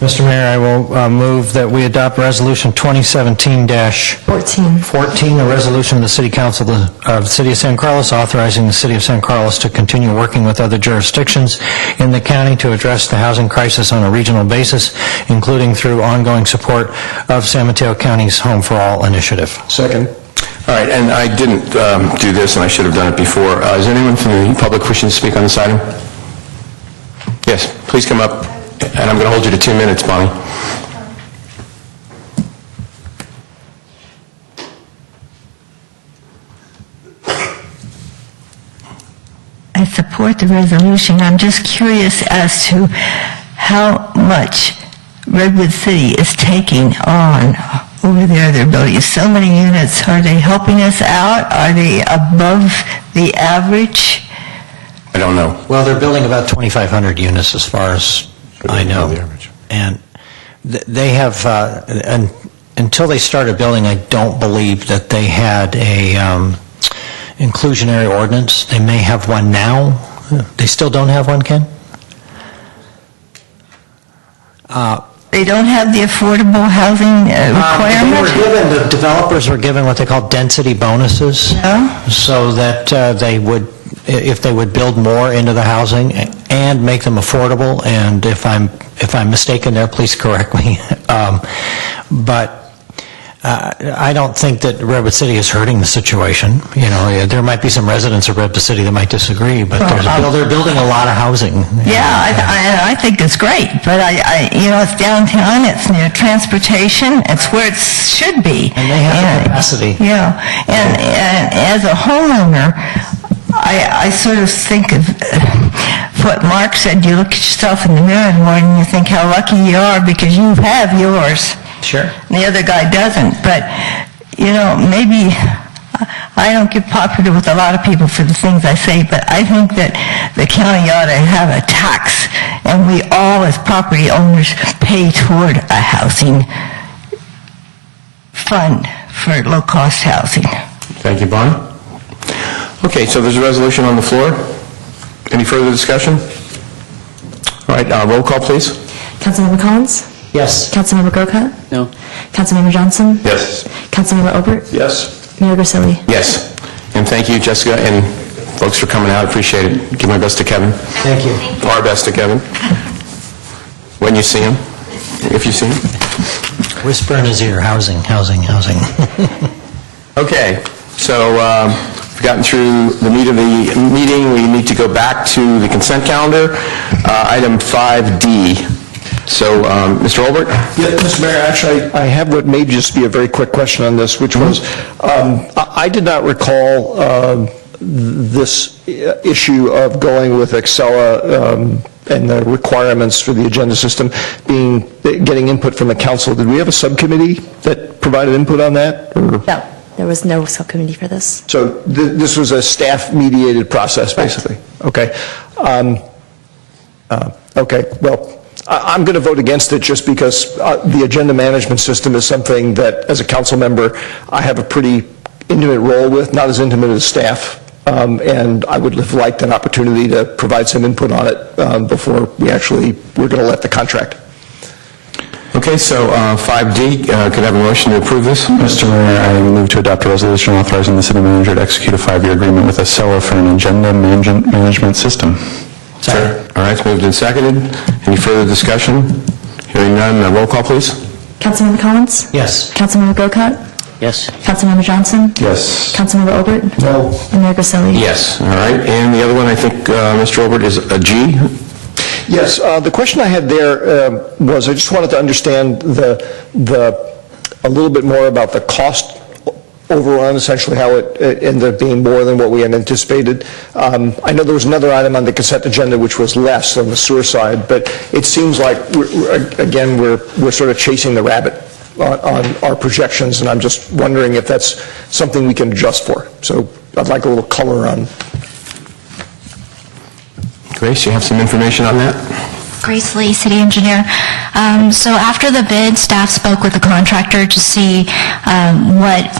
Mr. Mayor, I will move that we adopt Resolution 2017-14, a resolution of the City Council of the City of San Carlos authorizing the City of San Carlos to continue working with other jurisdictions in the county to address the housing crisis on a regional basis, including through ongoing support of San Mateo County's Home for All initiative. Second. All right, and I didn't do this, and I should have done it before. Is there anyone from the public wishing to speak on this item? Yes, please come up. And I'm going to hold you to 2 minutes, Bonnie. I support the resolution. I'm just curious as to how much Redwood City is taking on over there. They're building so many units. Are they helping us out? Are they above the average? I don't know. Well, they're building about 2,500 units as far as I know. And they have, until they started building, I don't believe that they had a inclusionary ordinance. They may have one now. They still don't have one, Ken? They don't have the affordable housing requirement? The developers were given what they call density bonuses, so that they would, if they would build more into the housing and make them affordable, and if I'm mistaken there, please correct me. But I don't think that Redwood City is hurting the situation. You know, there might be some residents of Redwood City that might disagree, but they're building a lot of housing. Yeah, I think it's great, but you know, it's downtown, it's near transportation, it's where it should be. And they have the capacity. Yeah, and as a homeowner, I sort of think of what Mark said. You look at yourself in the mirror in the morning and you think how lucky you are because you have yours. Sure. And the other guy doesn't. But, you know, maybe I don't get popular with a lot of people for the things I say, but I think that the county ought to have a tax, and we all as property owners pay toward a housing fund for low-cost housing. Thank you, Bonnie. Okay, so there's a resolution on the floor. Any further discussion? All right, roll call, please. Councilmember Collins? Yes. Councilmember Grocott? No. Councilmember Johnson? Yes. Councilmember Obert? Yes. Mayor Grisilli? Yes. And thank you, Jessica, and folks for coming out. Appreciate it. Give my best to Kevin. Thank you. Our best to Kevin. When you see him, if you see him. Whisper in his ear, housing. Okay, so we've gotten through the meat of the meeting. We need to go back to the consent calendar, item 5D. So, Mr. Olbert? Yeah, Mr. Mayor, actually, I have what may just be a very quick question on this, which was, I did not recall this issue of going with Excella and the requirements for the agenda system getting input from the council. Did we have a subcommittee that provided input on that? Or? No, there was no subcommittee for this. So this was a staff-mediated process, basically? Okay. Okay, well, I'm going to vote against it just because the agenda management system is something that, as a council member, I have a pretty intimate role with, not as intimate as staff, and I would have liked an opportunity to provide some input on it before we're going to let the contract. Okay, so 5D, could I have a motion to approve this? Mr. Mayor, I move to adopt a resolution authorizing the city manager to execute a 5-year agreement with Acela for an agenda management system. Sir. All right, it's moved and seconded. Any further discussion? Hearing none, roll call, please. Councilmember Collins? Yes. Councilmember Grocott? Yes. Councilmember Johnson? Yes. Councilmember Obert? No. And Mayor Grisilli? Yes, all right. And the other one, I think, Mr. Olbert, is a G? Yes, the question I had there was I just wanted to understand a little bit more about the cost overrun, essentially how it ended up being more than what we had anticipated. I know there was another item on the consent agenda which was less on the sewer side, but it seems like, we're sort of chasing the rabbit on our projections, and I'm just wondering if that's something we can adjust for. So I'd like a little color on. Grace, you have some information on that? Grace Lee, city engineer. So after the bid, staff spoke with the contractor to see what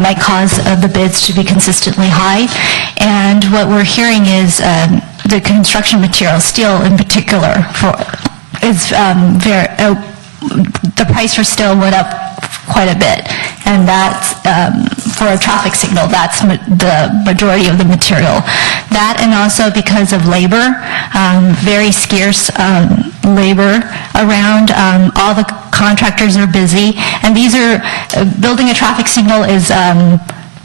might cause the bids to be consistently high. And what we're hearing is the construction material, steel in particular, the price for steel went up quite a bit. And that's, for a traffic signal, that's the majority of the material. That, and also because of labor, very scarce labor around. All the contractors are busy. And these are, building a traffic signal is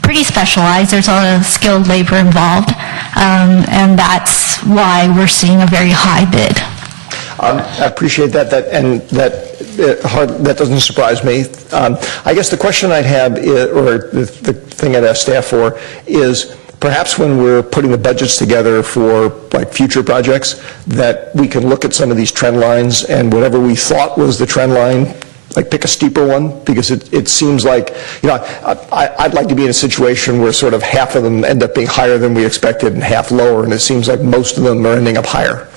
pretty specialized. There's a lot of skilled labor involved. And that's why we're seeing a very high bid. I appreciate that, and that doesn't surprise me. I guess the question I'd have, or the thing I'd ask staff for, is perhaps when we're putting the budgets together for like future projects, that we can look at some of these trend lines, and whatever we thought was the trend line, like pick a steeper one, because it seems like, I'd like to be in a situation where sort of half of them end up being higher than we expected and half lower, and it seems like most of them are ending up higher.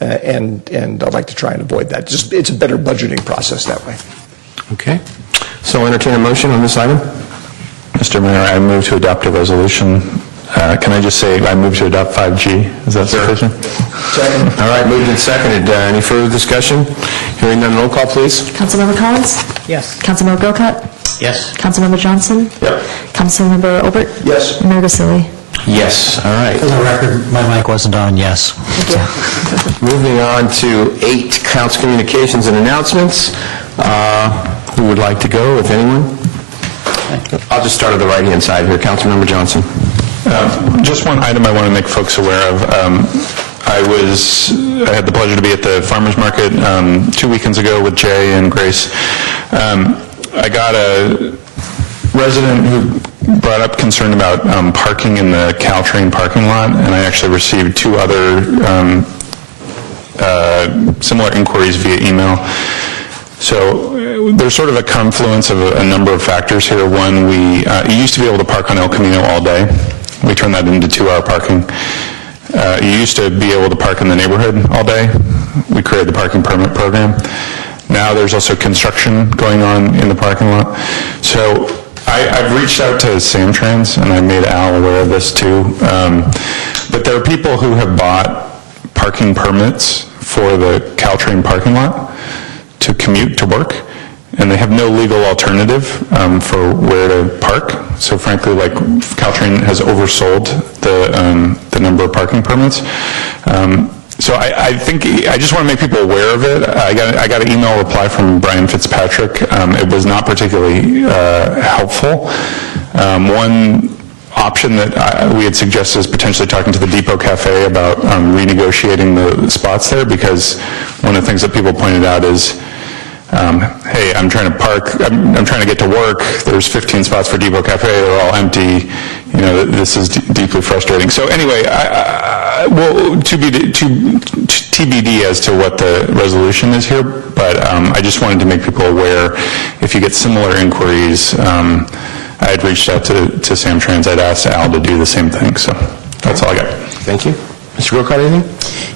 And I'd like to try and avoid that. Just, it's a better budgeting process that way. Okay. So entertain a motion on this item? Mr. Mayor, I move to adopt a resolution. Can I just say I move to adopt 5G? Is that sufficient? Second. All right, moved and seconded. Any further discussion? Hearing none, roll call, please. Councilmember Collins? Yes. Councilmember Grocott? Yes. Councilmember Johnson? Yep. Councilmember Obert? Yes. And Mayor Grisilli? Yes, all right. For the record, my mic wasn't on, yes. Moving on to 8, council communications and announcements. Who would like to go, if anyone? I'll just start at the right-hand side here. Councilmember Johnson. Just one item I want to make folks aware of. I had the pleasure to be at the farmers market 2 weekends ago with Jay and Grace. I got a resident who brought up concern about parking in the Caltrain parking lot, and I actually received 2 other similar inquiries via email. So there's sort of a confluence of a number of factors here. One, you used to be able to park on El Camino all day. We turned that into 2-hour parking. You used to be able to park in the neighborhood all day. We created the parking permit program. Now there's also construction going on in the parking lot. So I've reached out to Samtrans, and I made Al aware of this too. But there are people who have bought parking permits for the Caltrain parking lot. to commute to work, and they have no legal alternative for where to park. So frankly, like, Caltrain has oversold the number of parking permits. So I think, I just want to make people aware of it. I got an email reply from Brian Fitzpatrick. It was not particularly helpful. One option that we had suggested is potentially talking to the Depot Cafe about renegotiating the spots there, because one of the things that people pointed out is, hey, I'm trying to park, I'm trying to get to work, there's 15 spots for Depot Cafe, they're all empty, you know, this is deeply frustrating. So anyway, well, TBD as to what the resolution is here, but I just wanted to make people aware, if you get similar inquiries, I had reached out to Sam Trans, I'd asked Al to do the same thing, so that's all I got. Thank you. Mr. Grocott, anything?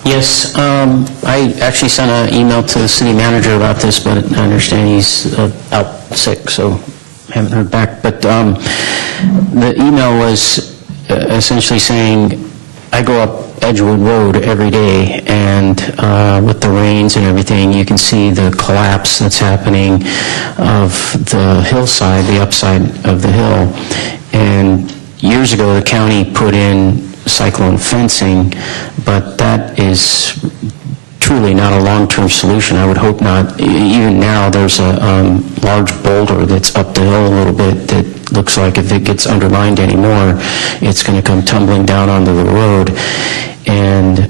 Yes, I actually sent an email to the city manager about this, but I understand he's out sick, so haven't heard back. But the email was essentially saying, I go up Edgewood Road every day, and with the rains and everything, you can see the collapse that's happening of the hillside, the upside of the hill. And years ago, the county put in cyclone fencing, but that is truly not a long-term solution. I would hope not. Even now, there's a large boulder that's up the hill a little bit that looks like if it gets undermined anymore, it's going to come tumbling down onto the road. And,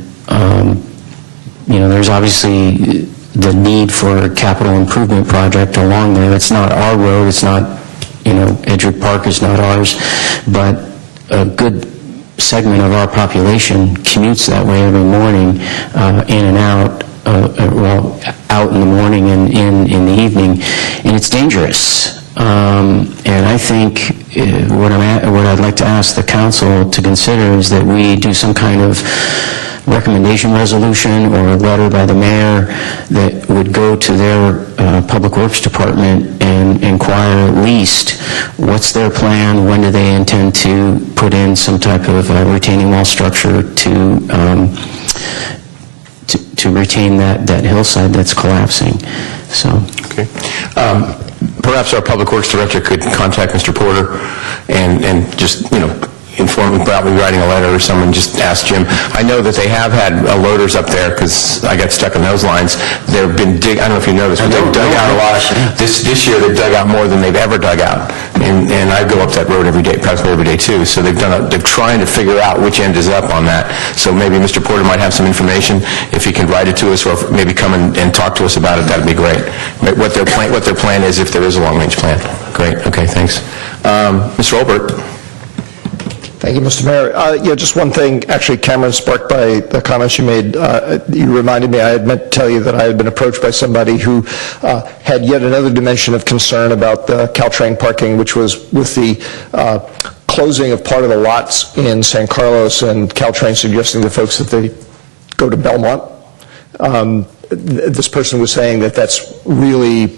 you know, there's obviously the need for a capital improvement project along there. It's not our road. It's not, you know, Edgewood Park is not ours, but a good segment of our population commutes that way every morning, in and out, well, out in the morning and in the evening, and it's dangerous. And I think what I'd like to ask the council to consider is that we do some kind of recommendation resolution or a letter by the mayor that would go to their Public Works Department and inquire at least what's their plan, when do they intend to put in some type of retaining wall structure to retain that hillside that's collapsing. So. Okay. Perhaps our Public Works Director could contact Mr. Porter and just, you know, inform him about me writing a letter, or someone just ask Jim. I know that they have had loaders up there, because I got stuck in those lines. They've been I don't know if you noticed, but they've dug out a lot. This year they've dug out more than they've ever dug out. And I go up that road every day, practically every day too. So they're trying to figure out which end is up on that. So maybe Mr. Porter might have some information. If he can write it to us, or maybe come and talk to us about it, that'd be great. What their plan is, if there is a long-range plan. Great. Okay, thanks. Mr. Olbert. Thank you, Mr. Mayor. Yeah, just one thing, actually, Cameron, sparked by the comments you made. You reminded me, I had meant to tell you that I had been approached by somebody who had yet another dimension of concern about the Caltrain parking, which was with the closing of part of the lots in San Carlos, and Caltrain suggesting to folks that they go to Belmont. This person was saying that that's really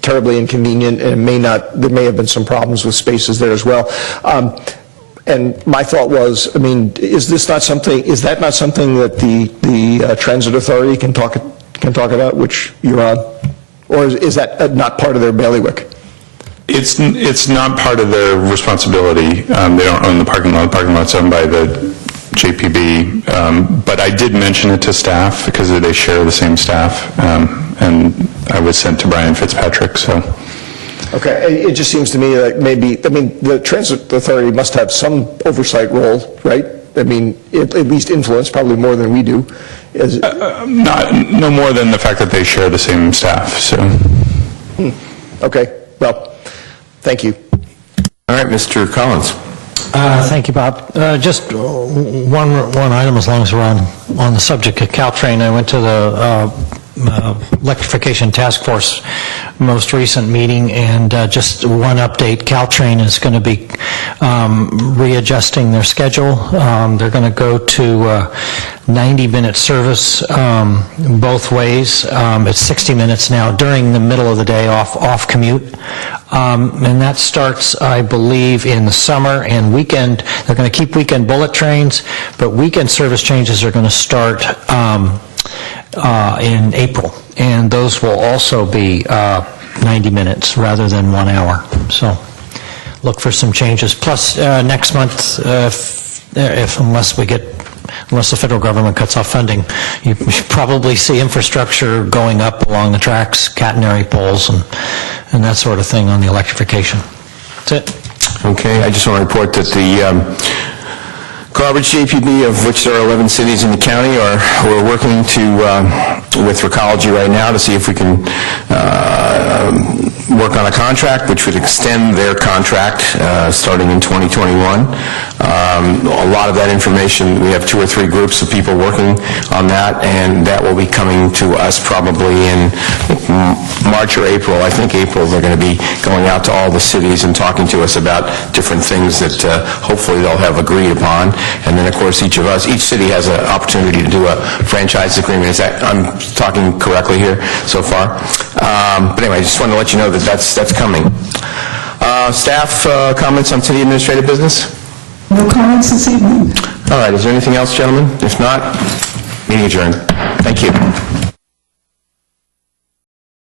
terribly inconvenient, and there may have been some problems with spaces there as well. And my thought was, I mean, is that not something that the Transit Authority can talk about, which you're on? Or is that not part of their bailiwick? It's not part of their responsibility. They don't own the parking lot. The parking lot's owned by the JPB. But I did mention it to staff, because they share the same staff. And I was sent to Brian Fitzpatrick, so. Okay, it just seems to me that maybe, I mean, the Transit Authority must have some oversight role, right? I mean, at least influence, probably more than we do. No more than the fact that they share the same staff, so. Okay, well, thank you. All right, Mr. Collins. Thank you, Bob. Just one item, as long as we're on the subject of Caltrain. I went to the Electrification Task Force most recent meeting, and just one update, Caltrain is going to be readjusting their schedule. They're going to go to 90-minute service both ways. It's 60 minutes now during the middle of the day off commute. And that starts, I believe, in the summer and weekend. They're going to keep weekend bullet trains, but weekend service changes are going to start in April, and those will also be 90 minutes rather than 1 hour. So look for some changes. Plus, next month, unless the federal government cuts off funding, you should probably see infrastructure going up along the tracks, catenary poles, and that sort of thing on the electrification. That's it. Okay, I just want to report that the Garbage JPB, of which there are 11 cities in the county, we're working with Recology right now to see if we can work on a contract which would extend their contract starting in 2021. A lot of that information, we have 2 or 3 groups of people working on that, and that will be coming to us probably in March or April. I think April they're going to be going out to all the cities and talking to us about different things that hopefully they'll have agreed upon. And then, of course, each city has an opportunity to do a franchise agreement. Is that, I'm talking correctly here so far? But anyway, I just wanted to let you know that that's coming. Staff comments on city administrative business? No comments this evening. All right, is there anything else, gentlemen? If not, meeting adjourned. Thank you.